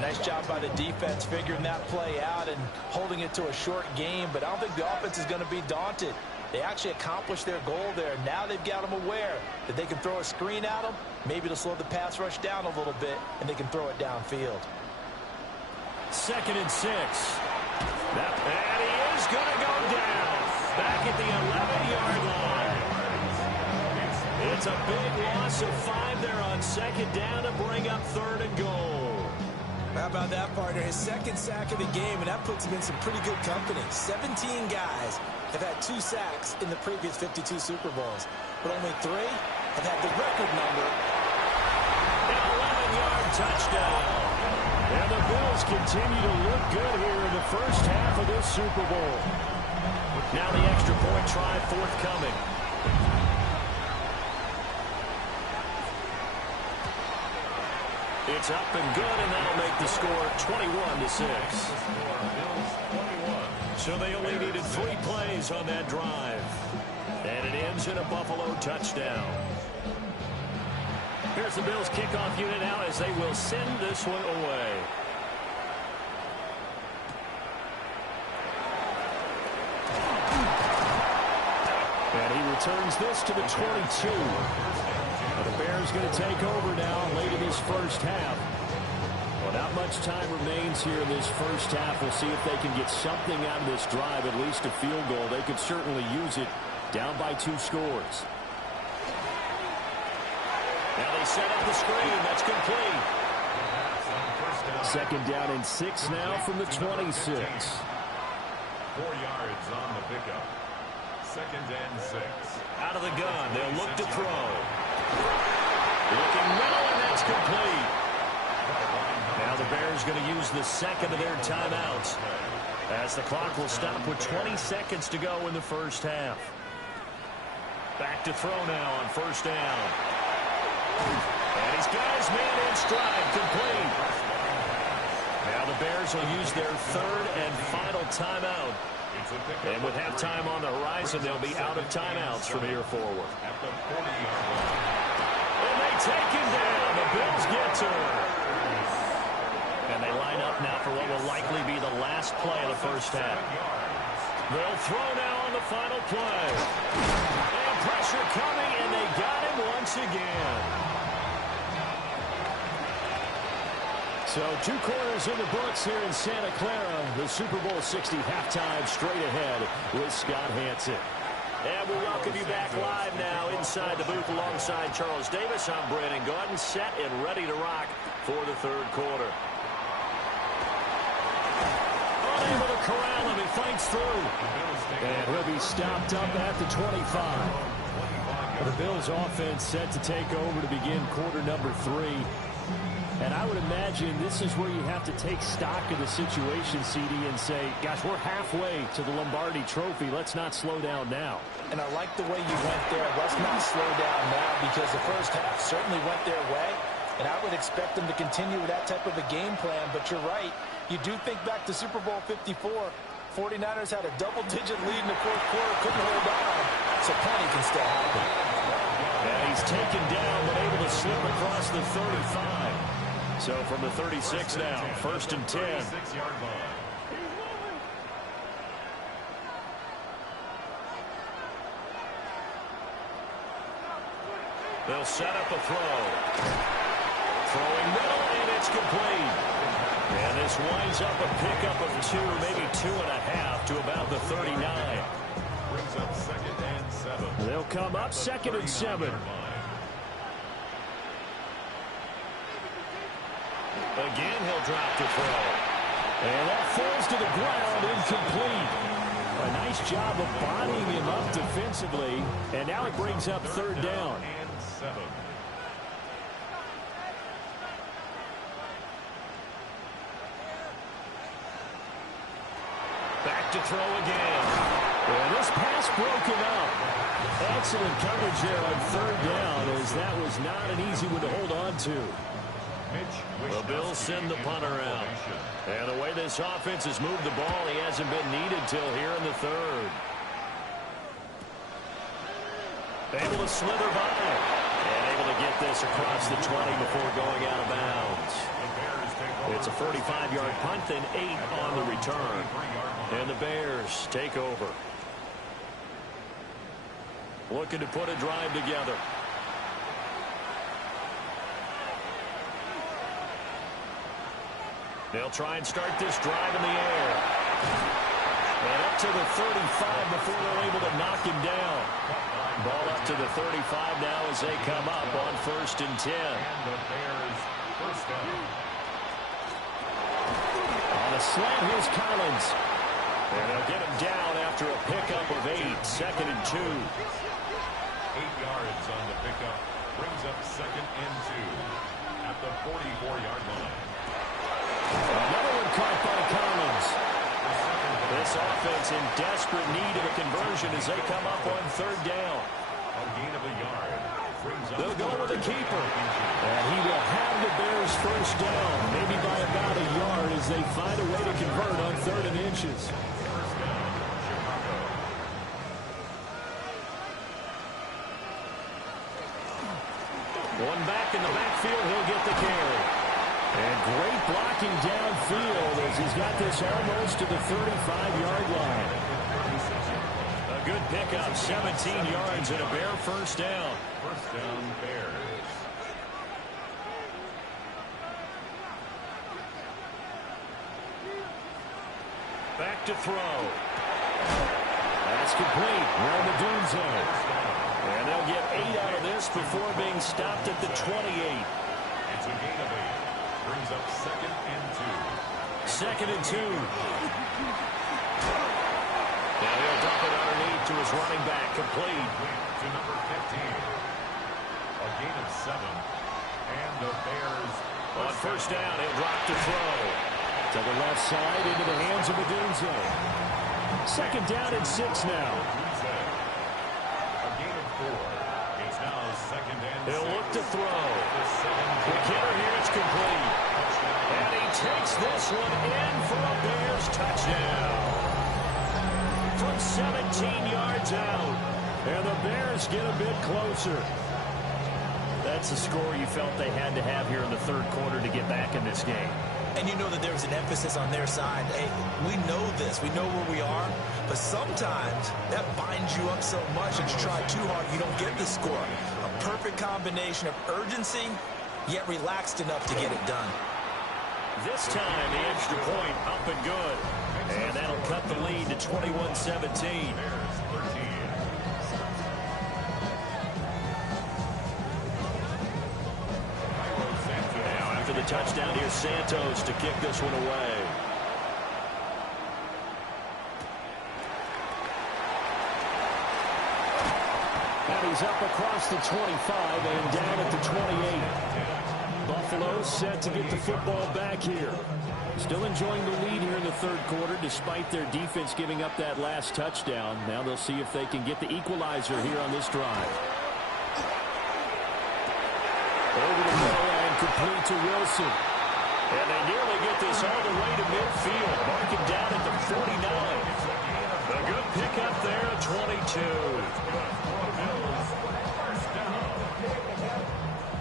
Nice job by the defense figuring that play out and holding it to a short game, but I don't think the offense is going to be daunted. They actually accomplished their goal there. Now they've got them aware that they can throw a screen at them, maybe to slow the pass rush down a little bit, and they can throw it downfield. 2nd and 6. And he is going to go down back at the 11-yard line. It's a big loss of 5 there on 2nd down to bring up 3rd and goal. How about that, partner? His 2nd sack of the game, and that puts him in some pretty good company. 17 guys have had 2 sacks in the previous 52 Super Bowls, but only 3 have had the record number. An 11-yard touchdown. And the Bills continue to look good here in the first half of this Super Bowl. Now the extra point try forthcoming. It's up and good, and that'll make the score 21-6. So they only needed 3 plays on that drive. And it ends in a Buffalo touchdown. Here's the Bills kickoff unit now as they will send this one away. And he returns this to the 22. The Bears going to take over now late in this first half. Well, not much time remains here in this first half. We'll see if they can get something out of this drive, at least a field goal. They could certainly use it down by 2 scores. Now they set up the screen. That's complete. Second down and 6 now from the 26. 4 yards on the pickup. Second and 6. Out of the gun. They'll look to throw. Looking middle, and that's complete. Now the Bears going to use the second of their timeouts, as the clock will stop with 20 seconds to go in the first half. Back to throw now on first down. And he's got his man in stride, complete. Now the Bears will use their third and final timeout. And with halftime on the horizon, they'll be out of timeouts from here forward. And they take him down. The Bills get to her. And they line up now for what will likely be the last play of the first half. They'll throw now on the final play. And pressure coming, and they got him once again. So 2 quarters in the books here in Santa Clara. The Super Bowl 60 halftime straight ahead with Scott Hanson. And we welcome you back live now inside the booth alongside Charles Davis. I'm Brandon Gaudin, set and ready to rock for the third quarter. Unable to corral him, he fights through. And he'll be stopped up at the 25. The Bills offense set to take over to begin quarter number 3. And I would imagine this is where you have to take stock of the situation, CD, and say, gosh, we're halfway to the Lombardi Trophy. Let's not slow down now. And I like the way you went there. Let's not slow down now, because the first half certainly went their way. And I would expect them to continue with that type of a game plan. But you're right. You do think back to Super Bowl 54. 49ers had a double-digit lead in the fourth quarter, couldn't hold on. So plenty can still happen. And he's taken down, but able to slip across the 35. So from the 36 now, first and 10. They'll set up a throw. Throwing middle, and it's complete. And this winds up a pickup of 2, maybe 2.5 to about the 39. Brings up second and 7. They'll come up second and 7. Again, he'll drop to throw. And that falls to the ground, incomplete. A nice job of bodying him up defensively. And now it brings up third down. And 7. Back to throw again. And this pass broken up. Excellent coverage there on third down, as that was not an easy one to hold on to. The Bills send the punter out. And the way this offense has moved the ball, he hasn't been needed till here in the third. Able to slither by. And able to get this across the 20 before going out of bounds. It's a 45-yard punt, then 8 on the return. And the Bears take over. Looking to put a drive together. They'll try and start this drive in the air. And up to the 35 before they're able to knock him down. Ball up to the 35 now as they come up on first and 10. And the Bears first down. On a slant, here's Collins. And they'll get him down after a pickup of 8. Second and 2. 8 yards on the pickup. Brings up second and 2 at the 44-yard line. Another one caught by Collins. This offense in desperate need of a conversion as they come up on third down. A gain of a yard. They'll go with the keeper. And he will have the Bears first down, maybe by about a yard, as they find a way to convert on third and inches. First down, Chicago. One back in the backfield, he'll get the carry. And great blocking downfield as he's got this almost to the 35-yard line. A good pickup, 17 yards and a Bear first down. First down, Bears. Back to throw. That's complete. Romadunzo. And they'll get 8 out of this before being stopped at the 28. It's a gain of 8. Brings up 2nd and 2. 2nd and 2. Now he'll dump it underneath to his running back, complete. To number 15. A gain of 7. And the Bears. On first down, he'll drop to throw. To the left side, into the hands of Odunze. 2nd down and 6 now. A gain of 4. It's now 2nd and 6. He'll look to throw. The killer here is complete. And he takes this one in for a Bears touchdown. From 17 yards out. And the Bears get a bit closer. That's the score you felt they had to have here in the 3rd quarter to get back in this game. And you know that there's an emphasis on their side. Hey, we know this. We know where we are. But sometimes that binds you up so much that you try too hard, you don't get the score. A perfect combination of urgency, yet relaxed enough to get it done. This time, the extra point up and good. And that'll cut the lead to 21-17. The touchdown here, Santos to kick this one away. And he's up across the 25 and down at the 28. Buffalo set to get the football back here. Still enjoying the lead here in the 3rd quarter despite their defense giving up that last touchdown. Now they'll see if they can get the equalizer here on this drive. Over the middle and complete to Wilson. And they nearly get this all the way to midfield. Mark him down at the 49. A good pickup there at 22.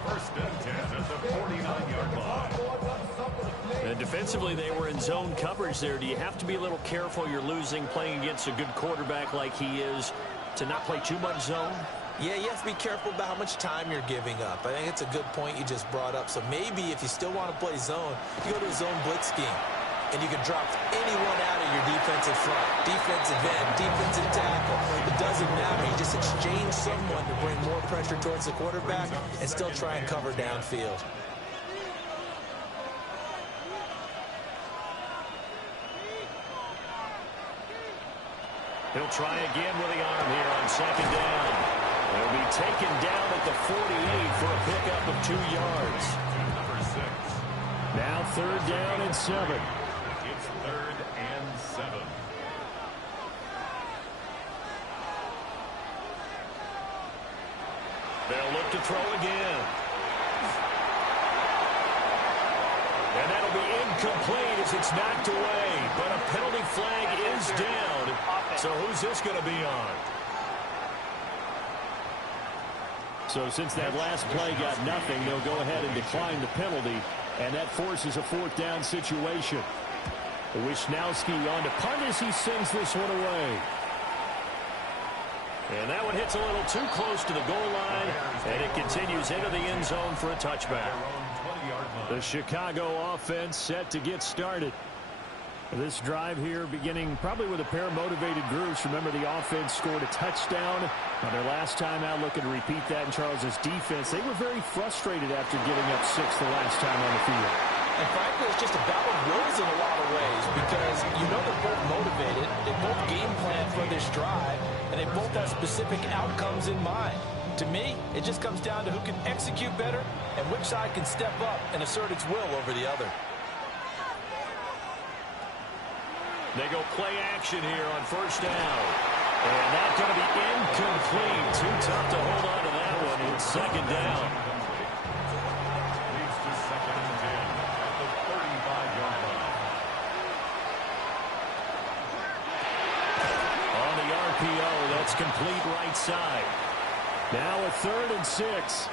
First and 10 at the 49-yard line. And defensively, they were in zone coverage there. Do you have to be a little careful? You're losing, playing against a good quarterback like he is, to not play too much zone? Yeah, you have to be careful about how much time you're giving up. I think it's a good point you just brought up. So maybe if you still want to play zone, you go to a zone blitz scheme. And you can drop anyone out of your defensive front, defensive end, defensive tackle. It doesn't matter. You just exchange someone to bring more pressure towards the quarterback and still try and cover downfield. He'll try again with the arm here on 2nd down. He'll be taken down at the 48 for a pickup of 2 yards. Number 6. Now 3rd down and 7. It's 3rd and 7. They'll look to throw again. And that'll be incomplete as it's knocked away. But a penalty flag is down. So who's this going to be on? So since that last play got nothing, they'll go ahead and decline the penalty. And that forces a 4th down situation. Wisnowski on to punt as he sends this one away. And that one hits a little too close to the goal line. And it continues into the end zone for a touchback. The Chicago offense set to get started. This drive here beginning probably with a pair of motivated groups. Remember, the offense scored a touchdown on their last time out, looking to repeat that in Charles's defense. They were very frustrated after giving up 6 the last time on the field. And frankly, it's just a battle of wills in a lot of ways because you know they're both motivated, they both game plan for this drive, and they both have specific outcomes in mind. To me, it just comes down to who can execute better and which side can step up and assert its will over the other. They go play action here on 1st down. And that's going to be incomplete. Too tough to hold on to that one. It's 2nd down. Leads to 2nd and 10 at the 35-yard line. On the RPO, that's complete right side. Now a 3rd and 6.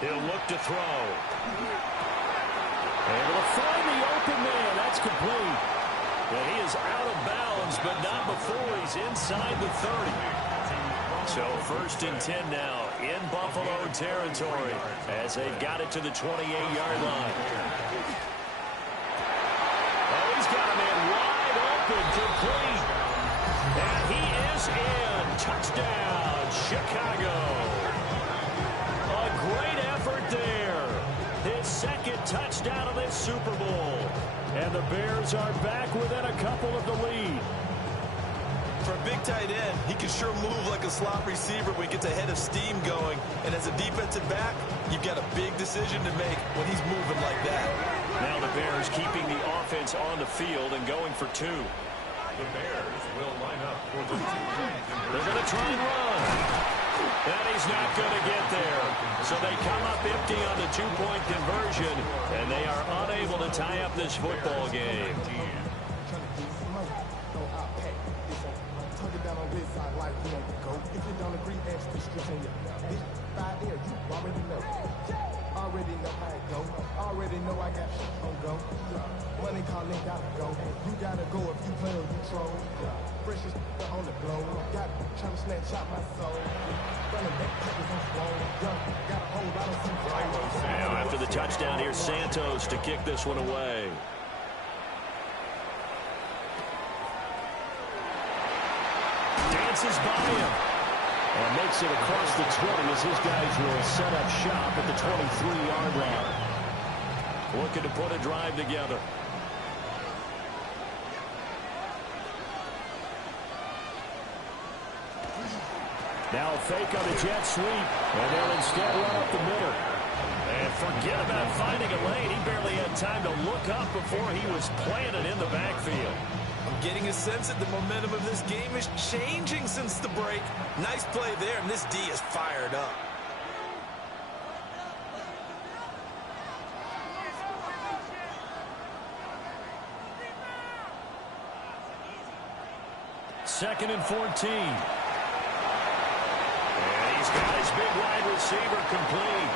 He'll look to throw. Able to find the open man. That's complete. And he is out of bounds, but not before he's inside the 30. So 1st and 10 now in Buffalo territory as they've got it to the 28-yard line. Oh, he's got a man wide complete. And he is in. Touchdown, Chicago. A great effort there. His second touchdown of this Super Bowl. And the Bears are back within a couple of the lead. For a big tight end, he can sure move like a slot receiver when he gets a head of steam going. And as a defensive back, you've got a big decision to make when he's moving like that. Now the Bears keeping the offense on the field and going for two. The Bears will line up for the two-point. They're going to try and run. And he's not going to get there. So they come up empty on the two-point conversion, and they are unable to tie up this football game. Already know how it go. Already know I got shit on go. Money calling, gotta go. You gotta go if you play or you troll. Freshest on the glow. Got trying to snatch out my soul. Running back pockets on swole. Got a whole lot of some. Now after the touchdown, here's Santos to kick this one away. Dances by him. And makes it across the 20 as his guys will set up shop at the 23-yard line. Looking to put a drive together. Now a fake on the jet sweep, and they'll instead run up the middle. And forget about finding a lane. He barely had time to look up before he was planted in the backfield. I'm getting a sense that the momentum of this game is changing since the break. Nice play there, and this D is fired up. Second and 14. And he's got his big wide receiver complete.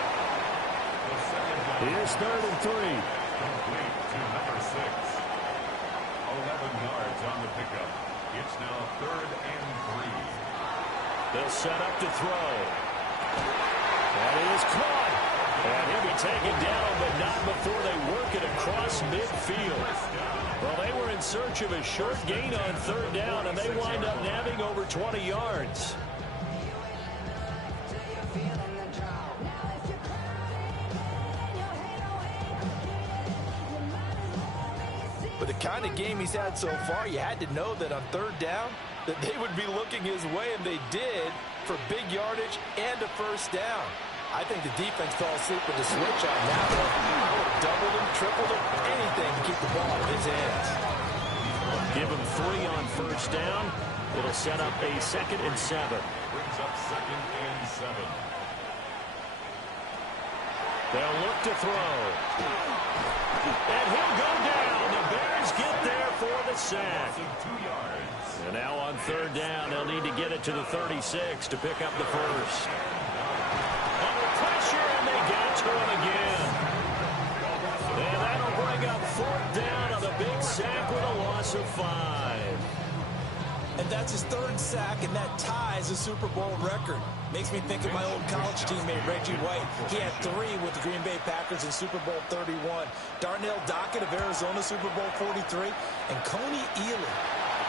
Here's third and 3. Complete to number 6. 11 yards on the pickup. It's now third and 3. They'll set up to throw. And it is caught. And he'll be taken down, but not before they work it across midfield. Well, they were in search of a short gain on third down, and they wind up nabbing over 20 yards. With the kind of game he's had so far, you had to know that on third down that they would be looking his way, and they did, for big yardage and a first down. I think the defense fell asleep with the switch on that one. I would have doubled him, tripled him, anything to keep the ball in his hands. Give him 3 on first down. It'll set up a second and 7. Brings up second and 7. They'll look to throw. And he'll go down. The Bears get there for the sack. 2 yards. And now on third down, they'll need to get it to the 36 to pick up the first. Under pressure, and they got to him again. And that'll bring up fourth down on a big sack with a loss of 5. And that's his third sack, and that ties a Super Bowl record. Makes me think of my old college teammate, Reggie White. He had 3 with the Green Bay Packers in Super Bowl 31. Darnell Dockett of Arizona, Super Bowl 43. And Coney Ealy,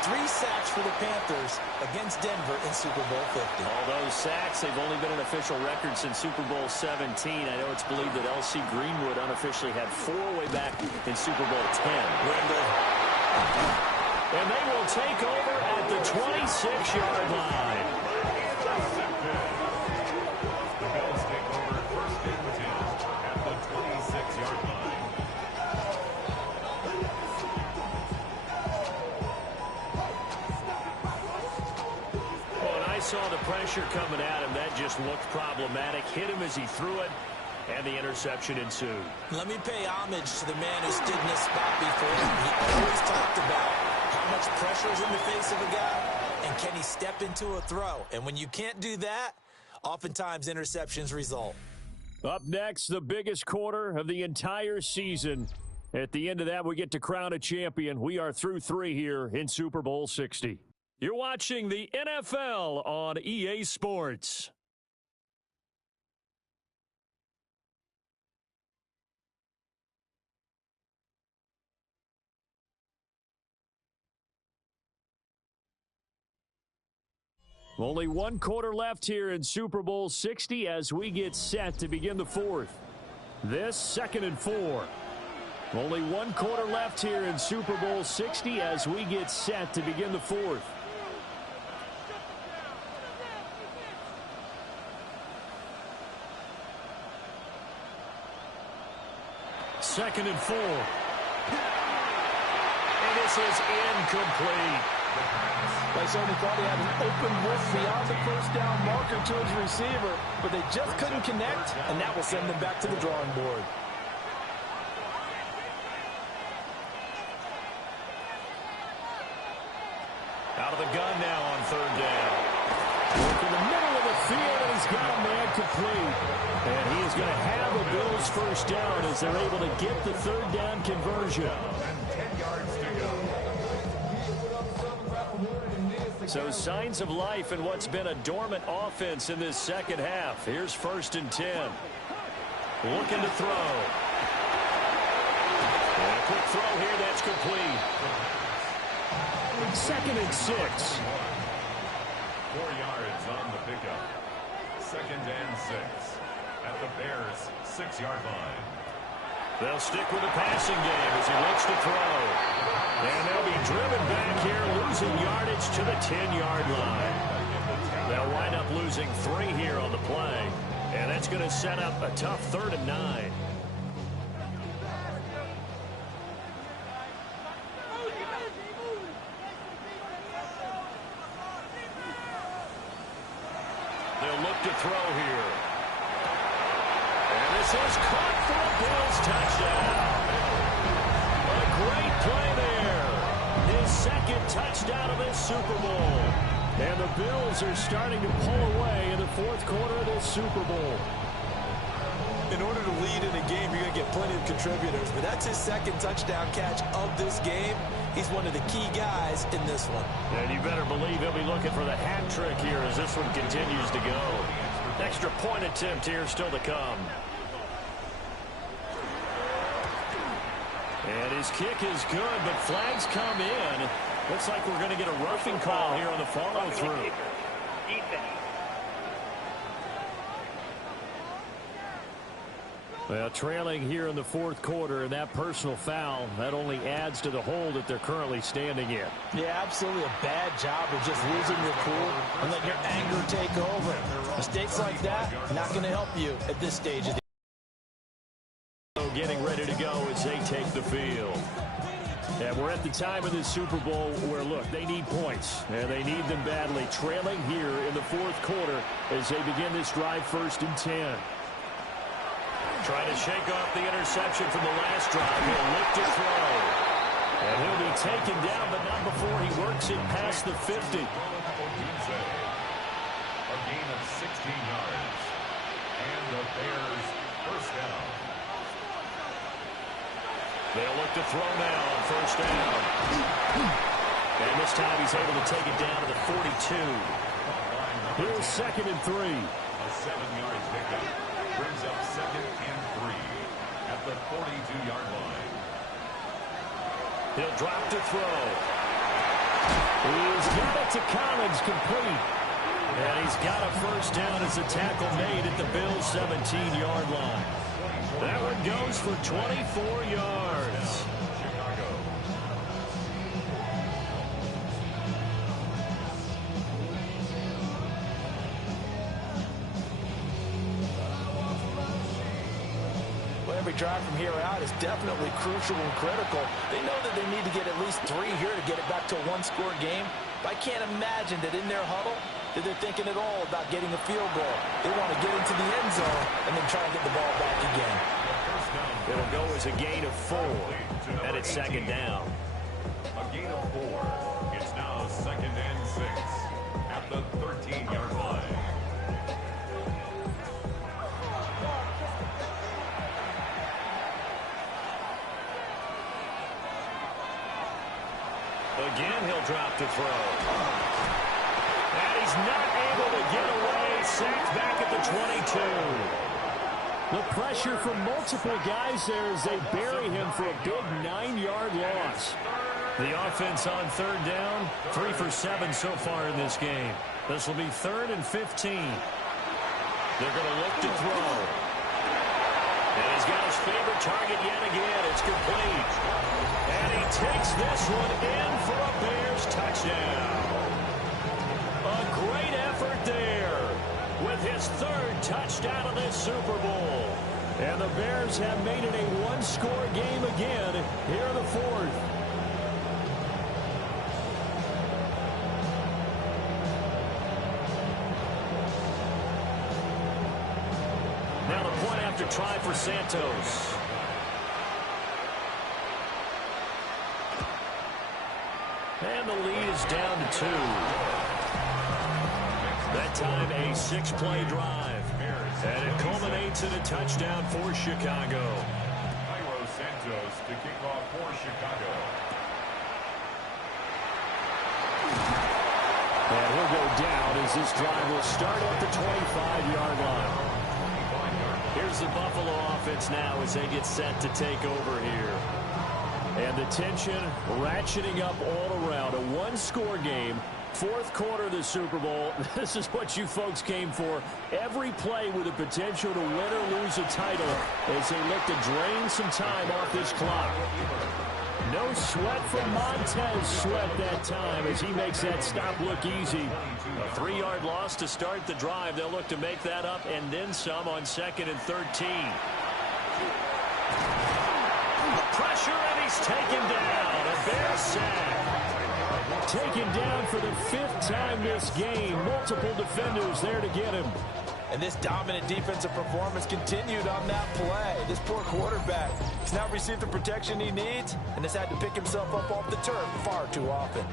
3 sacks for the Panthers against Denver in Super Bowl 50. All those sacks, they've only been an official record since Super Bowl 17. I know it's believed that L.C. Greenwood unofficially had 4 way back in Super Bowl 10. And they will take over at the 26-yard line. The Bills take over first and 10 at the 26-yard line. Well, and I saw the pressure coming at him. That just looked problematic. Hit him as he threw it, and the interception ensued. Let me pay homage to the man who stood in this spot before him. He always talked about how much pressure is in the face of a guy, and can he step into a throw? And when you can't do that, oftentimes interceptions result. Up next, the biggest quarter of the entire season. At the end of that, we get to crown a champion. We are through 3 here in Super Bowl 60. You're watching the NFL on EA Sports. Only one quarter left here in Super Bowl 60 as we get set to begin the fourth. This 2nd and 4. Only one quarter left here in Super Bowl 60 as we get set to begin the fourth. Second and 4. And this is incomplete. They certainly thought he had an open look beyond the first down marker to his receiver, but they just couldn't connect, and that will send them back to the drawing board. Out of the gun now on 3rd down. Look in the middle of the field, and he's got a man complete. And he is going to have the Bills' first down as they're able to get the 3rd down conversion. And 10 yards to go. So signs of life in what's been a dormant offense in this second half. Here's 1st and 10. Looking to throw. And a quick throw here, that's complete. 2nd and 6. 4 yards on the pickup. 2nd and 6 at the Bears' 6-yard line. They'll stick with the passing game as he looks to throw. And they'll be driven back here, losing yardage to the 10-yard line. They'll wind up losing 3 here on the play. And that's going to set up a tough 3rd and 9. They'll look to throw here. And this is caught for a Bills touchdown. A great play there. His 2nd touchdown of this Super Bowl. And the Bills are starting to pull away in the 4th quarter of this Super Bowl. In order to lead in a game, you're going to get plenty of contributors, but that's his 2nd touchdown catch of this game. He's one of the key guys in this one. And you better believe he'll be looking for the hat trick here as this one continues to go. Extra point attempt here still to come. And his kick is good, but flags come in. Looks like we're going to get a roughing call here on the follow-through. Well, trailing here in the 4th quarter, and that personal foul, that only adds to the hole that they're currently standing in. Yeah, absolutely a bad job of just losing your cool and letting your anger take over. Mistakes like that, not going to help you at this stage of the game. Getting ready to go as they take the field. And we're at the time of this Super Bowl where, look, they need points, and they need them badly. Trailing here in the 4th quarter as they begin this drive, 1st and 10. Trying to shake off the interception from the last drive. He'll look to throw. And he'll be taken down, but not before he works it past the 50. A gain of 16 yards. And the Bears' first down. They'll look to throw now on 1st down. And this time he's able to take it down to the 42. Here's 2nd and 3. A 7-yard pickup. Brings up 2nd and 3 at the 42-yard line. He'll drop to throw. He's got it to Collins, complete. And he's got a first down as a tackle made at the Bills' 17-yard line. That one goes for 24 yards. Chicago. every drive from here out is definitely crucial and critical. They know that they need to get at least 3 here to get it back to a one-score game. But I can't imagine that in their huddle that they're thinking at all about getting a field goal. They want to get into the end zone and then try and get the ball back again. It'll go as a gain of 4, and it's second down. A gain of 4. It's now 2nd and 6 at the 13-yard line. Again, he'll drop to throw. And he's not able to get away. Sacked back at the 22. The pressure from multiple guys there as they bury him for a big 9-yard loss. The offense on third down, 3 for 7 so far in this game. This will be 3rd and 15. They're going to look to throw. And he's got his favorite target yet again. It's complete. And he takes this one in for a Bears touchdown. A great effort there with his 3rd touchdown of this Super Bowl. And the Bears have made it a one-score game again here in the 4th. Now the point after try for Santos. And the lead is down to 2. That time a 6-play drive. And it culminates in a touchdown for Chicago. Cairo Santos to kick off for Chicago. And he'll go down as this drive will start at the 25-yard line. Here's the Buffalo offense now as they get set to take over here. And the tension ratcheting up all around. A one-score game. 4th quarter of the Super Bowl. This is what you folks came for. Every play with the potential to win or lose a title as they look to drain some time off this clock. No sweat from Montez Sweat that time as he makes that stop look easy. A 3-yard loss to start the drive. They'll look to make that up and then some on 2nd and 13. Pressure, and he's taken down. A Bears sack. Taken down for the 5th time this game. Multiple defenders there to get him. And this dominant defensive performance continued on that play. This poor quarterback has not received the protection he needs and has had to pick himself up off the turf far too often.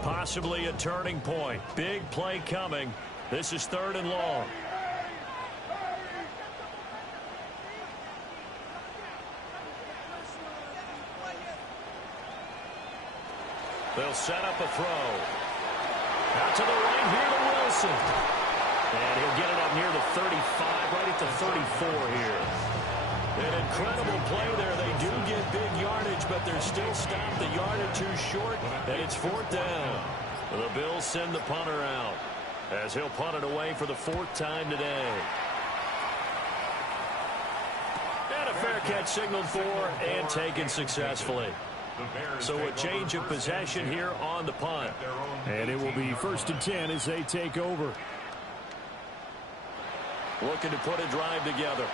Possibly a turning point. Big play coming. This is 3rd and long. They'll set up a throw. Out to the right here to Wilson. And he'll get it up near the 35, right at the 34 here. An incredible play there. They do get big yardage, but they're still stopped a yard or 2 short, and it's 4th down. The Bills send the punter out as he'll punt it away for the 4th time today. And a fair catch signaled for and taken successfully. So a change of possession here on the punt. And it will be 1st and 10 as they take over. Looking to put a drive together.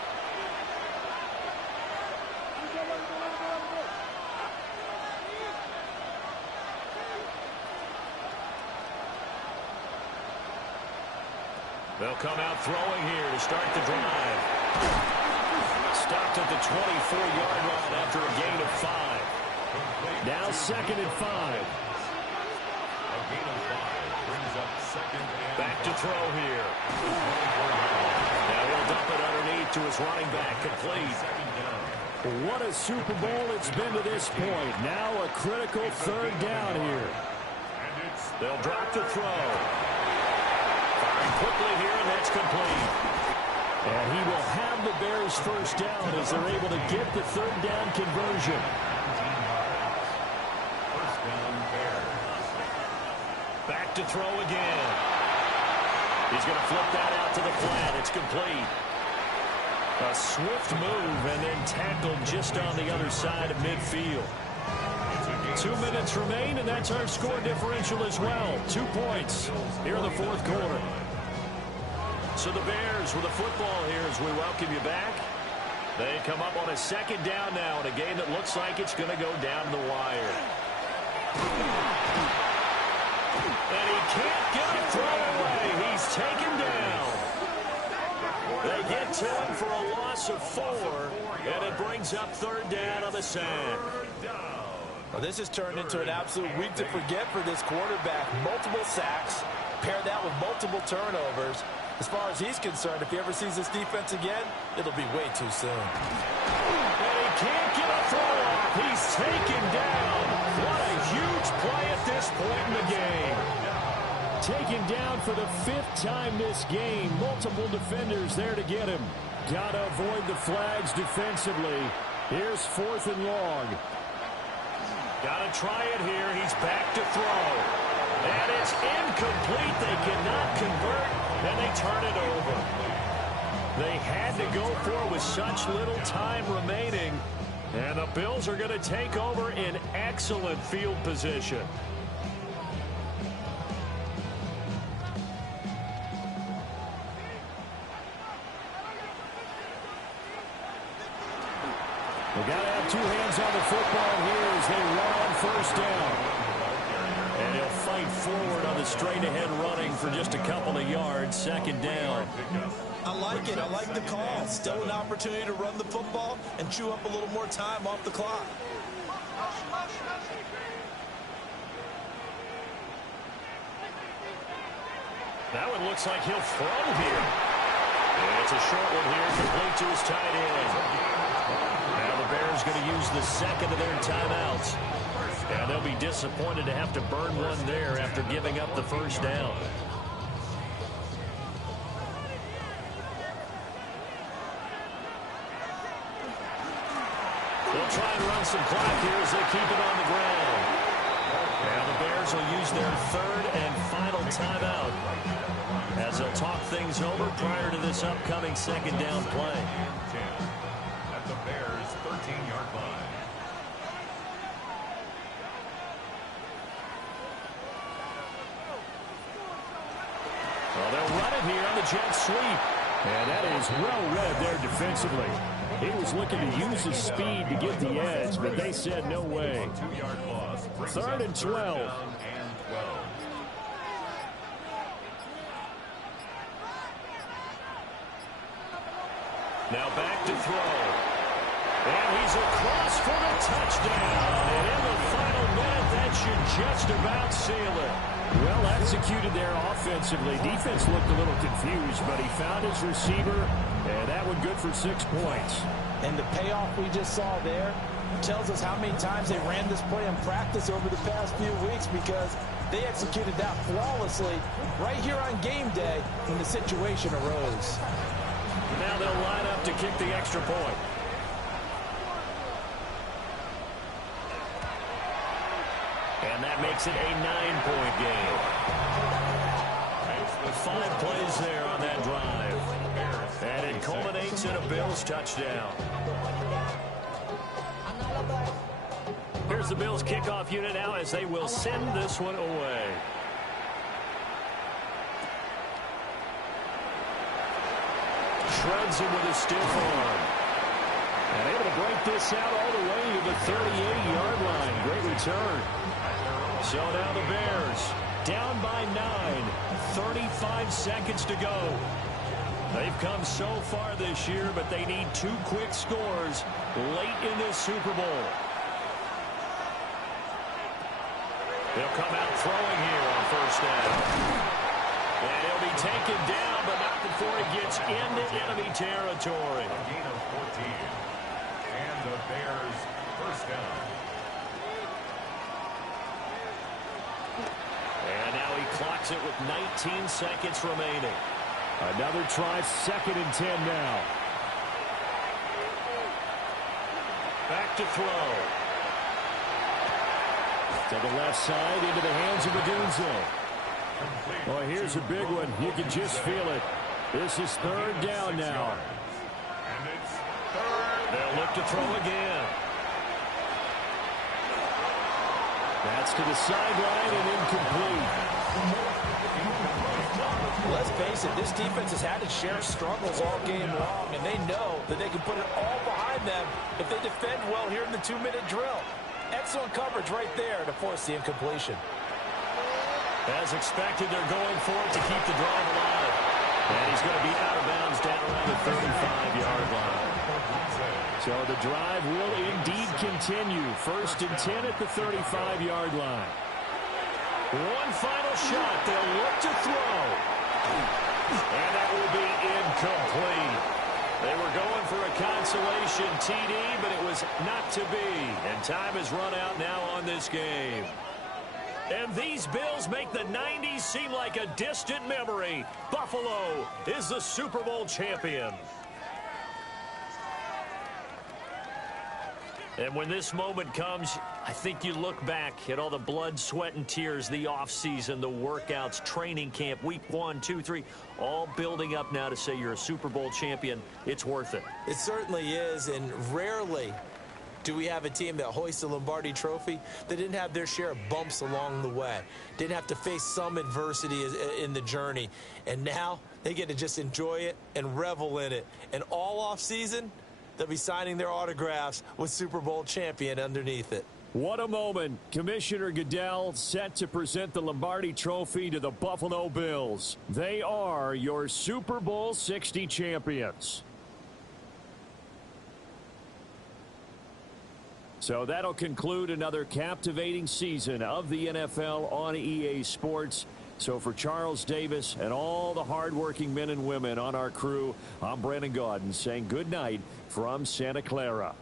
They'll come out throwing here to start the drive. Stopped at the 24-yard line after a gain of 5. Now 2nd and 5. Back to throw here. Now he'll dump it underneath to his running back, complete. What a Super Bowl it's been to this point. Now a critical 3rd down here. They'll drop the throw. Firing quickly here, and that's complete. And he will have the Bears 1st down as they're able to get the 3rd down conversion. Back to throw again. He's going to flip that out to the flat. It's complete. A swift move and then tackled just on the other side of midfield. 2 minutes remain, and that's our score differential as well. 2 points here in the 4th quarter. So the Bears with the football here as we welcome you back. They come up on a 2nd down now in a game that looks like it's going to go down the wire. And he can't get a throw away. He's taken down. They get to him for a loss of 4, and it brings up 3rd down on the sack. Well, this has turned into an absolute week to forget for this quarterback. Multiple sacks, pair that with multiple turnovers. As far as he's concerned, if he ever sees this defense again, it'll be way too soon. And he can't get a throw off. He's taken down. What a huge play at this point in the game. Taken down for the 5th time this game. Multiple defenders there to get him. Got to avoid the flags defensively. Here's 4th and long. Got to try it here. He's back to throw. And it's incomplete. They cannot convert, and they turn it over. They had to go for it with such little time remaining. And the Bills are going to take over in excellent field position. They got to have 2 hands on the football here as they run on 1st down. And he'll fight forward on the straight-ahead running for just a couple of yards. 2nd down. I like it. I like the call. Still an opportunity to run the football and chew up a little more time off the clock. That one looks like he'll throw here. And it's a short one here, complete to his tight end. Now the Bears going to use the 2nd of their timeouts. And they'll be disappointed to have to burn one there after giving up the 1st down. They'll try and run some clock here as they keep it on the ground. Now the Bears will use their 3rd and final timeout as they'll talk things over prior to this upcoming 2nd down play. At the Bears' 13-yard line. Well, they'll run it here on the jet sweep. And that is well read there defensively. He was looking to use his speed to get the edge, but they said no way. 2-yard loss. 3rd and 12. Now back to throw. And he's across for the touchdown. And in the final minute, that should just about seal it. Well executed there offensively. Defense looked a little confused, but he found his receiver, and that one good for 6 points. And the payoff we just saw there tells us how many times they ran this play in practice over the past few weeks, because they executed that flawlessly right here on game day when the situation arose. Now they'll line up to kick the extra point. And that makes it a 9-point game. 5 plays there on that drive. And it culminates in a Bills touchdown. Here's the Bills kickoff unit now as they will send this one away. Shreds him with a stiff arm. And able to break this out all the way to the 38-yard line. Great return. So now the Bears down by 9. 35 seconds to go. They've come so far this year, but they need 2 quick scores late in this Super Bowl. They'll come out throwing here on 1st down. And he'll be taken down, but not before he gets into enemy territory. A gain of 14. And the Bears 1st down. And now he clocks it with 19 seconds remaining. Another try, 2nd and 10 now. Back to throw. To the left side, into the hands of Odunze. Well, here's a big one. You can just feel it. This is 3rd down now. And it's 3rd. They'll look to throw again. That's to the sideline and incomplete. Let's face it, this defense has had its share of struggles all game long, and they know that they can put it all behind them if they defend well here in the 2-minute drill. Excellent coverage right there to force the incompletion. As expected, they're going for it to keep the drive alive. And he's going to be out of bounds down around the 35-yard line. So the drive will indeed continue. 1st and 10 at the 35-yard line. One final shot. They'll look to throw. And that will be incomplete. They were going for a consolation TD, but it was not to be. And time has run out now on this game. And these Bills make the 90s seem like a distant memory. Buffalo is the Super Bowl champion. And when this moment comes, I think you look back at all the blood, sweat, and tears, the offseason, the workouts, training camp, week 1, 2, 3, all building up now to say you're a Super Bowl champion. It's worth it. It certainly is, and rarely do we have a team that hoists the Lombardi Trophy that didn't have their share of bumps along the way, didn't have to face some adversity in the journey, and now they get to just enjoy it and revel in it. And all offseason, they'll be signing their autographs with Super Bowl champion underneath it. What a moment. Commissioner Goodell set to present the Lombardi Trophy to the Buffalo Bills. They are your Super Bowl 60 champions. So that'll conclude another captivating season of the NFL on EA Sports. So for Charles Davis and all the hardworking men and women on our crew, I'm Brandon Gaudin saying good night from Santa Clara.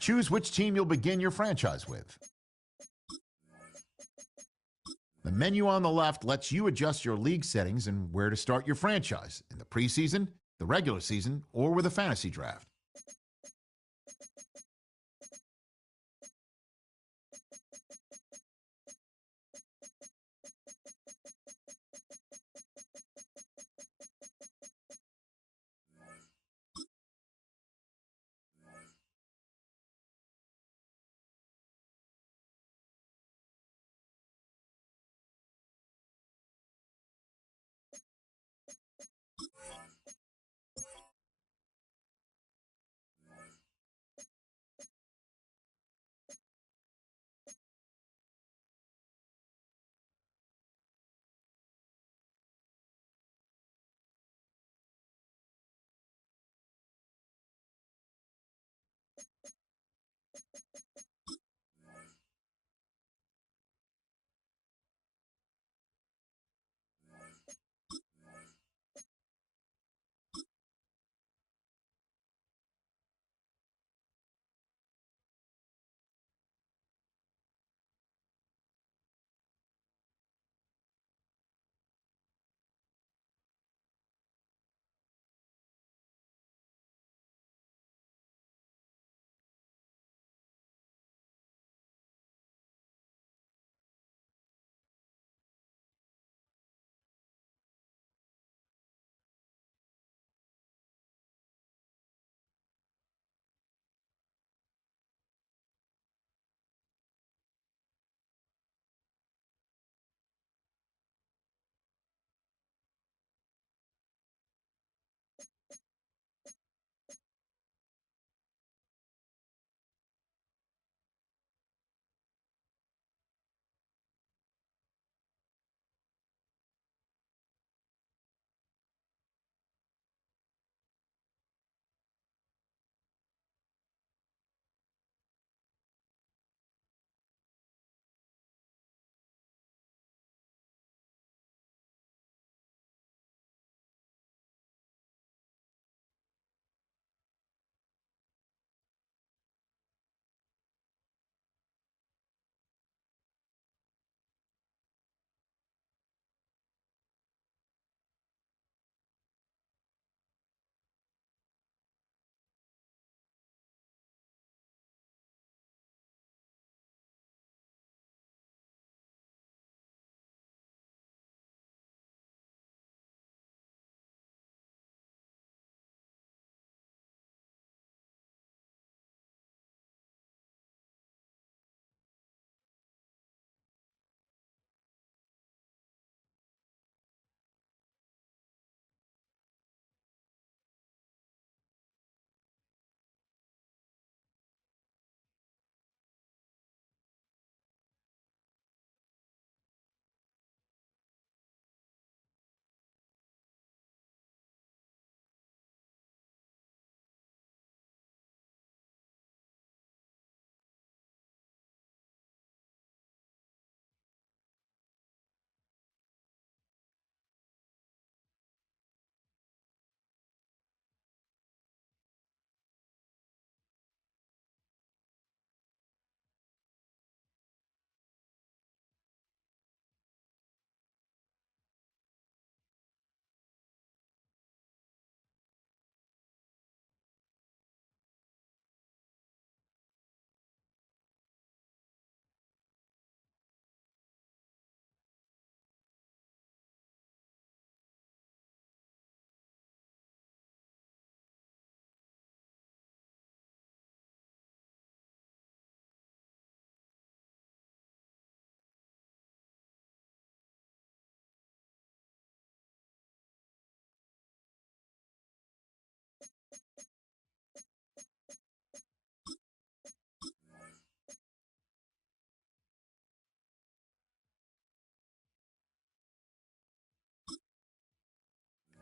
Choose which team you'll begin your franchise with. The menu on the left lets you adjust your league settings and where to start your franchise in the preseason, the regular season, or with a fantasy draft.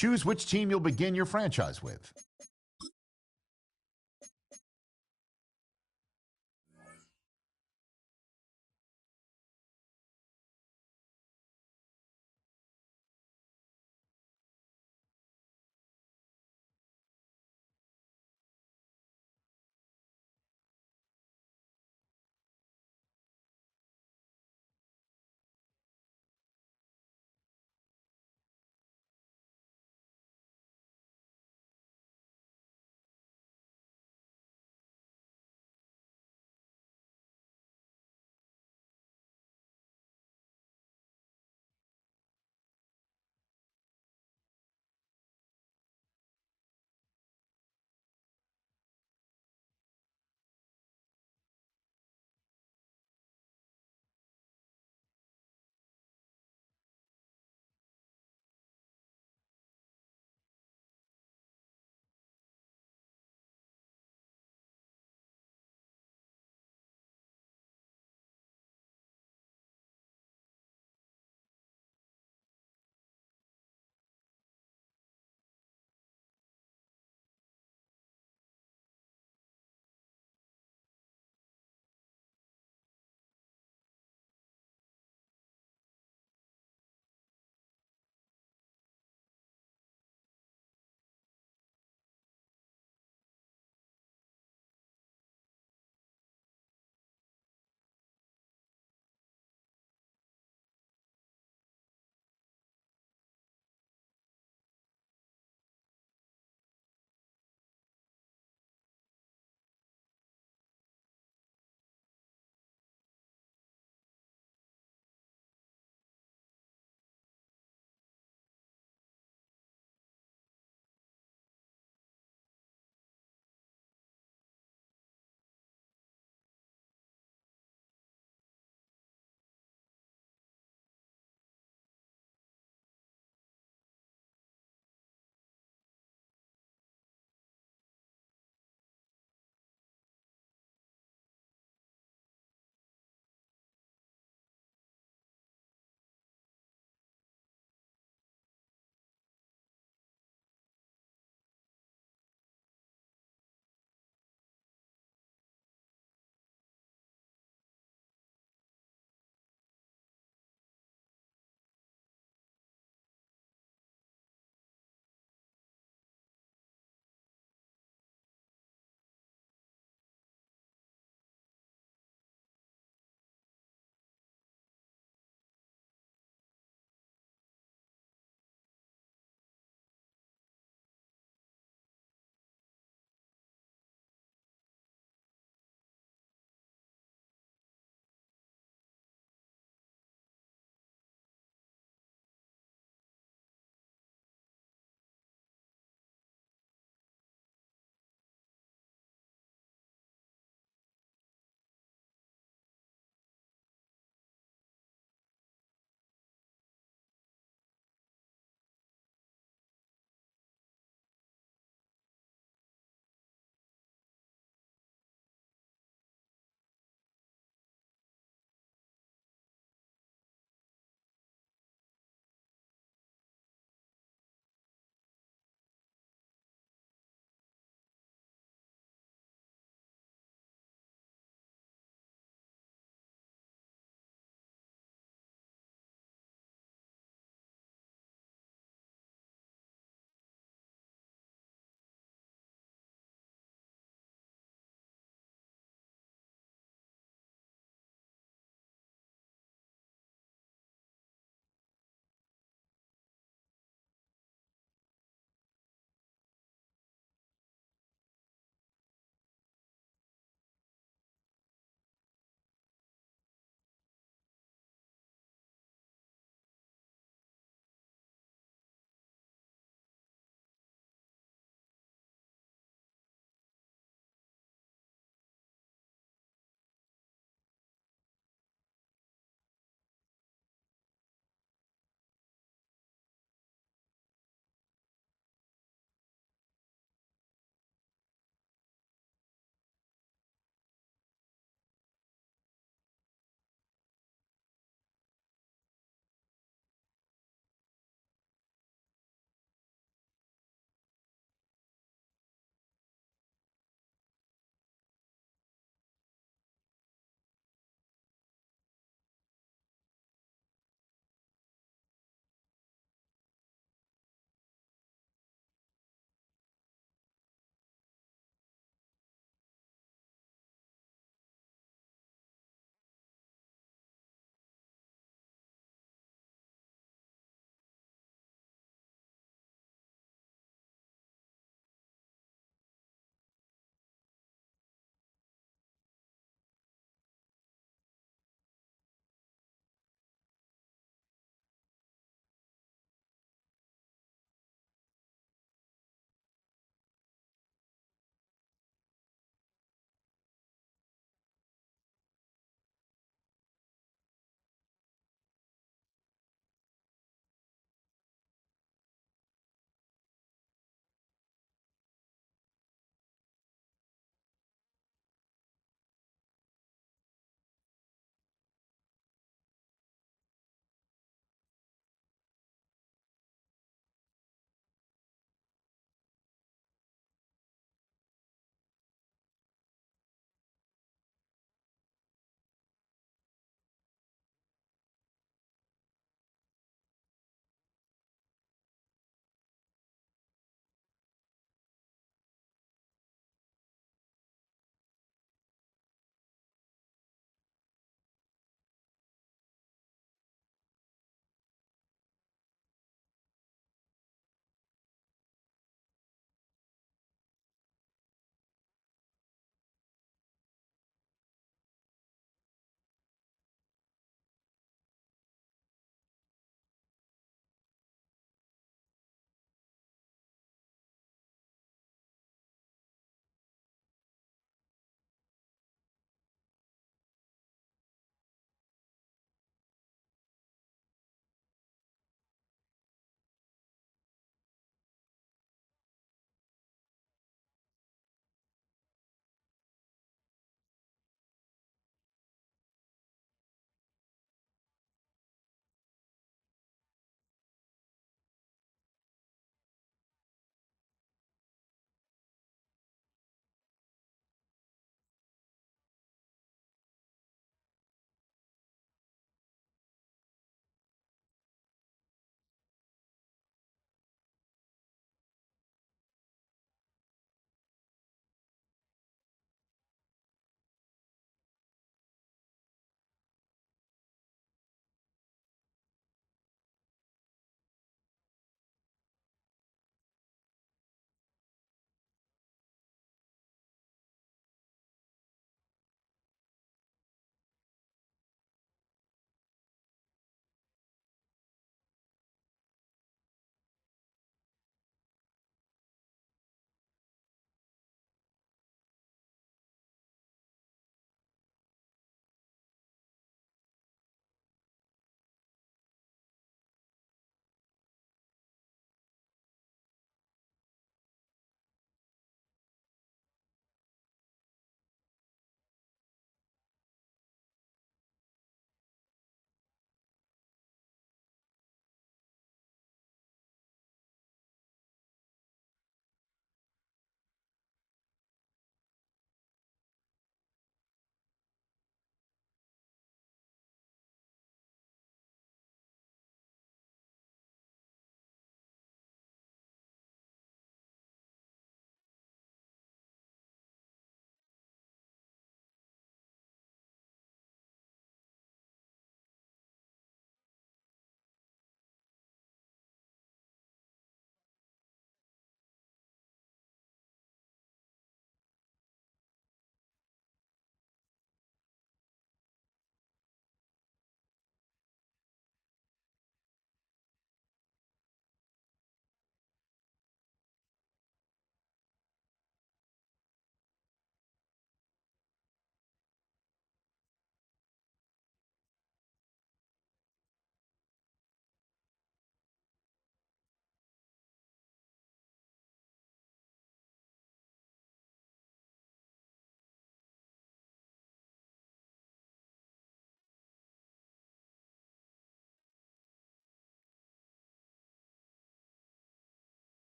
Choose which team you'll begin your franchise with.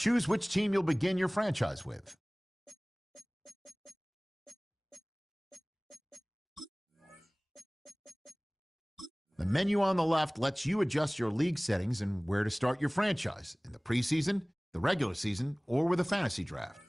Choose which team you'll begin your franchise with. The menu on the left lets you adjust your league settings and where to start your franchise in the preseason, the regular season, or with a fantasy draft.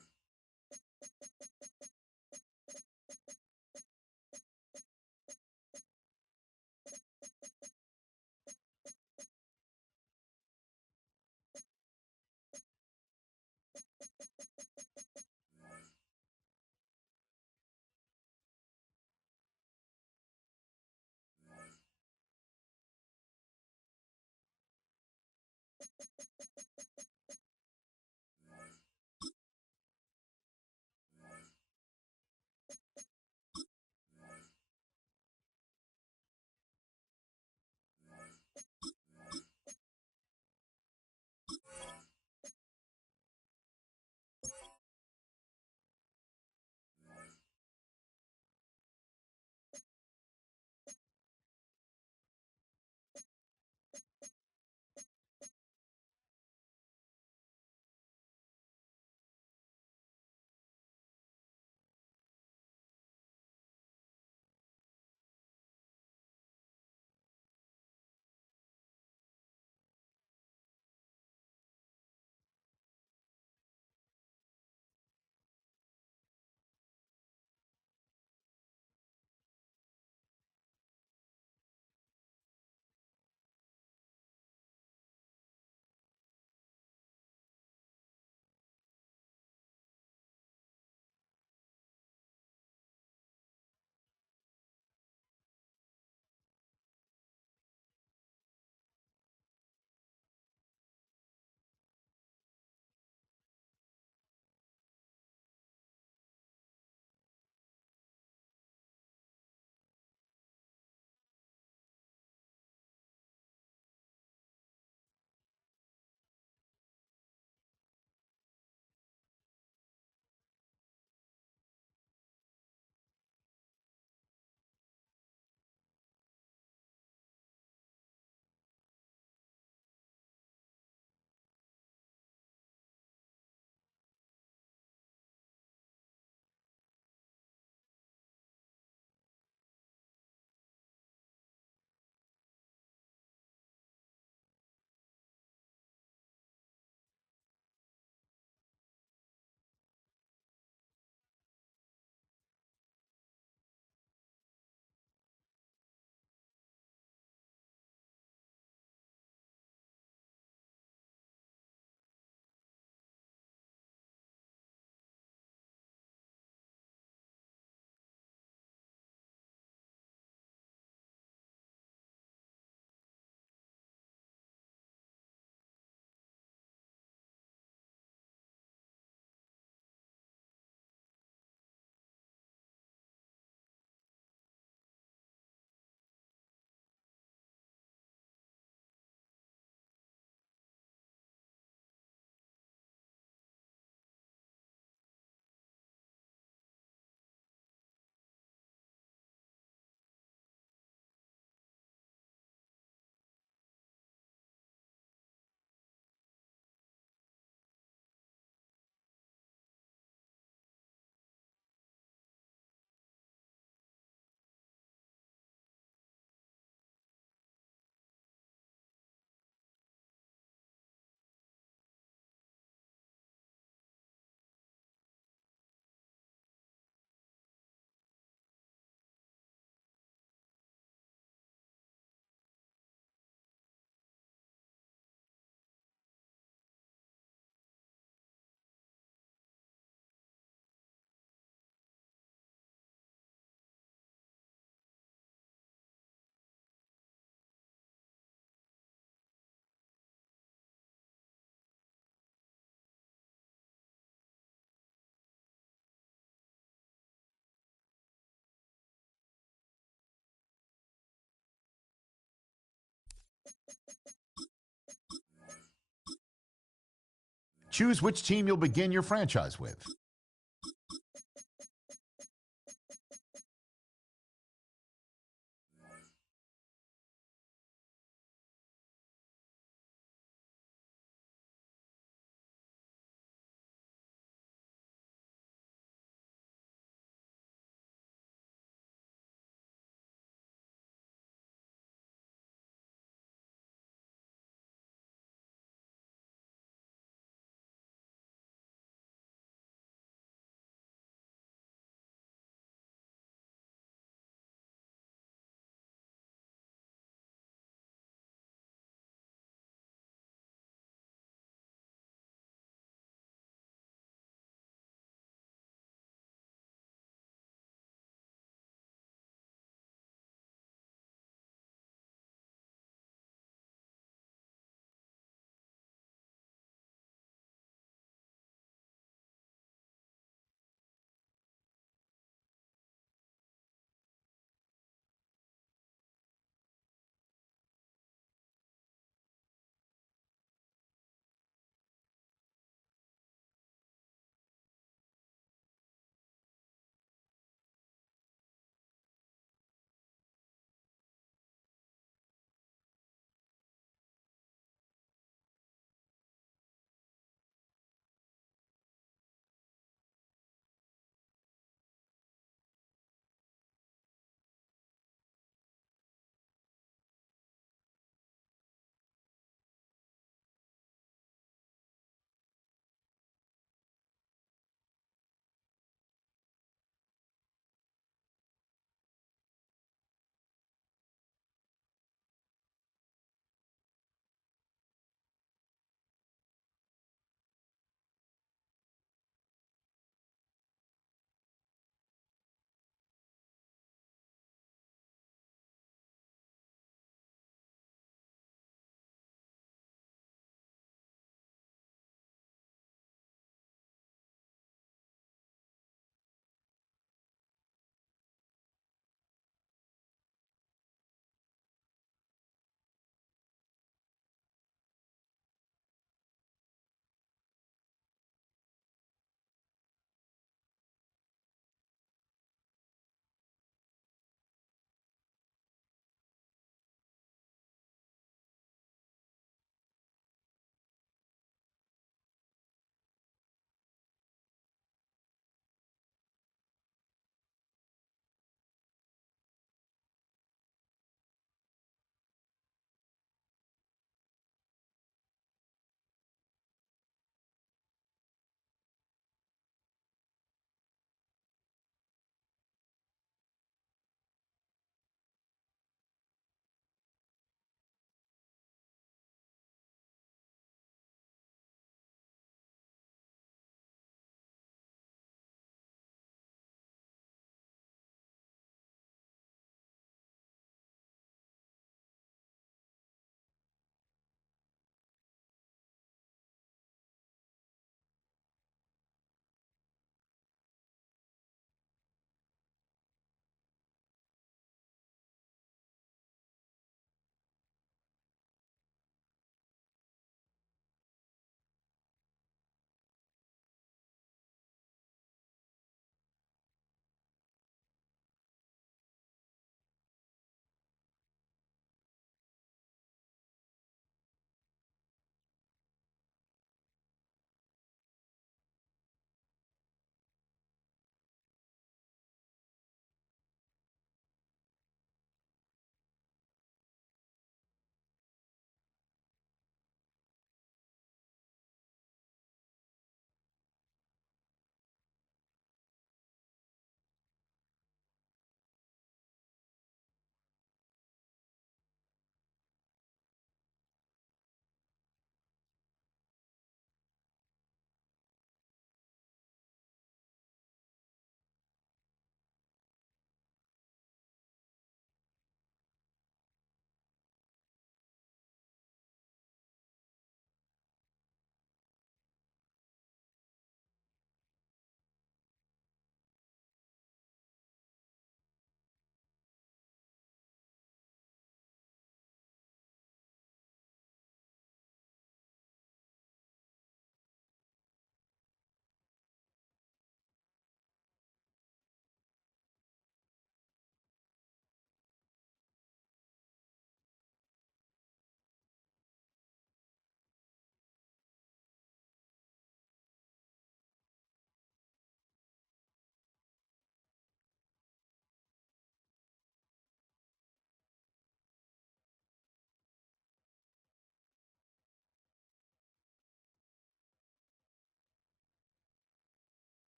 Choose which team you'll begin your franchise with.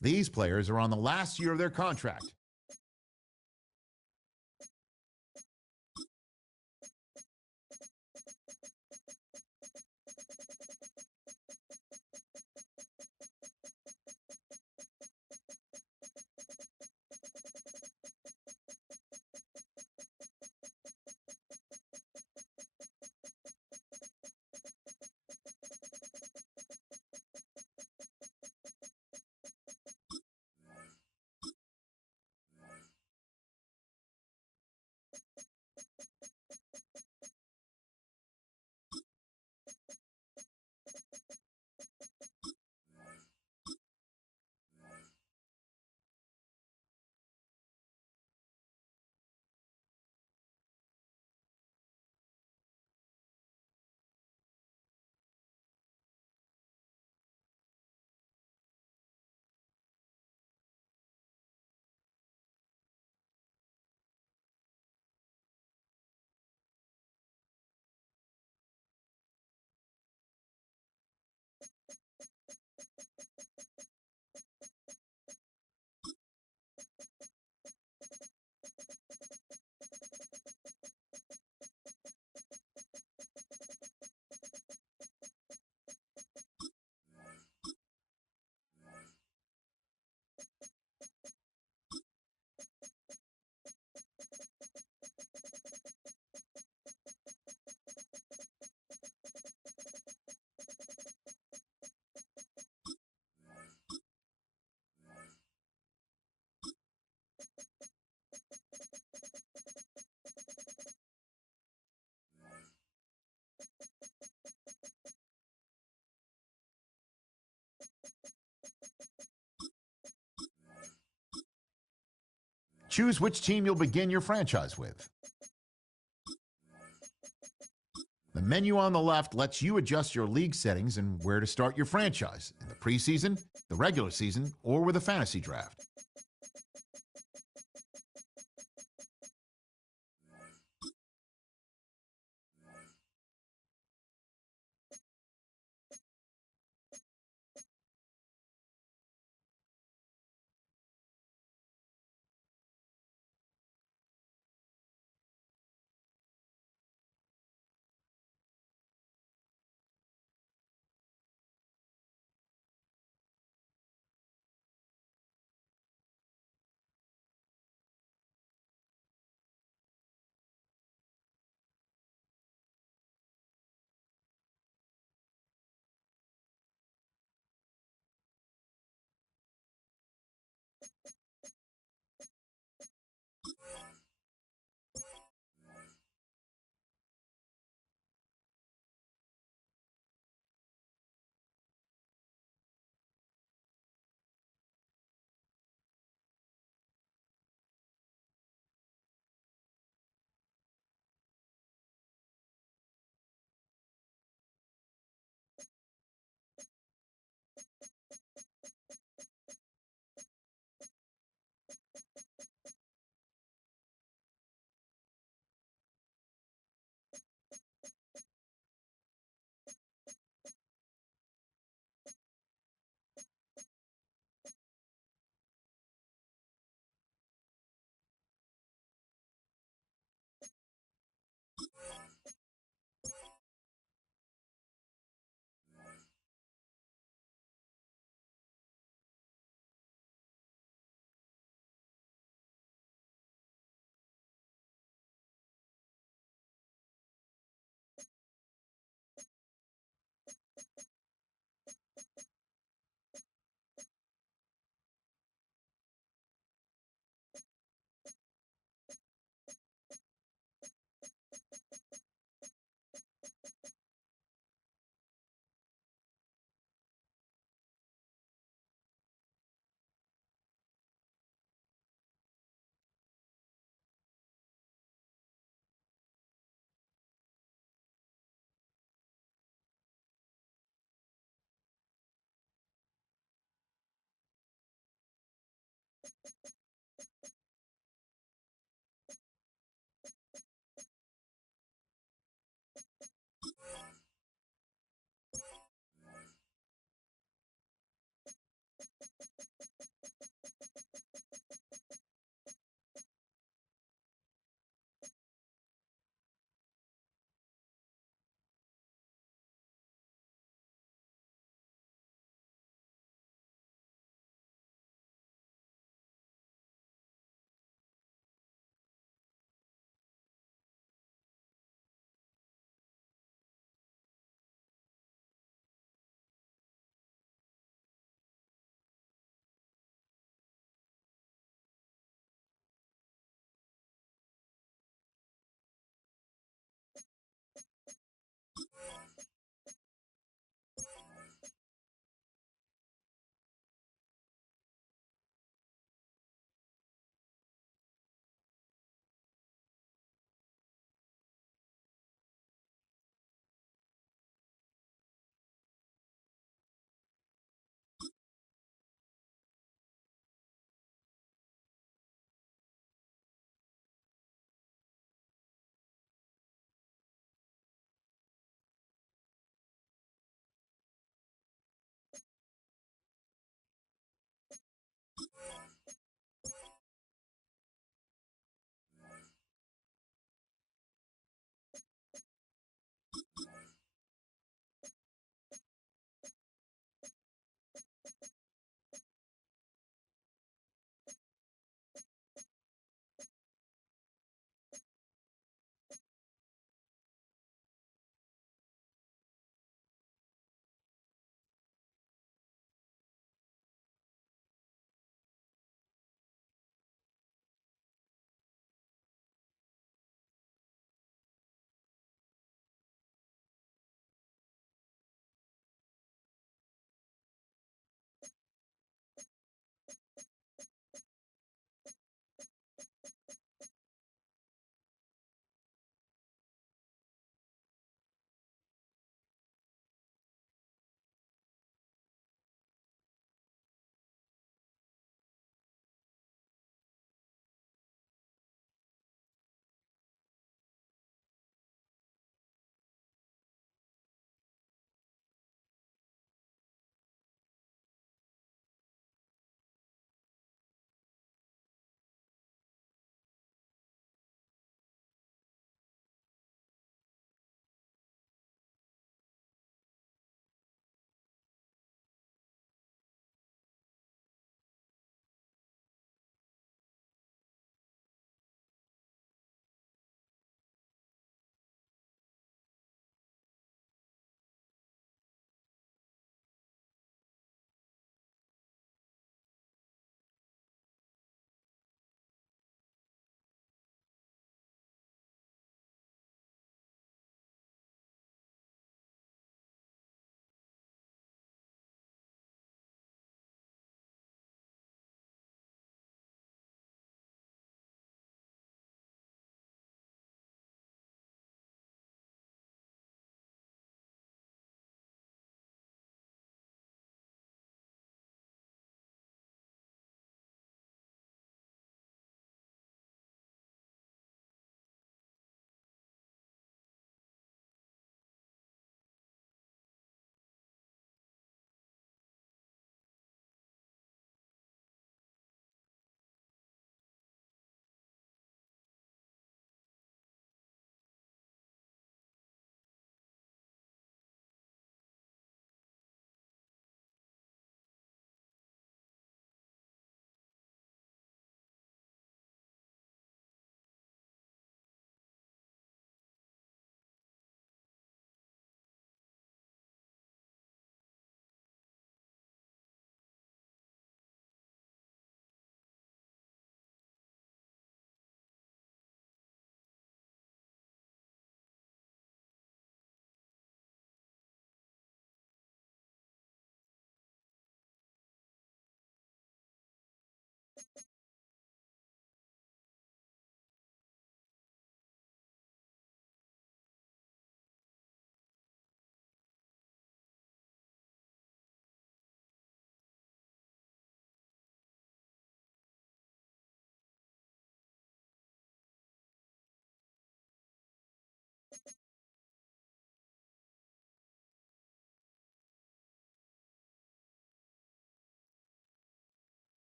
These players are on the last year of their contract. Choose which team you'll begin your franchise with. The menu on the left lets you adjust your league settings and where to start your franchise in the preseason, the regular season, or with a fantasy draft.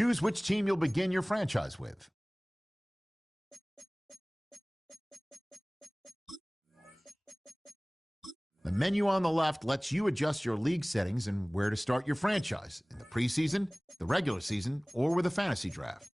Choose which team you'll begin your franchise with. The menu on the left lets you adjust your league settings and where to start your franchise in the preseason, the regular season, or with a fantasy draft.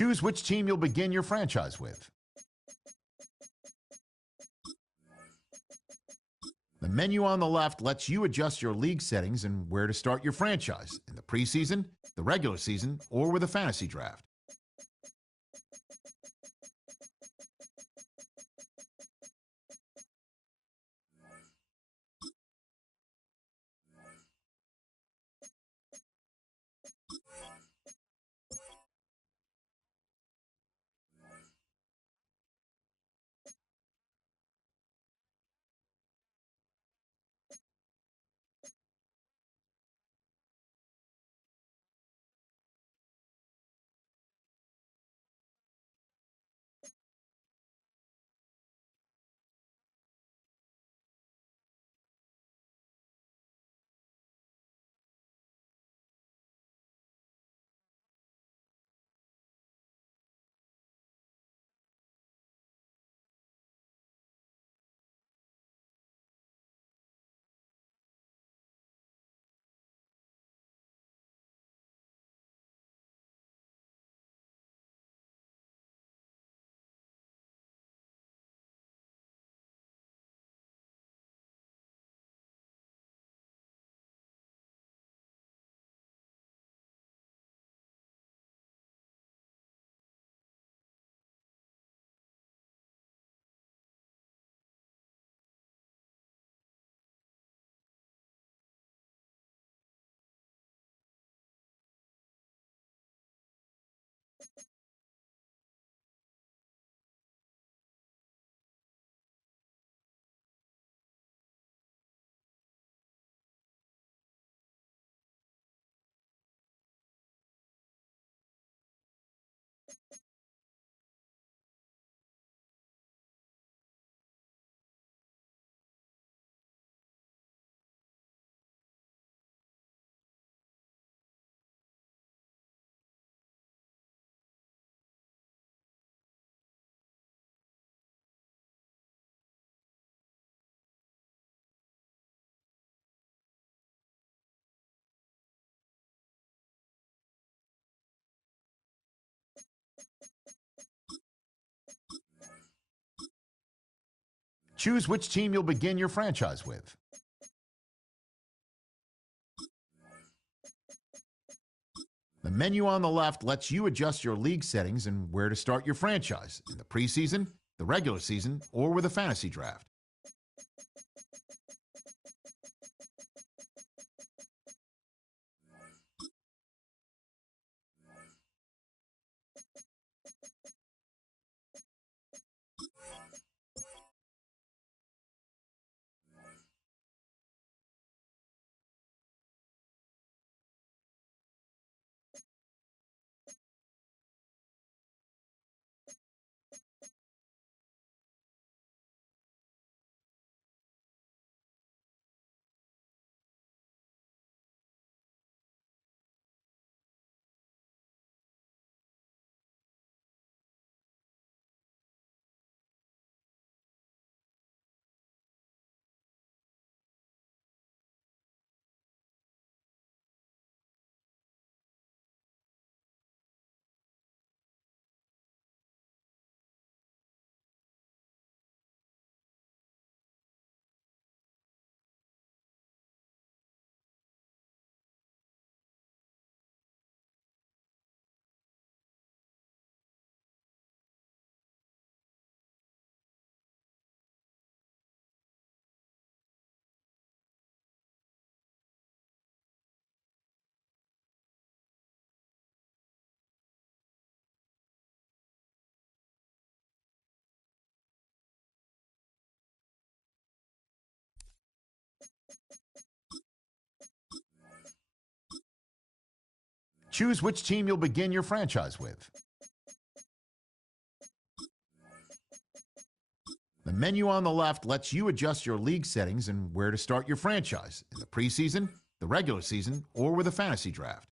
Choose which team you'll begin your franchise with. The menu on the left lets you adjust your league settings and where to start your franchise in the preseason, the regular season, or with a fantasy draft. Choose which team you'll begin your franchise with. The menu on the left lets you adjust your league settings and where to start your franchise in the preseason, the regular season, or with a fantasy draft. Choose which team you'll begin your franchise with. The menu on the left lets you adjust your league settings and where to start your franchise in the preseason, the regular season, or with a fantasy draft.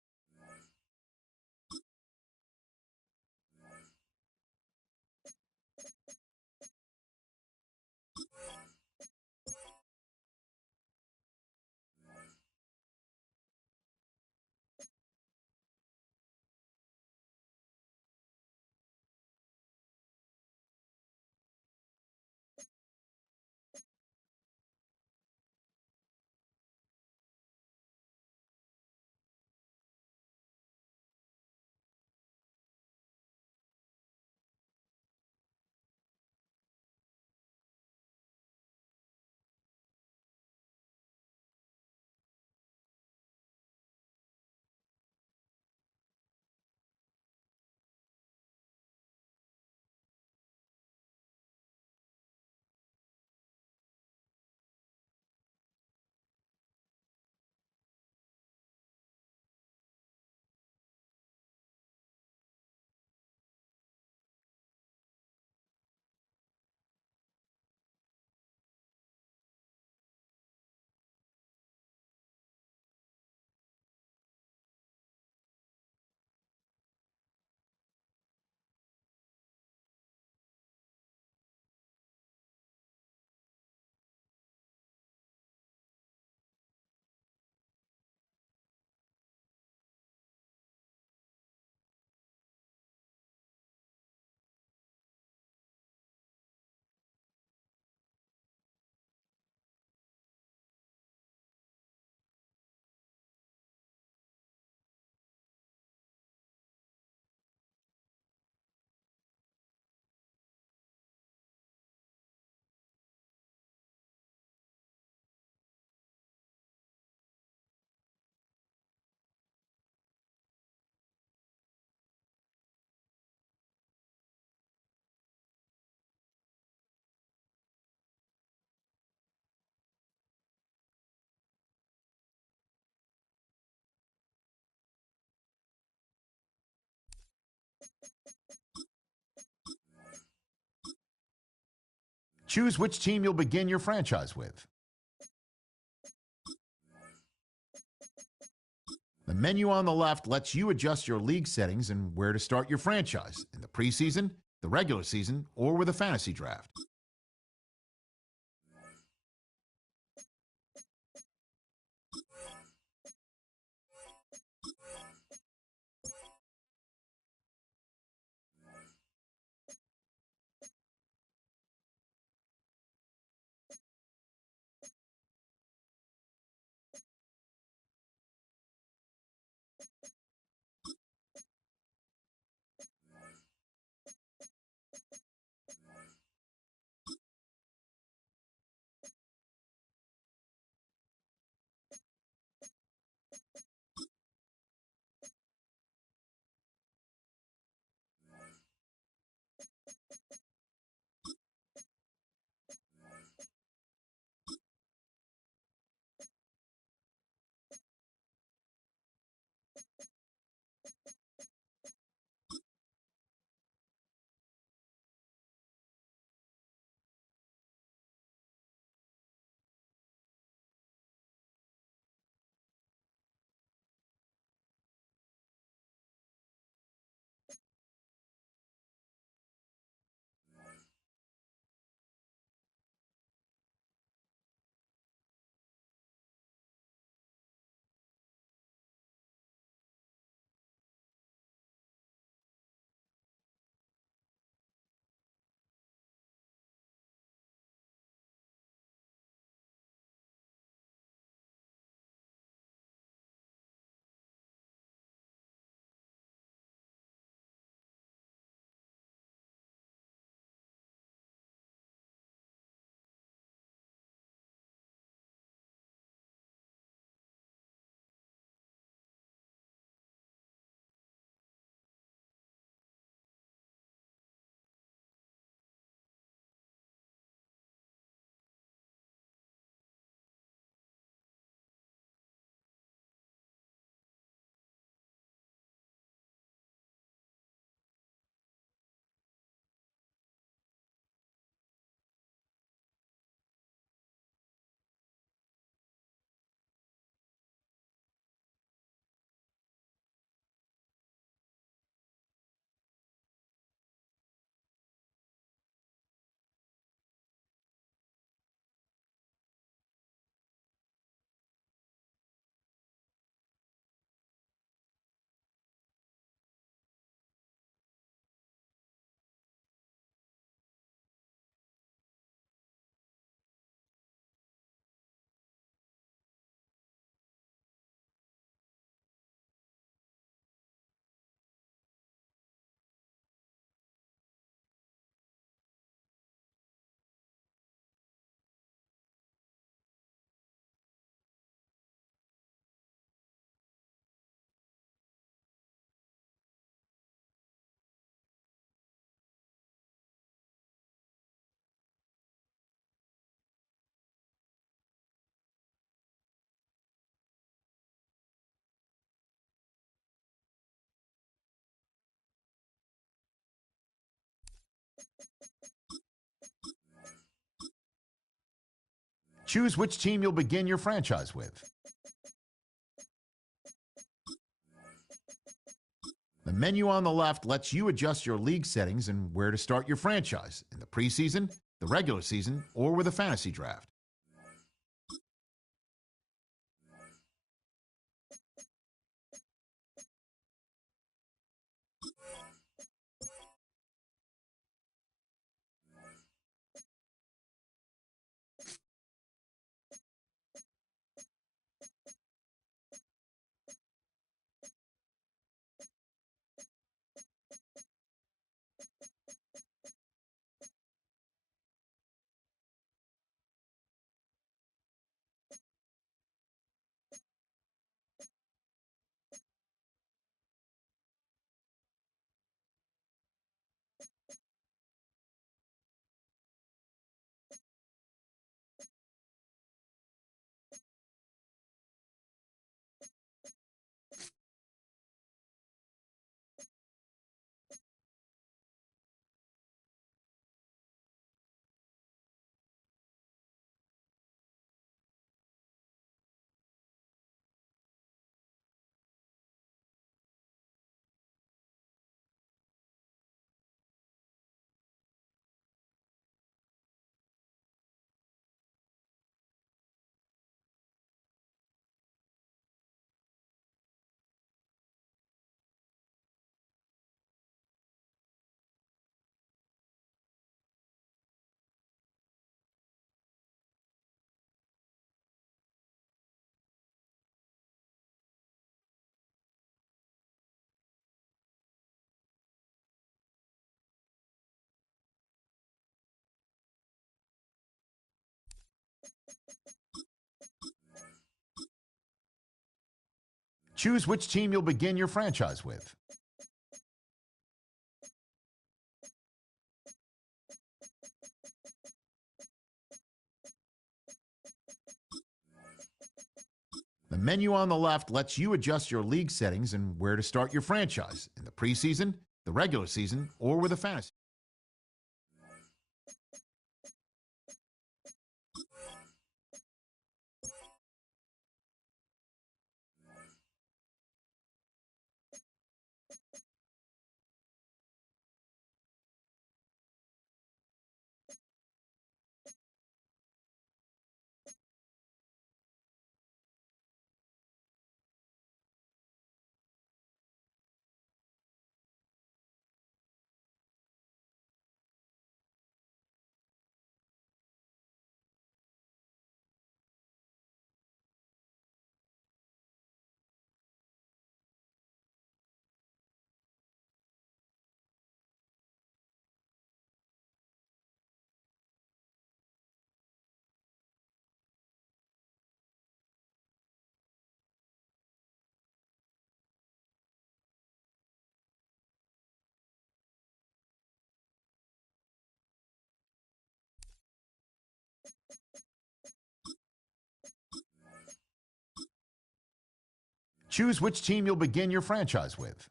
Choose which team you'll begin your franchise with. The menu on the left lets you adjust your league settings and where to start your franchise in the preseason, the regular season, or with a fantasy draft. Choose which team you'll begin your franchise with. The menu on the left lets you adjust your league settings and where to start your franchise in the preseason, the regular season, or with a fantasy draft. Choose which team you'll begin your franchise with. The menu on the left lets you adjust your league settings and where to start your franchise in the preseason, the regular season, or with a fantasy. Choose which team you'll begin your franchise with.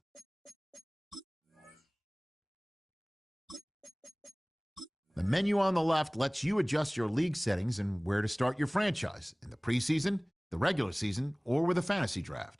The menu on the left lets you adjust your league settings and where to start your franchise in the preseason, the regular season, or with a fantasy draft.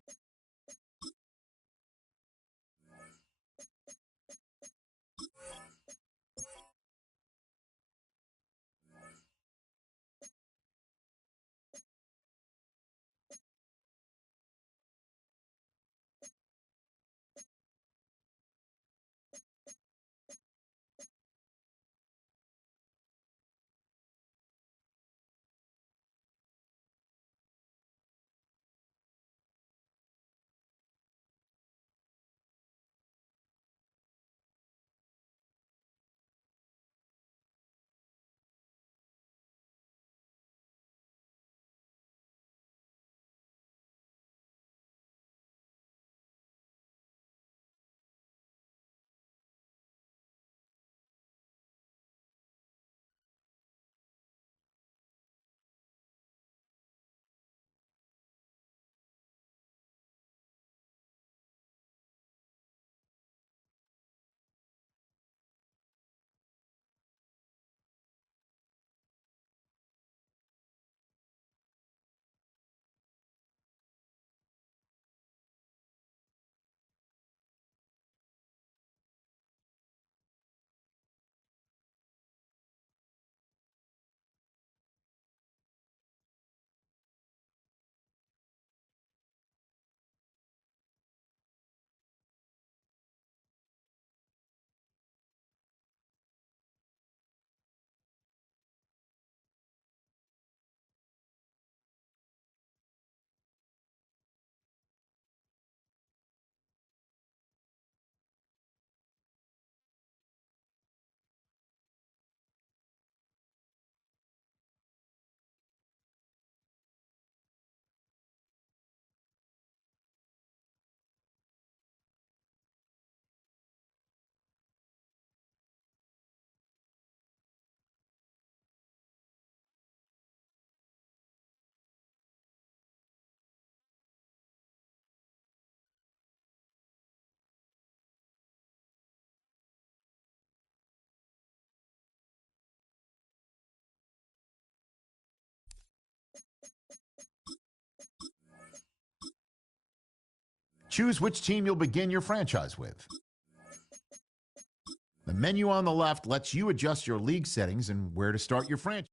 Choose which team you'll begin your franchise with. The menu on the left lets you adjust your league settings and where to start your franchise.